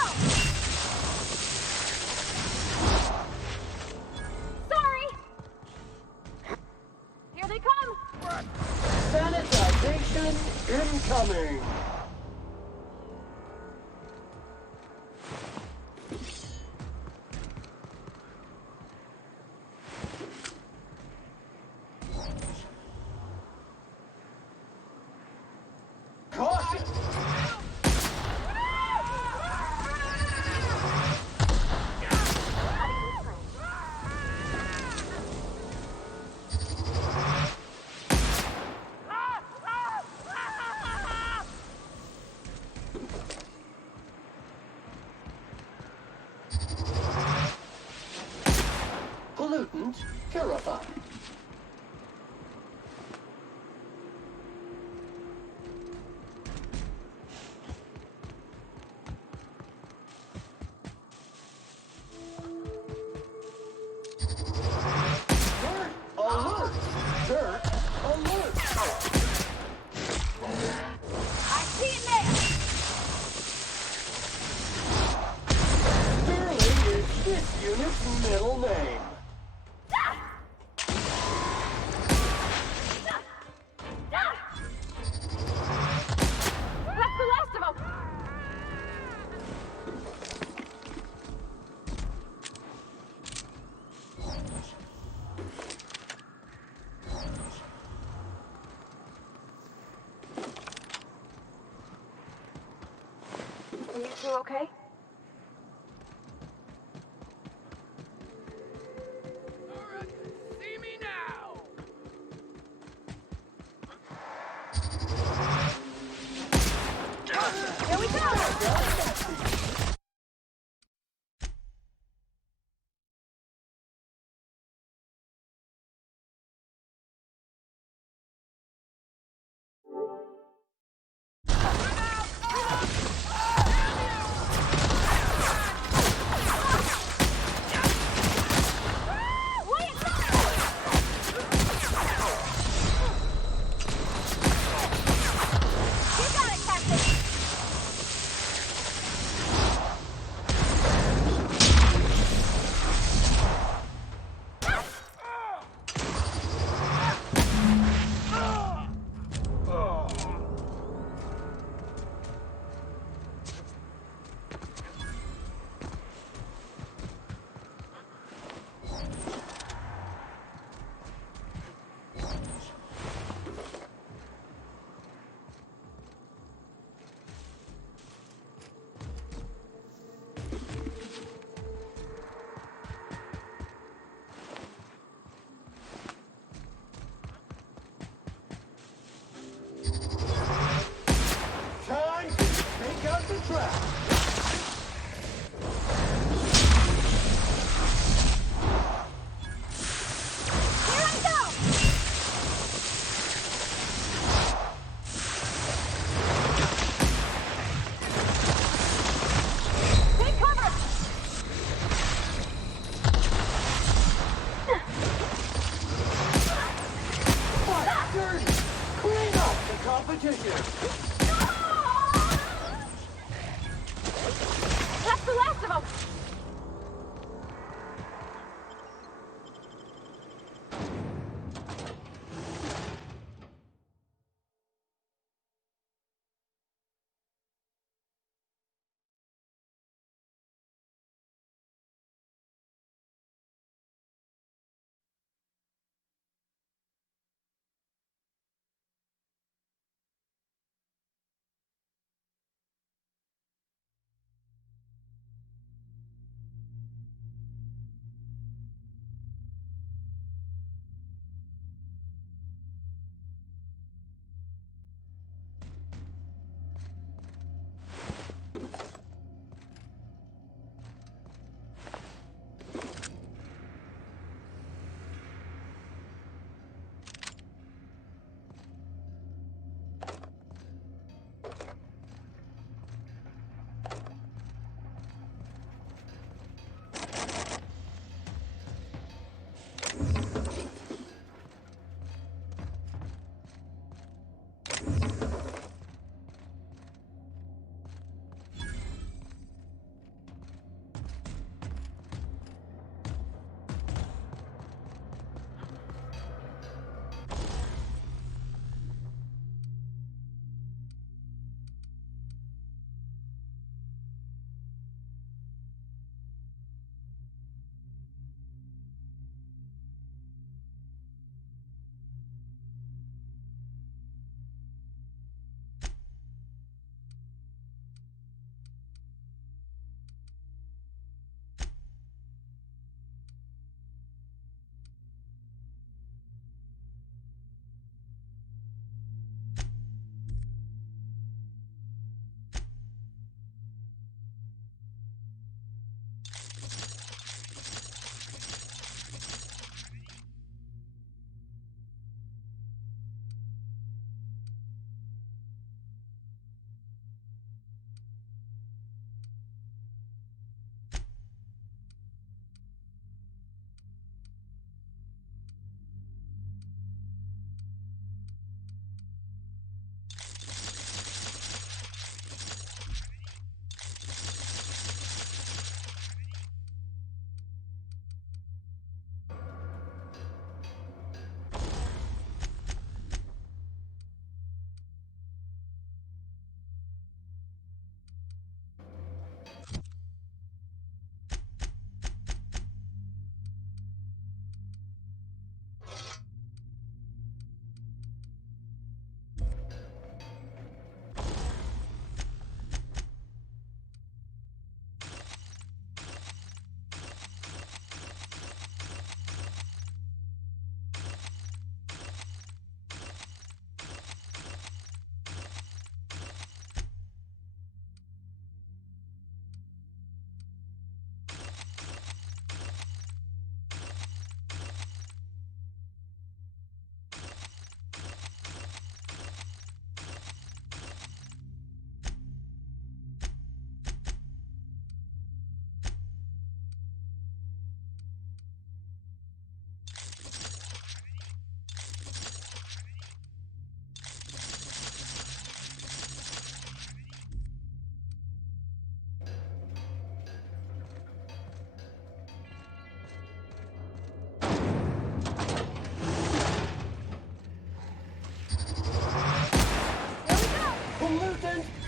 Sorry! Here they come! Sanitization incoming. Caution! Pollutant purified. Dirt alert! Dirt alert! I see it there! Sterling is this unit's middle name. That's the last of them! Are you two okay? See me now! Here we go!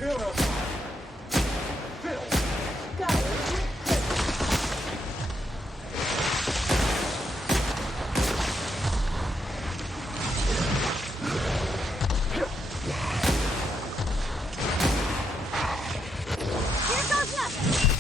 Purify. Fill. Scour with Here goes nothing!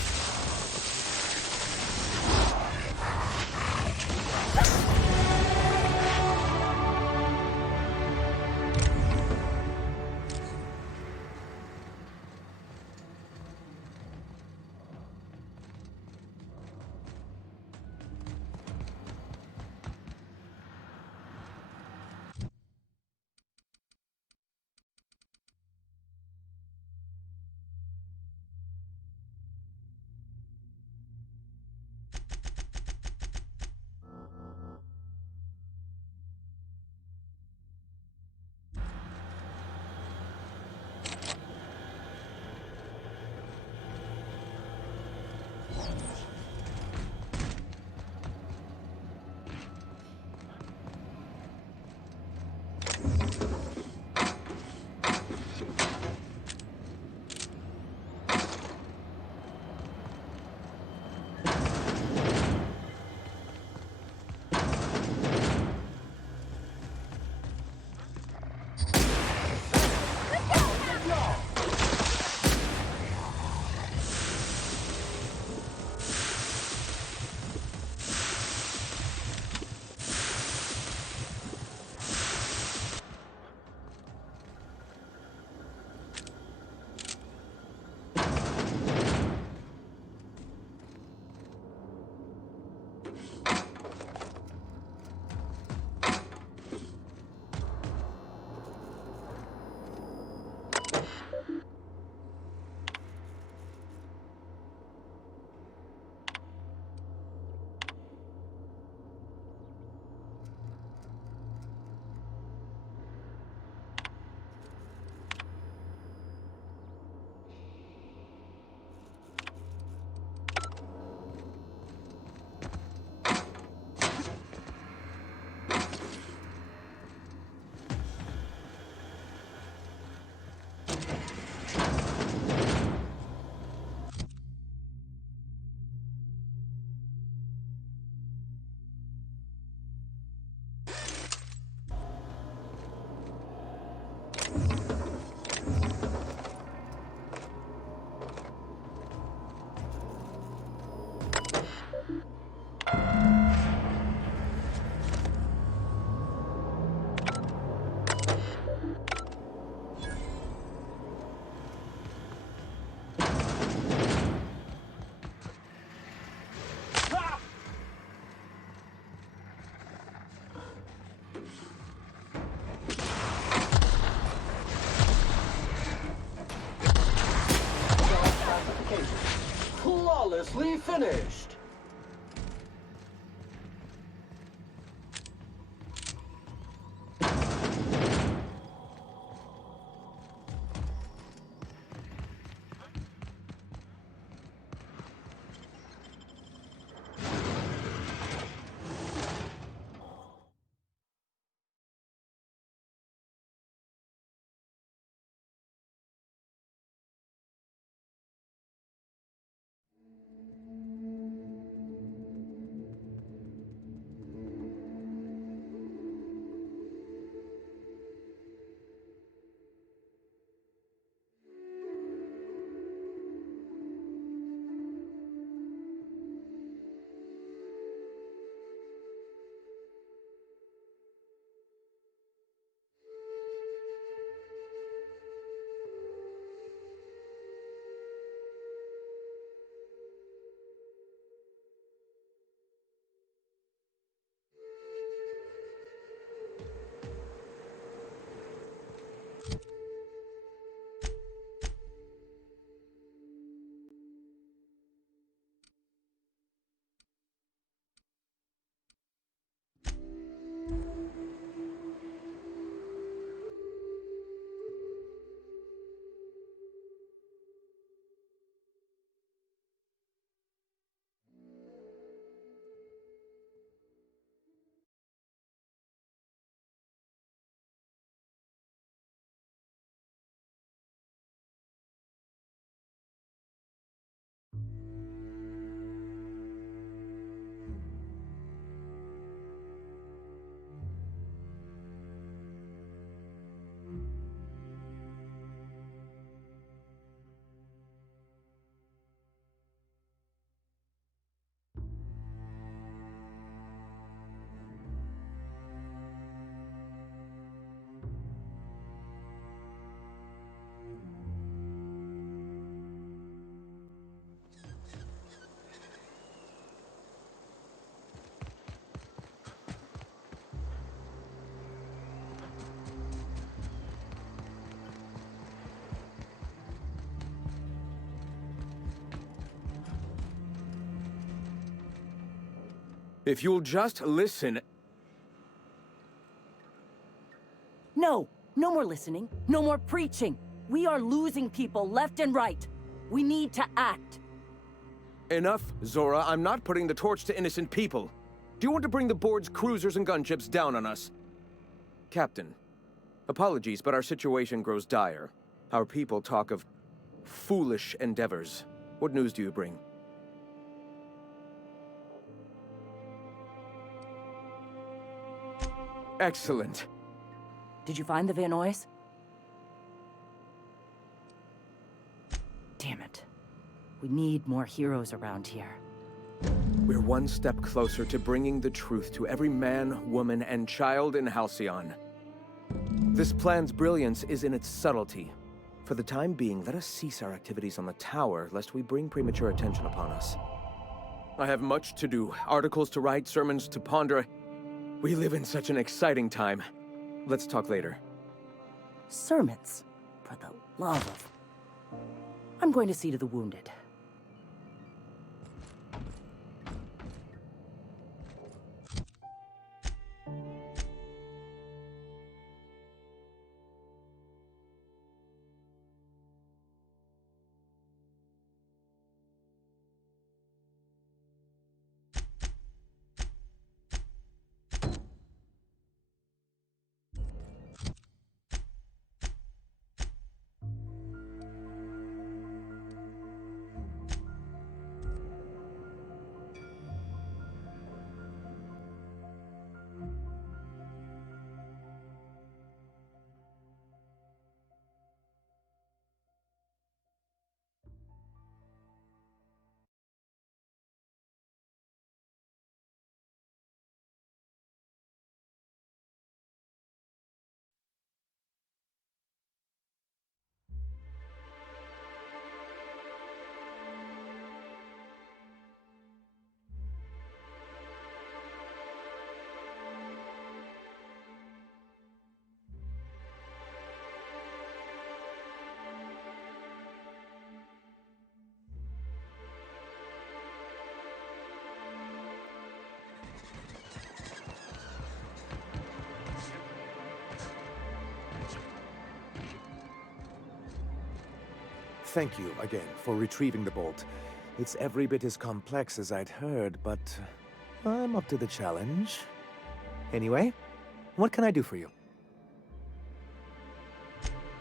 Flawlessly finished. If you'll just listen... No! No more listening. No more preaching. We are losing people left and right. We need to act. Enough, Zora. I'm not putting the torch to innocent people. Do you want to bring the board's cruisers and gunships down on us? Captain, apologies, but our situation grows dire. Our people talk of foolish endeavors. What news do you bring? Excellent. Did you find the Vanois? Damn it. We need more heroes around here. We're one step closer to bringing the truth to every man, woman, and child in Halcyon. This plan's brilliance is in its subtlety. For the time being, let us cease our activities on the tower, lest we bring premature attention upon us. I have much to do, articles to write, sermons to ponder. We live in such an exciting time. Let's talk later. Sermons? For the love of... I'm going to see to the wounded. Thank you again for retrieving the bolt. It's every bit as complex as I'd heard, but I'm up to the challenge. Anyway, what can I do for you?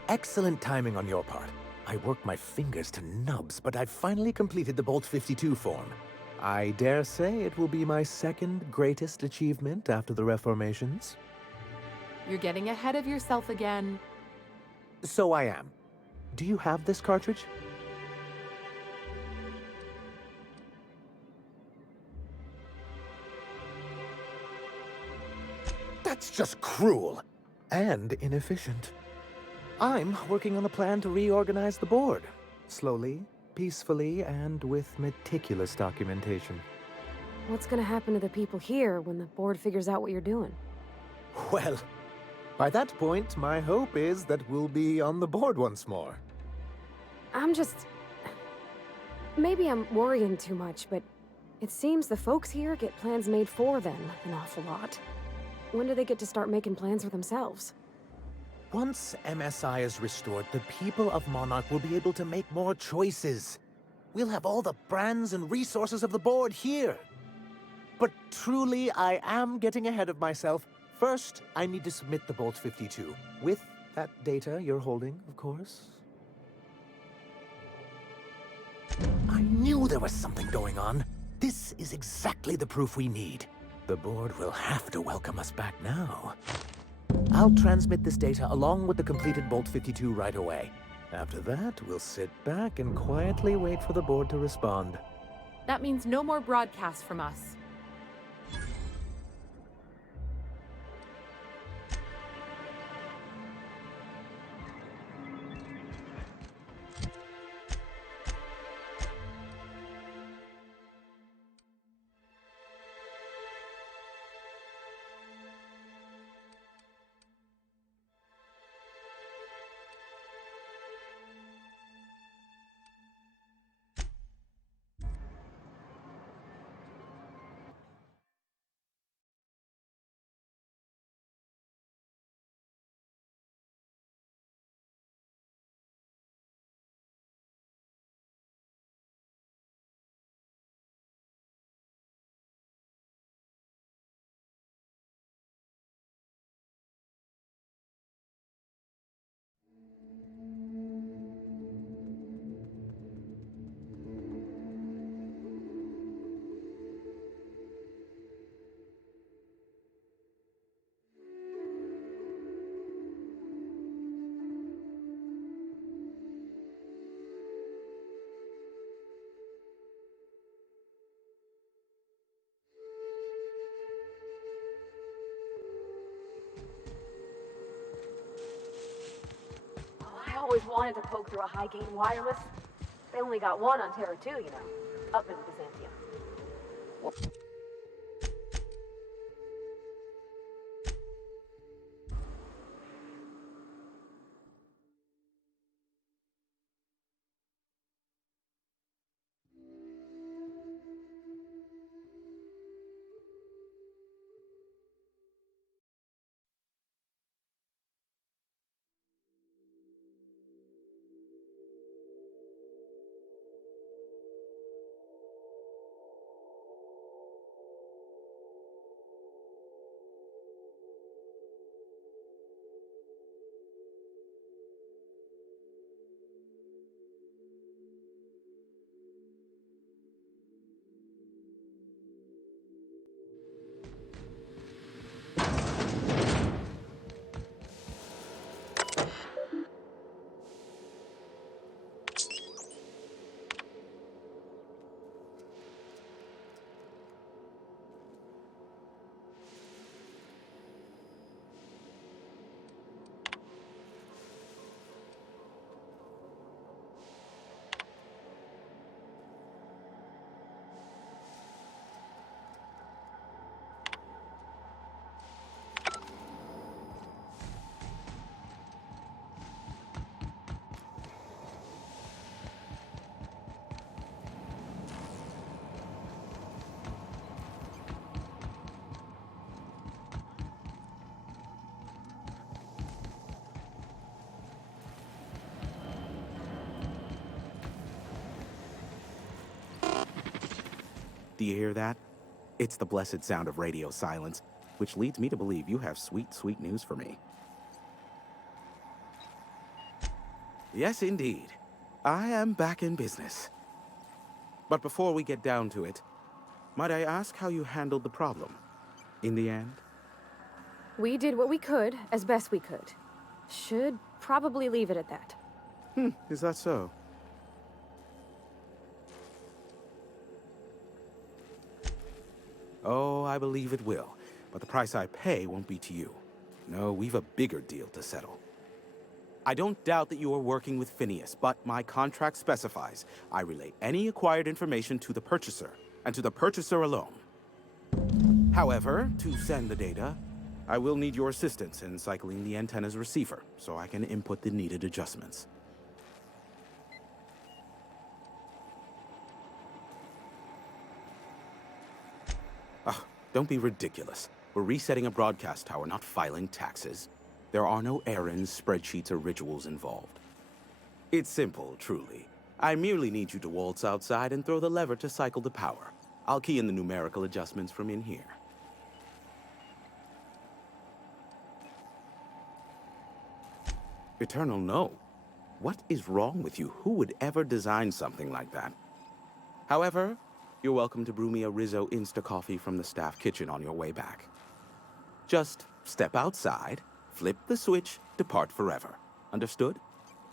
Excellent timing on your part. I worked my fingers to nubs, but I've finally completed the Bolt 52 form. I dare say it will be my second greatest achievement after the Reformations. You're getting ahead of yourself again. So I am. Do you have this cartridge? That's just cruel and inefficient. I'm working on a plan to reorganize the board. Slowly, peacefully, and with meticulous documentation. What's gonna happen to the people here when the board figures out what you're doing? Well, by that point, my hope is that we'll be on the board once more. I'm just... Maybe I'm worrying too much, but it seems the folks here get plans made for them an awful lot. When do they get to start making plans for themselves? Once MSI is restored, the people of Monarch will be able to make more choices. We'll have all the brands and resources of the board here. But truly, I am getting ahead of myself. First, I need to submit the Bolt 52. With that data you're holding, of course. I knew there was something going on. This is exactly the proof we need. The board will have to welcome us back now. I'll transmit this data along with the completed Bolt 52 right away. After that, we'll sit back and quietly wait for the board to respond. That means no more broadcasts from us. always wanted to poke through a high-gain wireless. They only got one on Terra 2, you know, up in Byzantium. Do you hear that? It's the blessed sound of radio silence, which leads me to believe you have sweet, sweet news for me. Yes, indeed. I am back in business. But before we get down to it, might I ask how you handled the problem? In the end? We did what we could, as best we could. Should probably leave it at that. Is that so? Oh, I believe it will. But the price I pay won't be to you. No, we've a bigger deal to settle. I don't doubt that you are working with Phineas, but my contract specifies I relay any acquired information to the purchaser, and to the purchaser alone. However, to send the data, I will need your assistance in cycling the antenna's receiver, so I can input the needed adjustments. Don't be ridiculous. We're resetting a broadcast tower, not filing taxes. There are no errands, spreadsheets, or rituals involved. It's simple, truly. I merely need you to waltz outside and throw the lever to cycle the power. I'll key in the numerical adjustments from in here. Eternal, no. What is wrong with you? Who would ever design something like that? However, you're welcome to brew me a Rizzo Insta-Coffee from the staff kitchen on your way back. Just step outside, flip the switch, depart forever. Understood?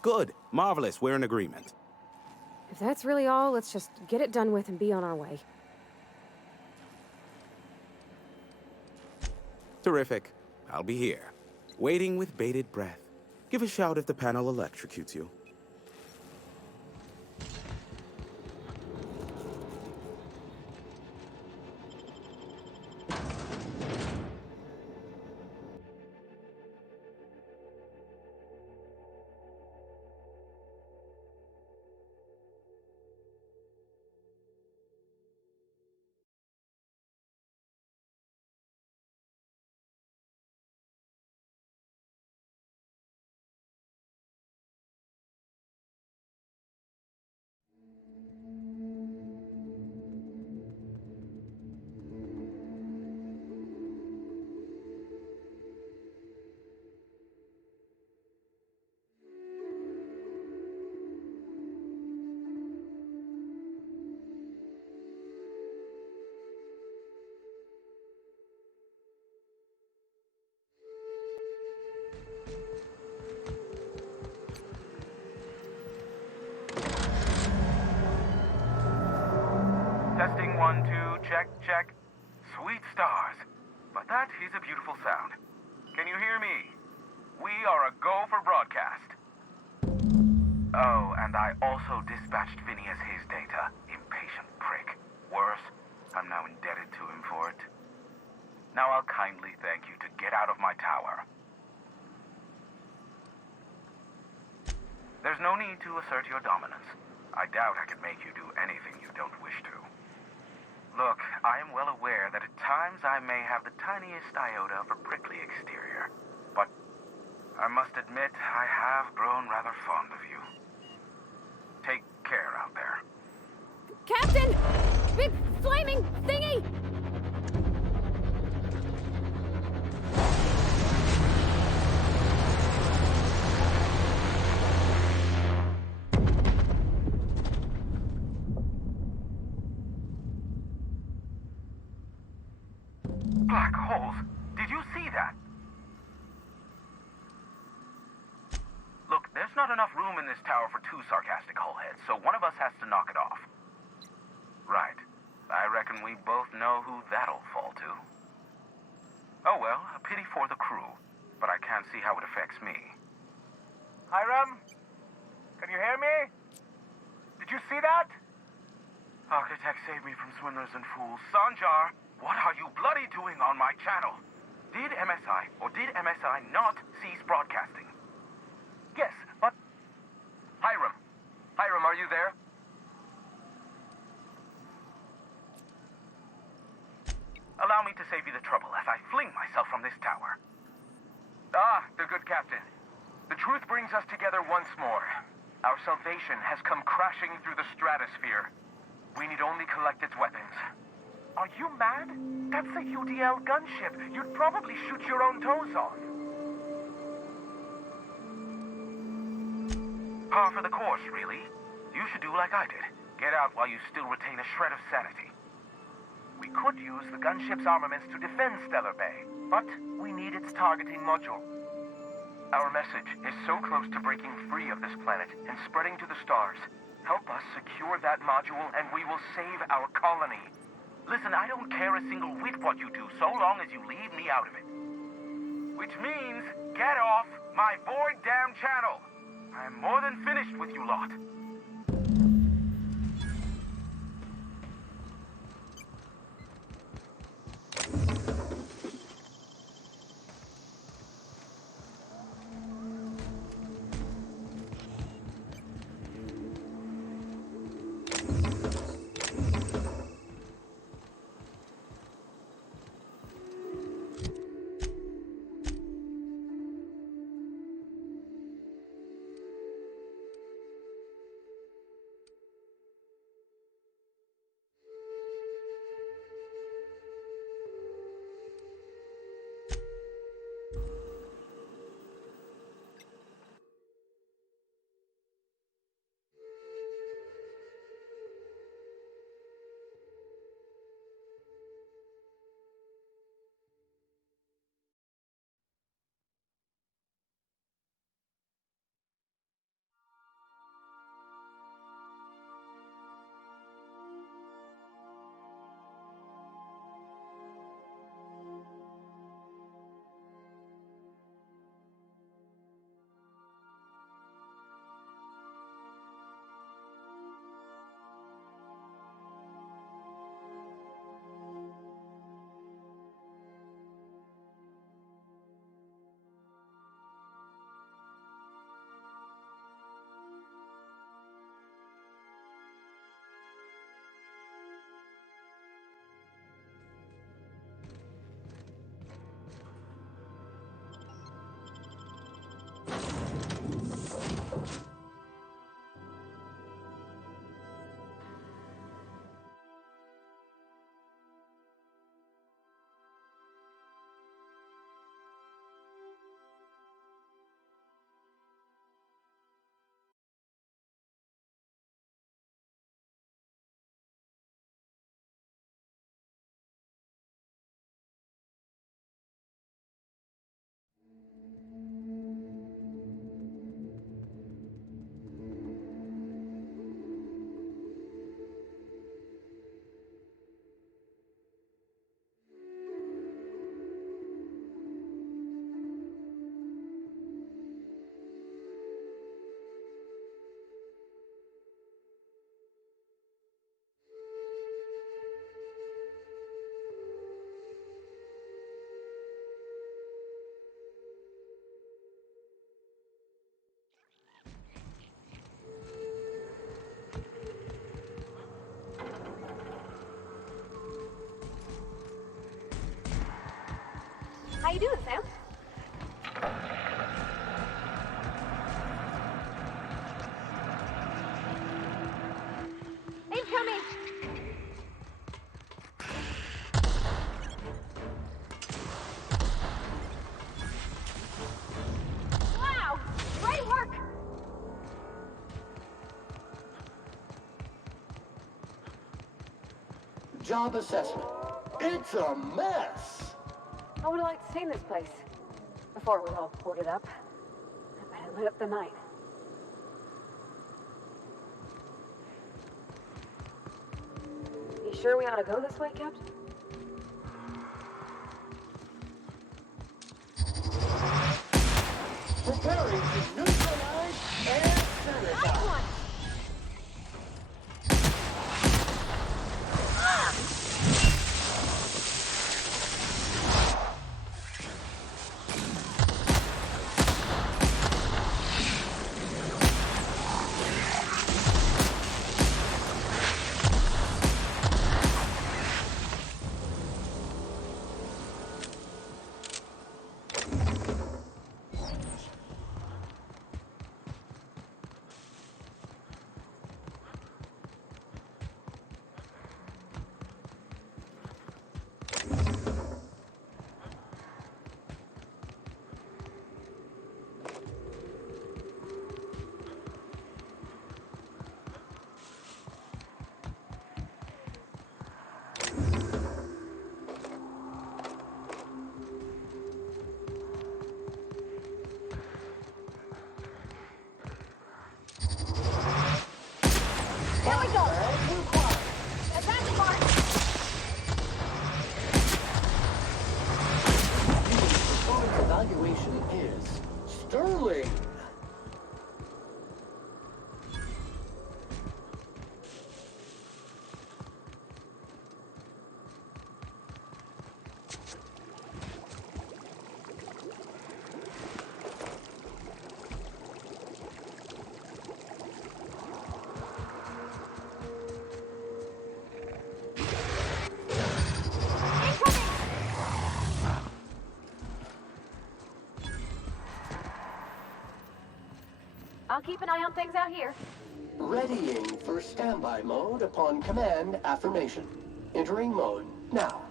Good. Marvelous. We're in agreement. If that's really all, let's just get it done with and be on our way. Terrific. I'll be here, waiting with bated breath. Give a shout if the panel electrocutes you. Testing 1, 2, check, check. Sweet stars. But that is a beautiful sound. Can you hear me? We are a go for broadcast. Oh, and I also dispatched Phineas his data. Impatient prick. Worse, I'm now indebted to him for it. Now I'll kindly thank you to get out of my tower. There's no need to assert your dominance. I doubt I could make you do anything you don't wish to. Look, I am well aware that at times I may have the tiniest iota of a prickly exterior, but I must admit I have grown rather fond of you. Take care out there. Captain! Big flaming thingy! Black holes! Did you see that? Look, there's not enough room in this tower for two sarcastic hullheads, so one of us has to knock it off. Right. I reckon we both know who that'll fall to. Oh well, a pity for the crew, but I can't see how it affects me. Hiram? Can you hear me? Did you see that? Architect, save me from swindlers and fools. Sanjar, what are you bloody doing on my channel? Did MSI or did MSI not cease broadcasting? Yes, but... Hiram! Hiram, are you there? Allow me to save you the trouble as I fling myself from this tower. Ah, the good captain. The truth brings us together once more. Our salvation has come crashing through the stratosphere. We need only collect its weapons. Are you mad? That's a UDL gunship. You'd probably shoot your own toes off. Par for the course, really. You should do like I did. Get out while you still retain a shred of sanity. We could use the gunship's armaments to defend Stellar Bay, but we need its targeting module. Our message is so close to breaking free of this planet and spreading to the stars. Help us secure that module and we will save our colony. Listen, I don't care a single whit what you do, so long as you leave me out of it. Which means, get off my void damn channel! I am more than finished with you lot. How you doing, Sam? Incoming! Wow! Great work! Job assessment. It's a mess. I would have liked to see this place before it was all boarded up. I bet it lit up the night. You sure we ought to go this way, Captain? Preparing to neutralize and sanitize. Here we go! Attack the mark! Performance evaluation is sterling. I'll keep an eye on things out here. Readying for standby mode upon command affirmation. Entering mode now.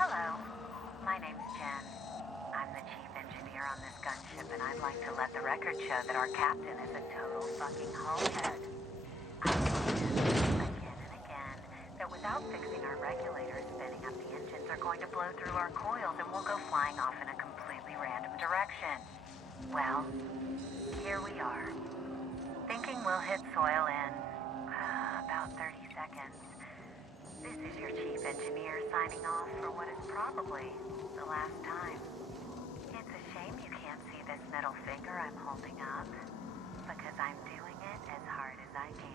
Hello, my name's Jen. I'm the chief engineer on this gunship, and I'd like to let the record show that our captain is a total fucking hothead. I've told him again and again that without fixing our regulators, spinning up the engines are going to blow through our coils and we'll go flying off in a completely random direction. Well, here we are. Thinking we'll hit soil in about 30 seconds. This is your chief engineer signing off for what is probably the last time. It's a shame you can't see this middle finger I'm holding up, because I'm doing it as hard as I can.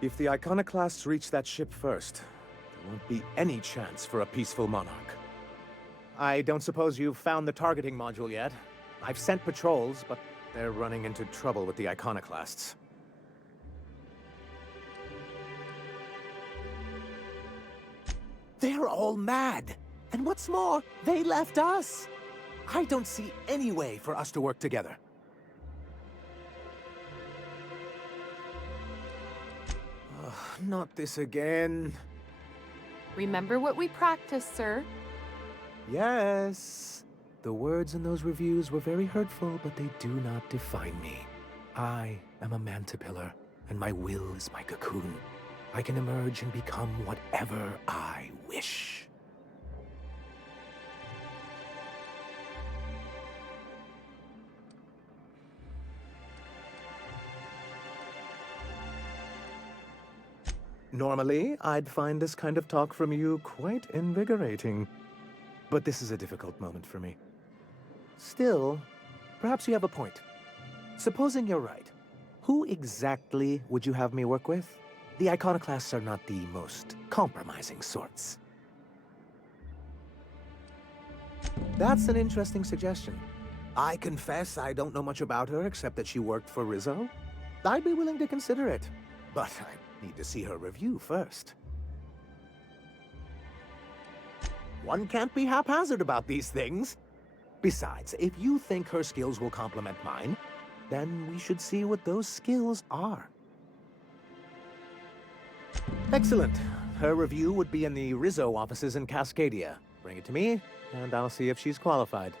If the Iconoclasts reach that ship first, there won't be any chance for a peaceful monarch. I don't suppose you've found the targeting module yet. I've sent patrols, but they're running into trouble with the Iconoclasts. They're all mad! And what's more, they left us! I don't see any way for us to work together. Ugh, not this again. Remember what we practiced, sir. Yes. The words in those reviews were very hurtful, but they do not define me. I am a mantipillar, and my will is my cocoon. I can emerge and become whatever I wish. Normally, I'd find this kind of talk from you quite invigorating. But this is a difficult moment for me. Still, perhaps you have a point. Supposing you're right, who exactly would you have me work with? The Iconoclasts are not the most compromising sorts. That's an interesting suggestion. I confess I don't know much about her except that she worked for Rizzo. I'd be willing to consider it, but I need to see her review first. One can't be haphazard about these things. Besides, if you think her skills will complement mine, then we should see what those skills are. Excellent. Her review would be in the Rizzo offices in Cascadia. Bring it to me, and I'll see if she's qualified.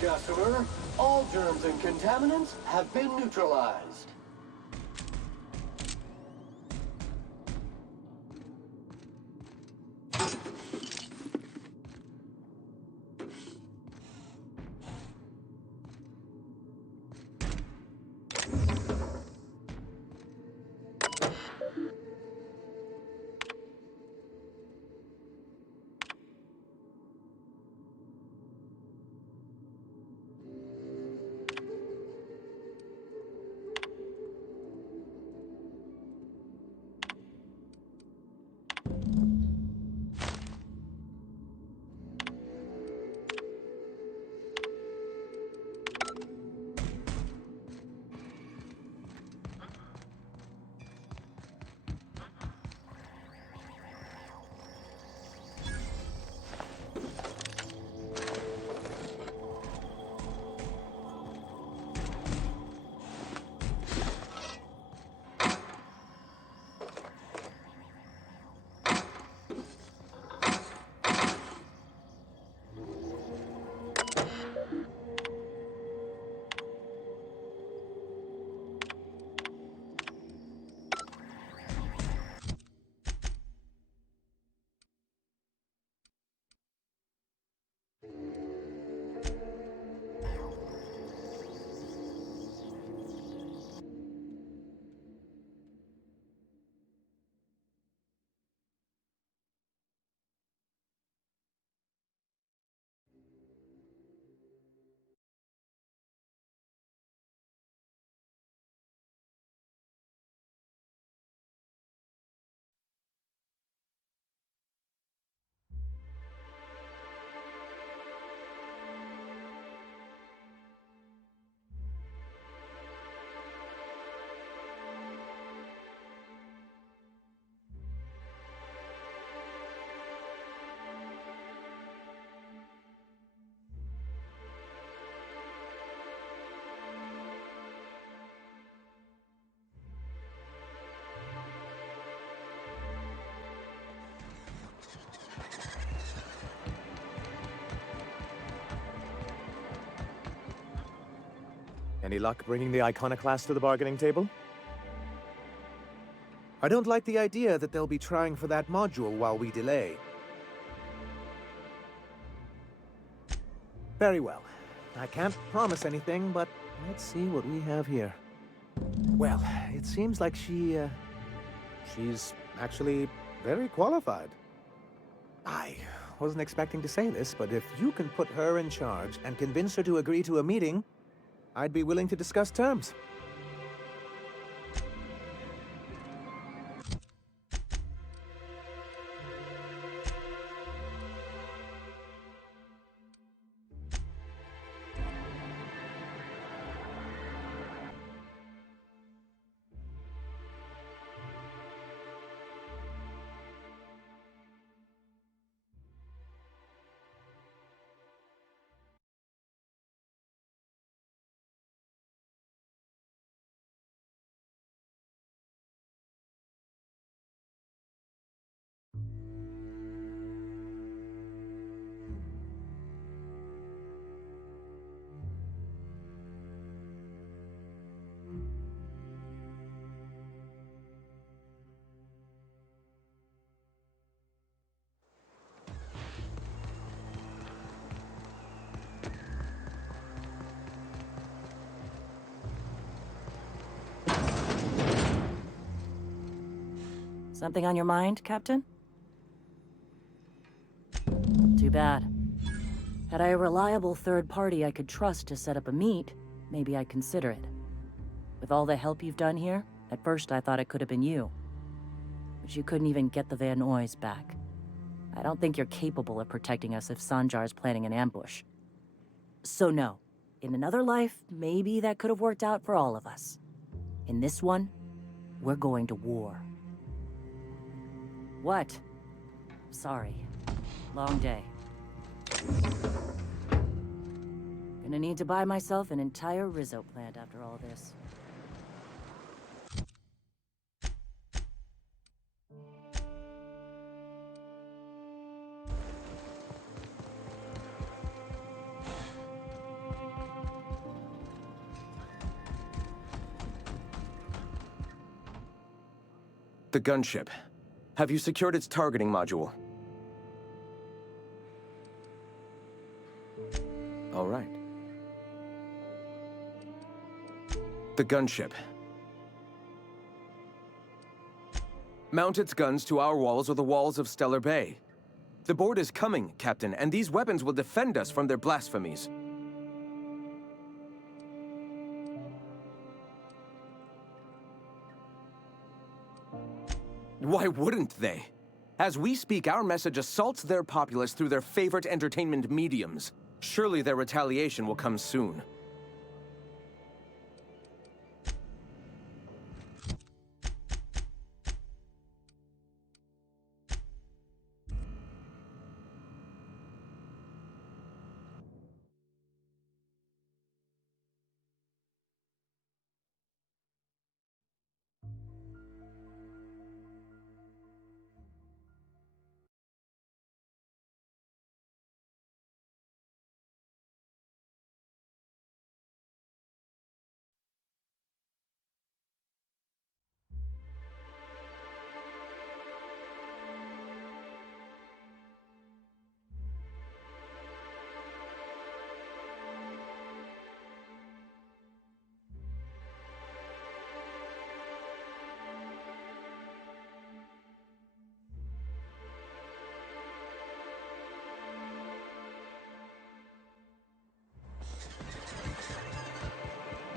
Customer, all germs and contaminants have been neutralized. Any luck bringing the iconoclast to the bargaining table? I don't like the idea that they'll be trying for that module while we delay. Very well. I can't promise anything, but let's see what we have here. Well, it seems like she's actually very qualified. I wasn't expecting to say this, but if you can put her in charge and convince her to agree to a meeting, I'd be willing to discuss terms. Something on your mind, Captain? Too bad. Had I a reliable third party I could trust to set up a meet, maybe I'd consider it. With all the help you've done here, at first I thought it could have been you. But you couldn't even get the Van Oys back. I don't think you're capable of protecting us if Sanjar's planning an ambush. So no. In another life, maybe that could have worked out for all of us. In this one, we're going to war. What? Sorry. Long day. Gonna need to buy myself an entire Rizzo plant after all this. The gunship. Have you secured its targeting module? All right. The gunship. Mount its guns to our walls or the walls of Stellar Bay. The Board is coming, Captain, and these weapons will defend us from their blasphemies. Why wouldn't they? As we speak, our message assaults their populace through their favorite entertainment mediums. Surely their retaliation will come soon.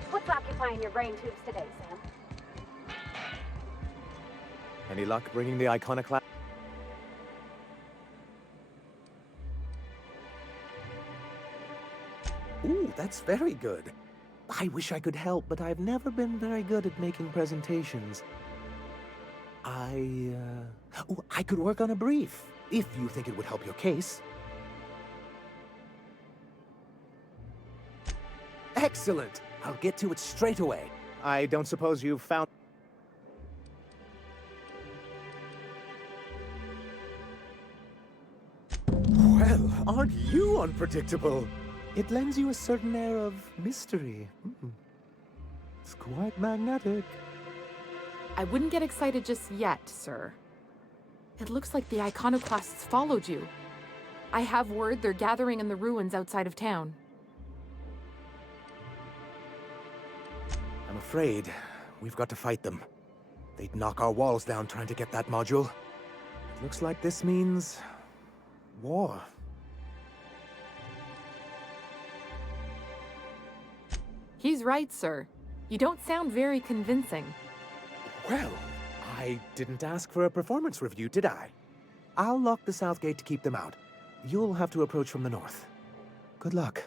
What's occupying your brain tubes today, Sam? Any luck bringing the iconoclast? Ooh, that's very good. I wish I could help, but I've never been very good at making presentations. I could work on a brief, if you think it would help your case. Excellent! I'll get to it straight away. I don't suppose you've found... Well, aren't you unpredictable? It lends you a certain air of mystery. It's quite magnetic. I wouldn't get excited just yet, sir. It looks like the iconoclasts followed you. I have word they're gathering in the ruins outside of town. I'm afraid we've got to fight them. They'd knock our walls down trying to get that module. Looks like this means war. He's right, sir. You don't sound very convincing. Well, I didn't ask for a performance review, did I? I'll lock the south gate to keep them out. You'll have to approach from the north. Good luck.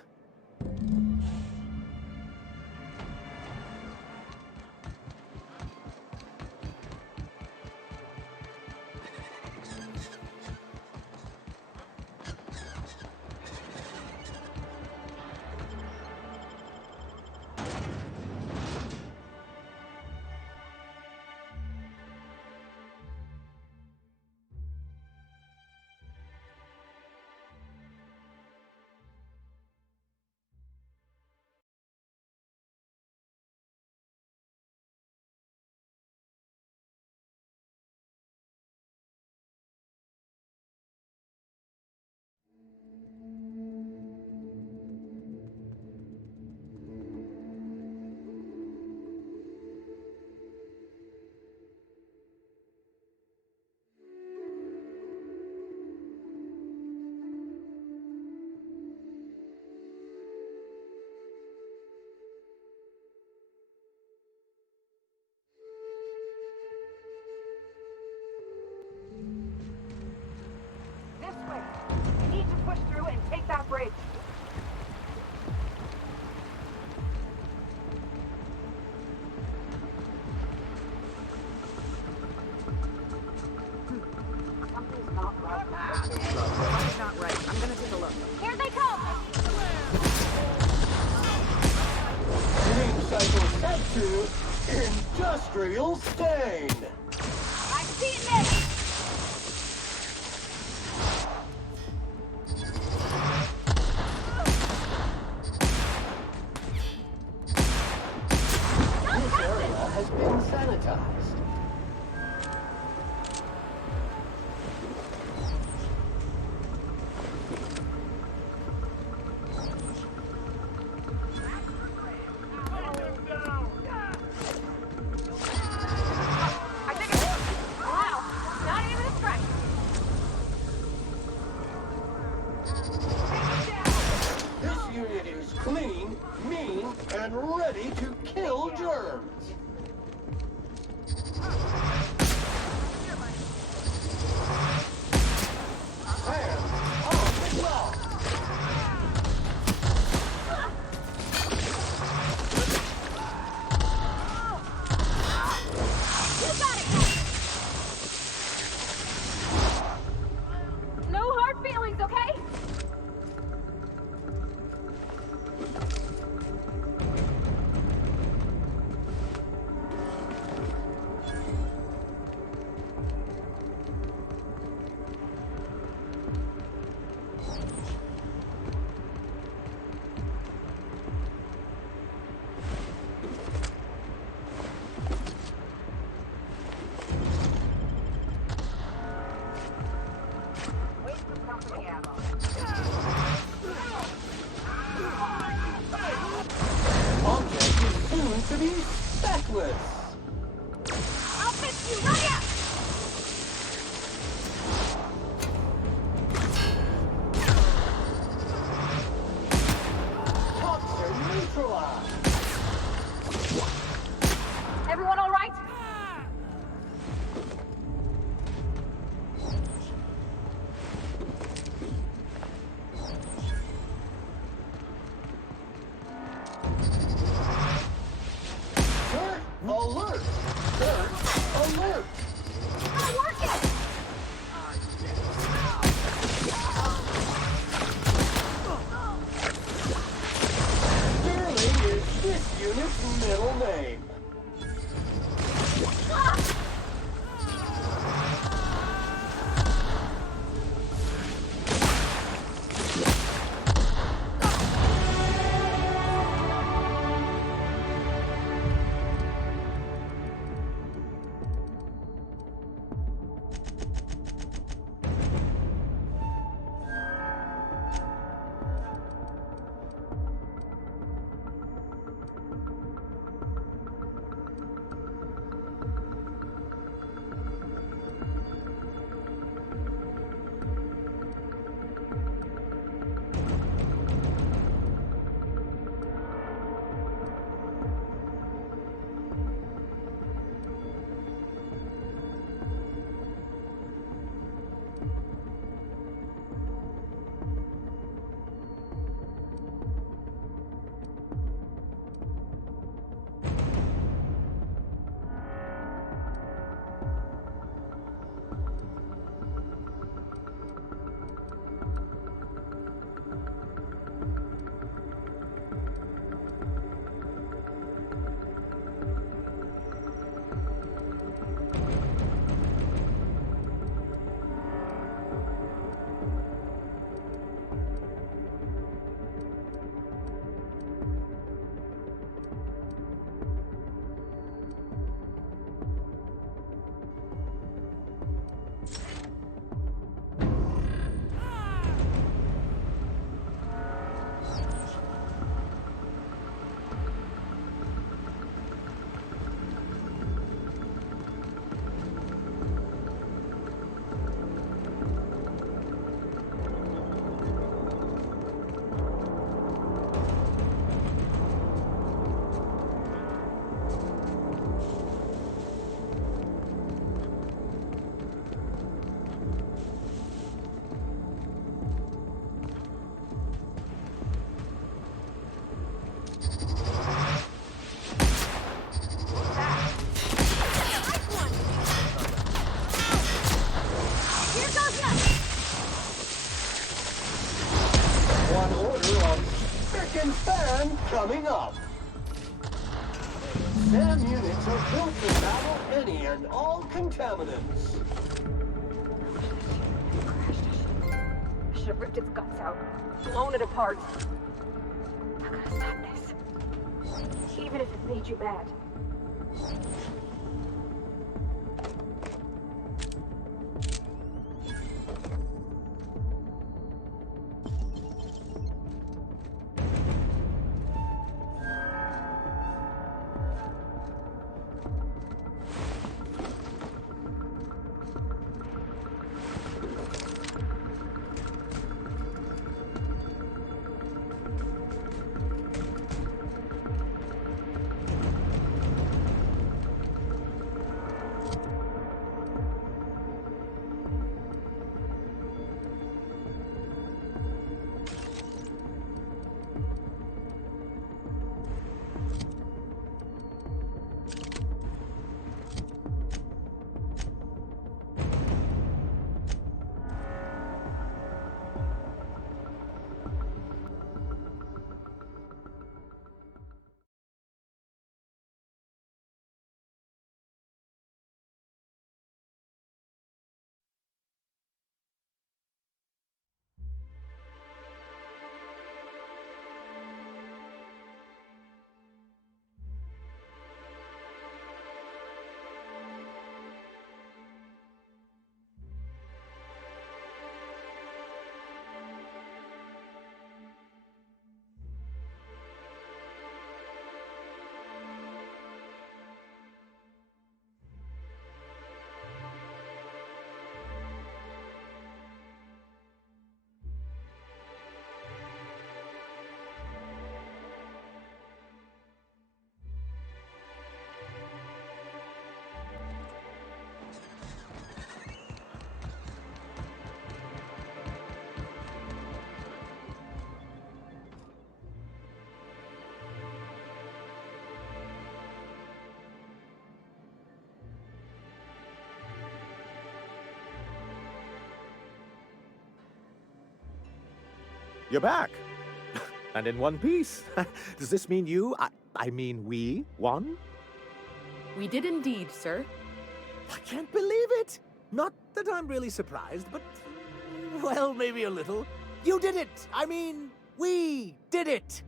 This way. We need to push through and take that bridge. Something's not right. Something's not right. I'm gonna take a look. Here they come! Dream cycle set to industrial stain. I've seen this! This area has been sanitized. I think it's... Wow! Not even a scratch! This unit is clean, mean, and ready to kill germs. Hands off the block. You got it! No hard feelings, okay? Wait for company ammo. Object is soon to be speckless. I'll fix you right up! Toxin neutralized. Everyone all right? Dirt alert! Dirt alert! Not working! Sterling is this unit's middle name. Coming up. SAM units are built to battle any and all contaminants. I should have ripped its guts out, blown it apart. I could have stopped this. Even if it made you mad. You're back. And in one piece. Does this mean I mean we, won? We did indeed, sir. I can't believe it! Not that I'm really surprised, but... well, maybe a little. You did it! I mean, we did it!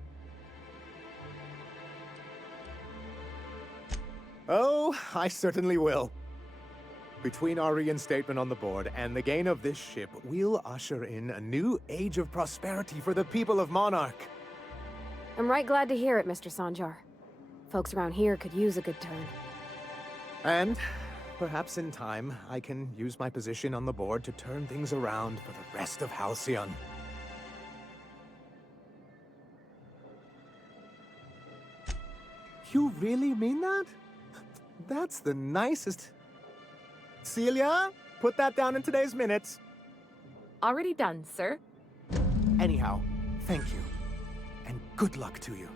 Oh, I certainly will. Between our reinstatement on the board and the gain of this ship, we'll usher in a new age of prosperity for the people of Monarch. I'm right glad to hear it, Mr. Sanjar. Folks around here could use a good turn. And perhaps in time, I can use my position on the board to turn things around for the rest of Halcyon. You really mean that? That's the nicest... Celia, put that down in today's minutes. Already done, sir. Anyhow, thank you. And good luck to you.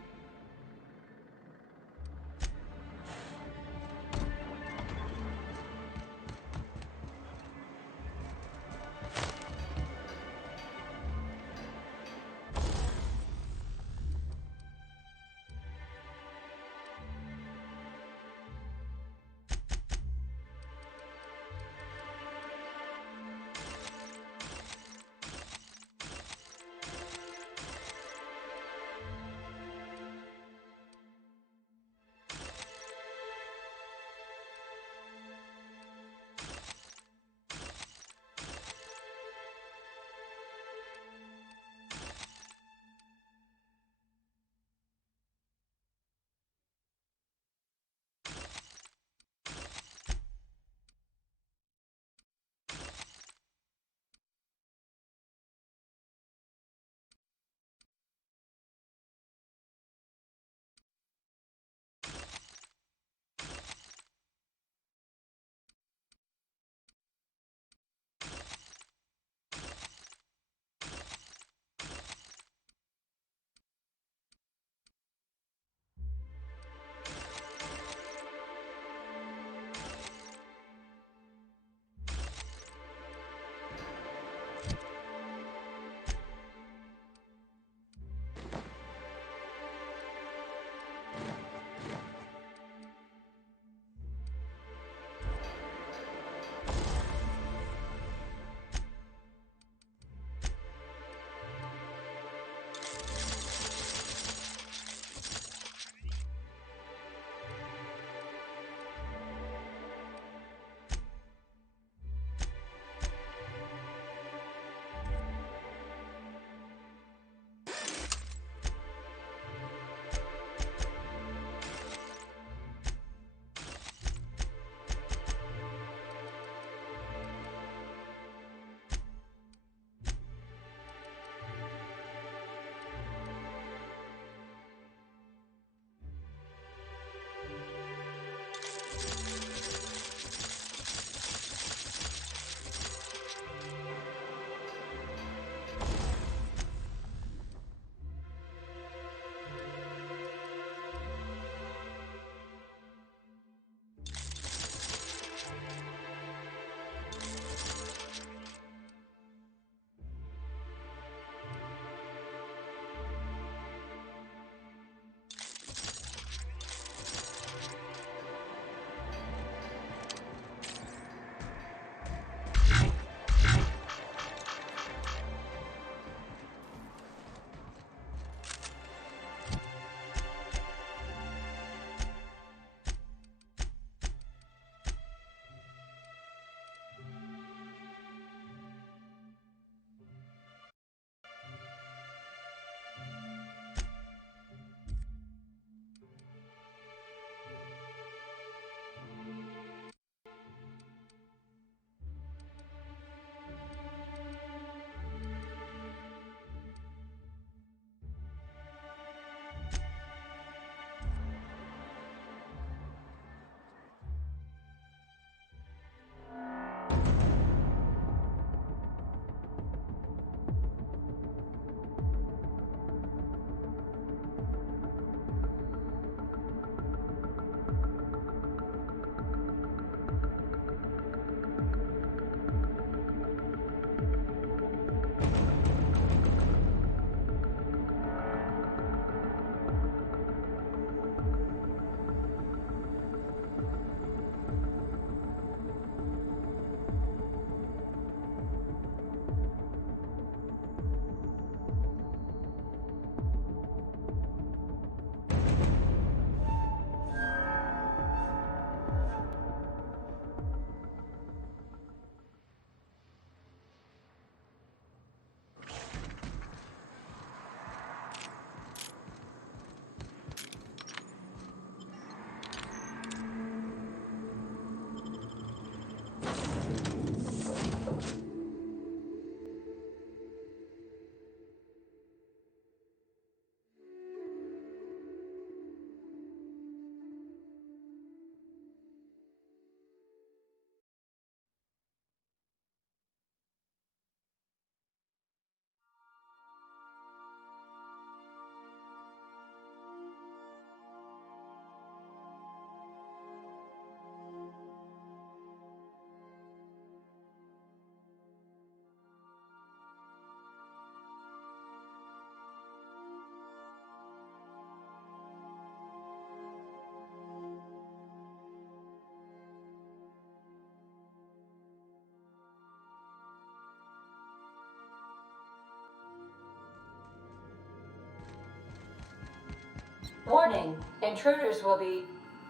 Warning, intruders will be...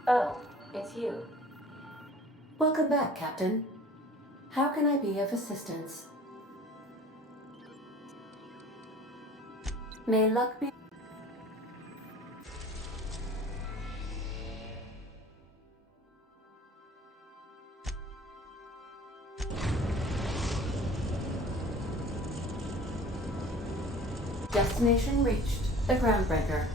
Oh, it's you. Welcome back, Captain. How can I be of assistance? May luck be... Destination reached. The Groundbreaker.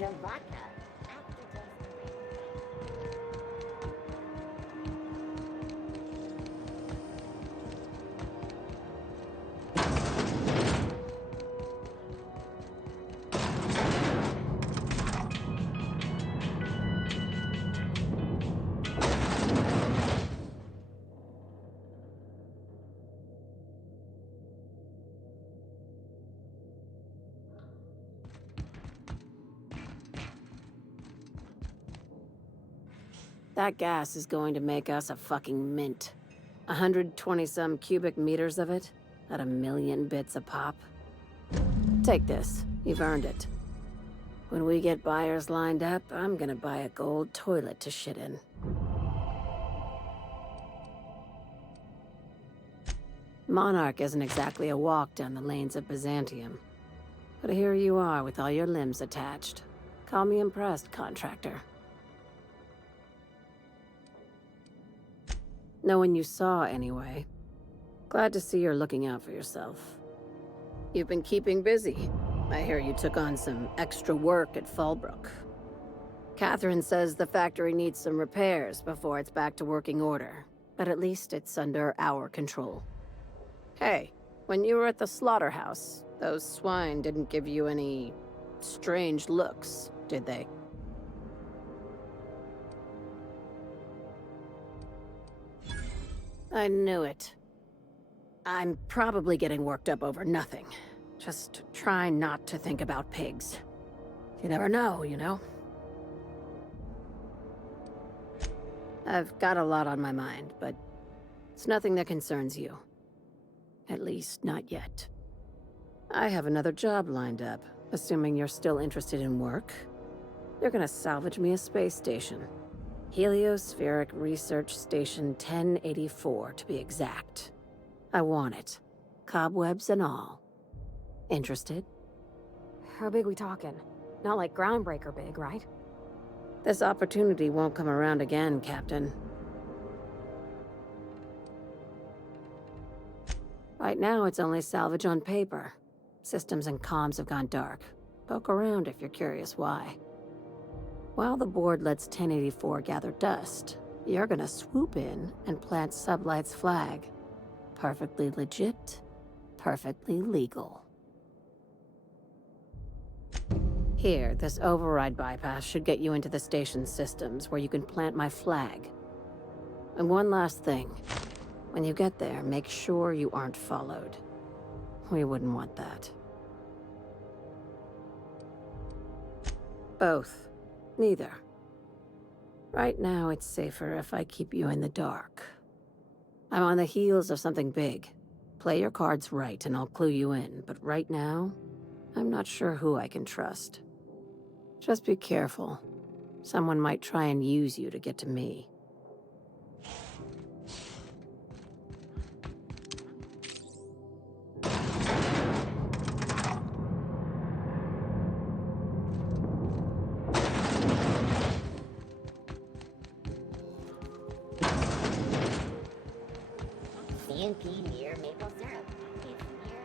your vodka. That gas is going to make us a fucking mint. 120-some cubic meters of it, at 1,000,000 bits a pop. Take this. You've earned it. When we get buyers lined up, I'm gonna buy a gold toilet to shit in. Monarch isn't exactly a walk down the lanes of Byzantium. But here you are with all your limbs attached. Call me impressed, contractor. No one you saw, anyway. Glad to see you're looking out for yourself. You've been keeping busy. I hear you took on some extra work at Fallbrook. Catherine says the factory needs some repairs before it's back to working order, but at least it's under our control. Hey, when you were at the slaughterhouse, those swine didn't give you any strange looks, did they? I knew it. I'm probably getting worked up over nothing. Just try not to think about pigs. You never know, you know? I've got a lot on my mind, but it's nothing that concerns you. At least, not yet. I have another job lined up, assuming you're still interested in work. You're gonna salvage me a space station. Heliospheric Research Station 1084, to be exact. I want it. Cobwebs and all. Interested? How big we talking? Not like groundbreaker big, right? This opportunity won't come around again, Captain. Right now, it's only salvage on paper. Systems and comms have gone dark. Poke around if you're curious why. While the board lets 1084 gather dust, you're gonna swoop in and plant Sublight's flag. Perfectly legit, perfectly legal. Here, this override bypass should get you into the station's systems where you can plant my flag. And one last thing. When you get there, make sure you aren't followed. We wouldn't want that. Both. Neither. Right now, it's safer if I keep you in the dark. I'm on the heels of something big. Play your cards right and I'll clue you in, but right now, I'm not sure who I can trust. Just be careful. Someone might try and use you to get to me. CNP near maple syrup. It's near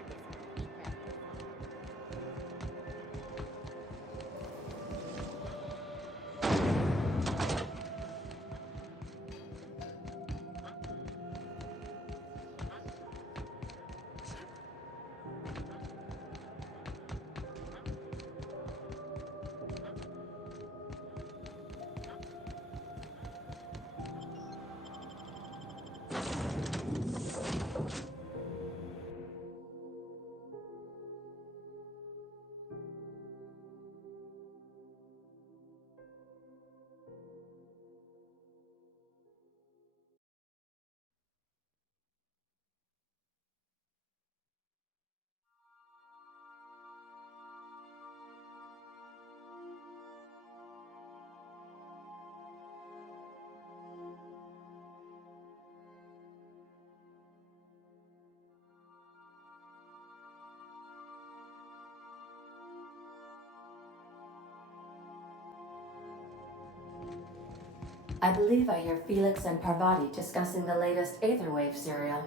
I believe I hear Felix and Parvati discussing the latest Aetherwave serial.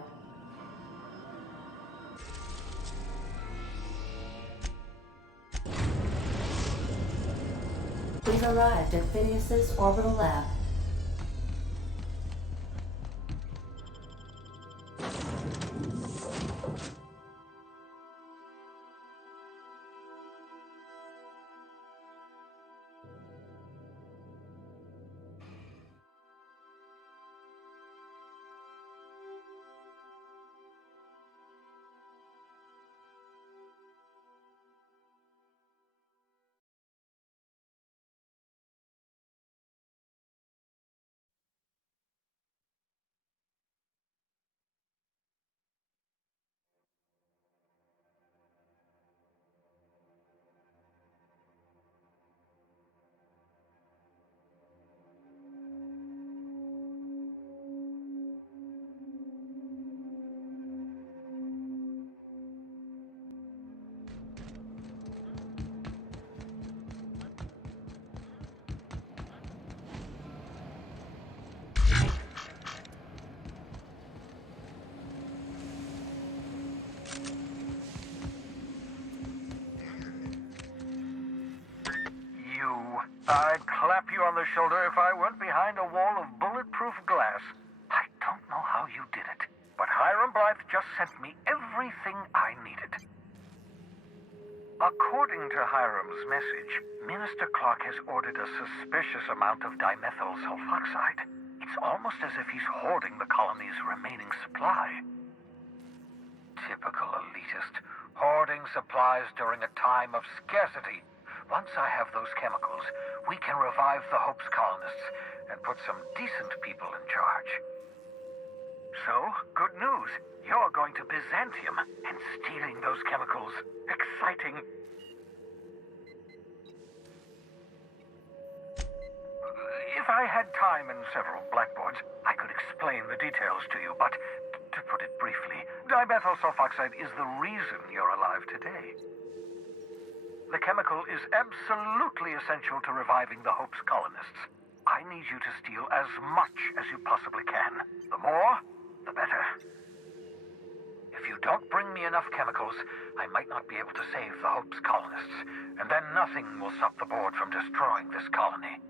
We've arrived at Phineas's orbital lab. I'd clap you on the shoulder if I weren't behind a wall of bulletproof glass. I don't know how you did it, but Hiram Blythe just sent me everything I needed. According to Hiram's message, Minister Clark has ordered a suspicious amount of dimethyl sulfoxide. It's almost as if he's hoarding the colony's remaining supply. Typical elitist, hoarding supplies during a time of scarcity. Once I have those chemicals, we can revive the Hope's colonists and put some decent people in charge. So, good news. You're going to Byzantium and stealing those chemicals. Exciting. If I had time and several blackboards, I could explain the details to you, but to put it briefly, dimethyl sulfoxide is the reason you're alive today. The chemical is absolutely essential to reviving the Hope's colonists. I need you to steal as much as you possibly can. The more, the better. If you don't bring me enough chemicals, I might not be able to save the Hope's colonists, and then nothing will stop the board from destroying this colony.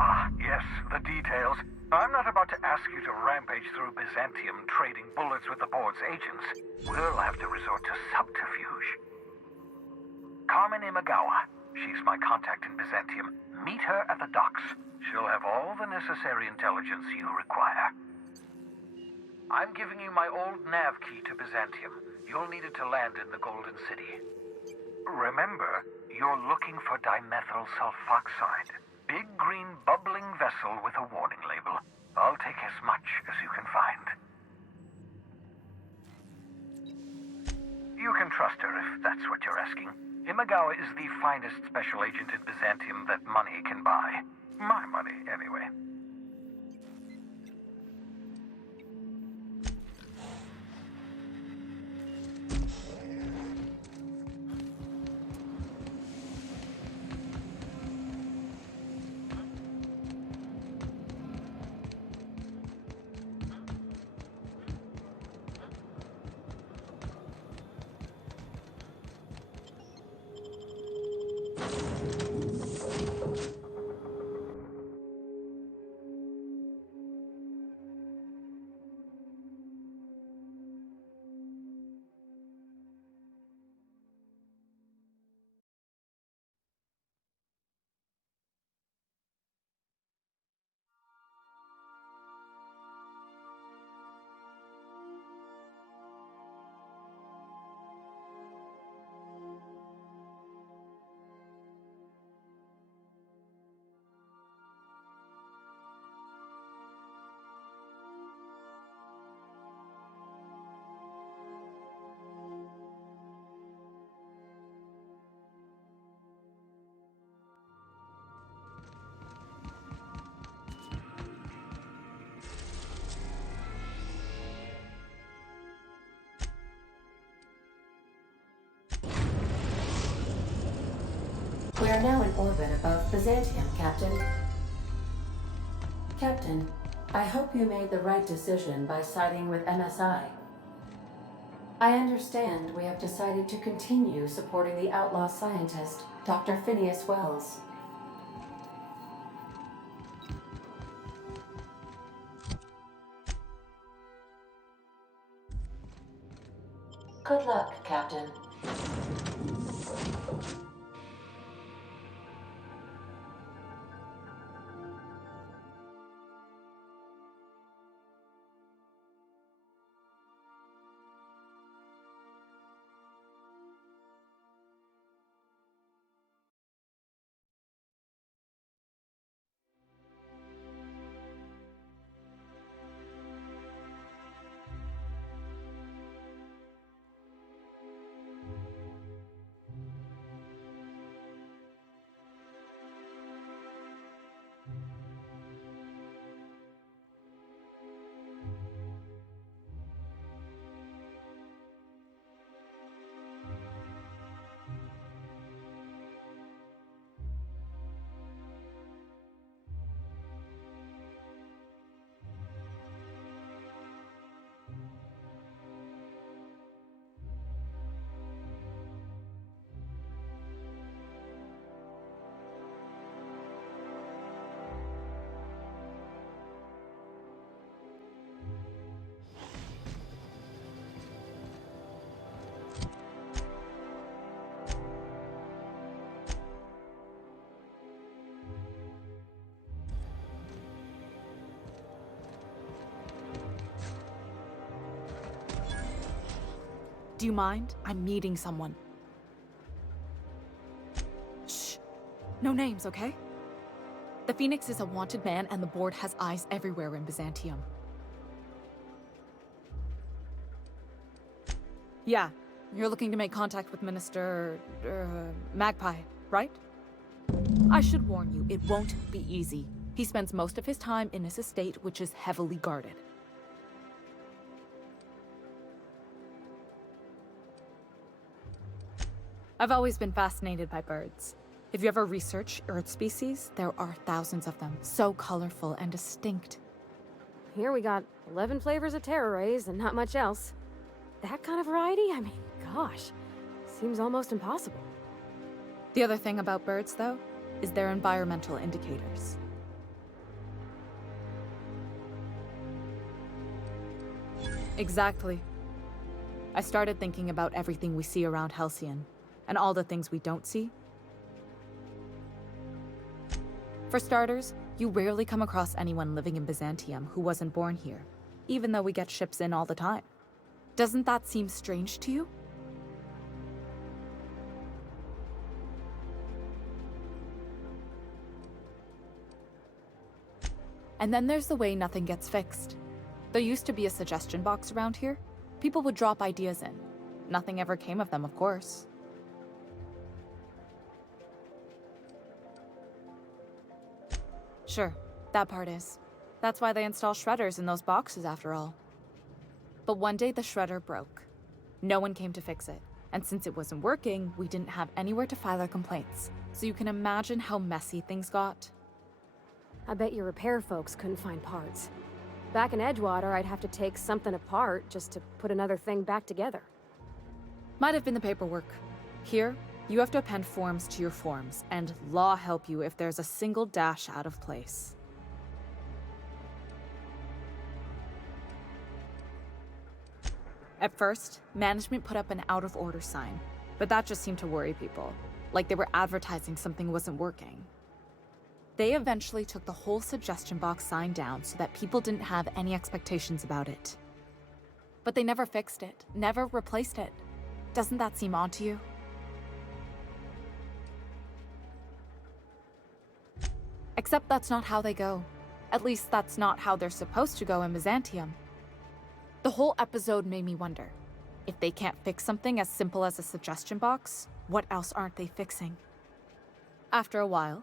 Ah, yes, the details. I'm not about to ask you to rampage through Byzantium trading bullets with the board's agents. We'll have to resort to subterfuge. Carmen Imagawa. She's my contact in Byzantium. Meet her at the docks. She'll have all the necessary intelligence you require. I'm giving you my old nav key to Byzantium. You'll need it to land in the Golden City. Remember, you're looking for dimethyl sulfoxide. Big green bubbling vessel with a warning label. I'll take as much as you can find. You can trust her if that's what you're asking. Imagawa is the finest special agent in Byzantium that money can buy. My money, anyway. We are now in orbit above Byzantium, Captain. Captain, I hope you made the right decision by siding with MSI. I understand we have decided to continue supporting the outlaw scientist, Dr. Phineas Wells. Good luck, Captain. Do you mind? I'm meeting someone. Shh. No names, okay? The Phoenix is a wanted man, and the board has eyes everywhere in Byzantium. Yeah, you're looking to make contact with Minister... Magpie, right? I should warn you, it won't be easy. He spends most of his time in his estate, which is heavily guarded. I've always been fascinated by birds. If you ever research Earth species, there are thousands of them, so colorful and distinct. Here we got 11 flavors of terror rays and not much else. That kind of variety? I mean, gosh, seems almost impossible. The other thing about birds, though, is their environmental indicators. Exactly. I started thinking about everything we see around Halcyon, and all the things we don't see. For starters, you rarely come across anyone living in Byzantium who wasn't born here, even though we get ships in all the time. Doesn't that seem strange to you? And then there's the way nothing gets fixed. There used to be a suggestion box around here. People would drop ideas in. Nothing ever came of them, of course. Sure, that part is. That's why they install shredders in those boxes, after all. But one day the shredder broke. No one came to fix it. And since it wasn't working, we didn't have anywhere to file our complaints. So you can imagine how messy things got. I bet your repair folks couldn't find parts. Back in Edgewater, I'd have to take something apart just to put another thing back together. Might have been the paperwork. Here, you have to append forms to your forms, and law help you if there's a single dash out of place. At first, management put up an out-of-order sign, but that just seemed to worry people, like they were advertising something wasn't working. They eventually took the whole suggestion box sign down so that people didn't have any expectations about it. But they never fixed it, never replaced it. Doesn't that seem odd to you? Except that's not how they go. At least that's not how they're supposed to go in Byzantium. The whole episode made me wonder, if they can't fix something as simple as a suggestion box, what else aren't they fixing? After a while,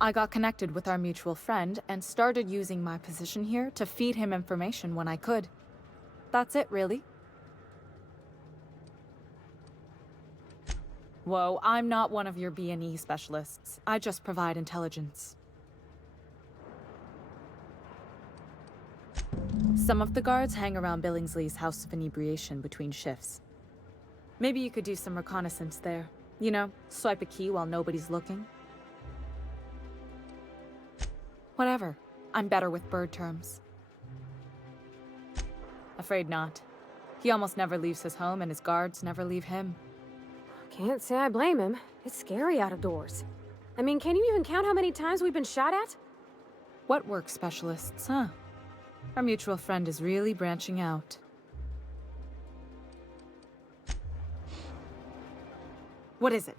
I got connected with our mutual friend and started using my position here to feed him information when I could. That's it, really. Whoa, I'm not one of your B&E specialists. I just provide intelligence. Some of the guards hang around Billingsley's House of Inebriation between shifts. Maybe you could do some reconnaissance there. You know, swipe a key while nobody's looking. Whatever. I'm better with bird terms. Afraid not. He almost never leaves his home, and his guards never leave him. Can't say I blame him. It's scary out of doors. I mean, can you even count how many times we've been shot at? What work specialists, huh? Our mutual friend is really branching out. What is it?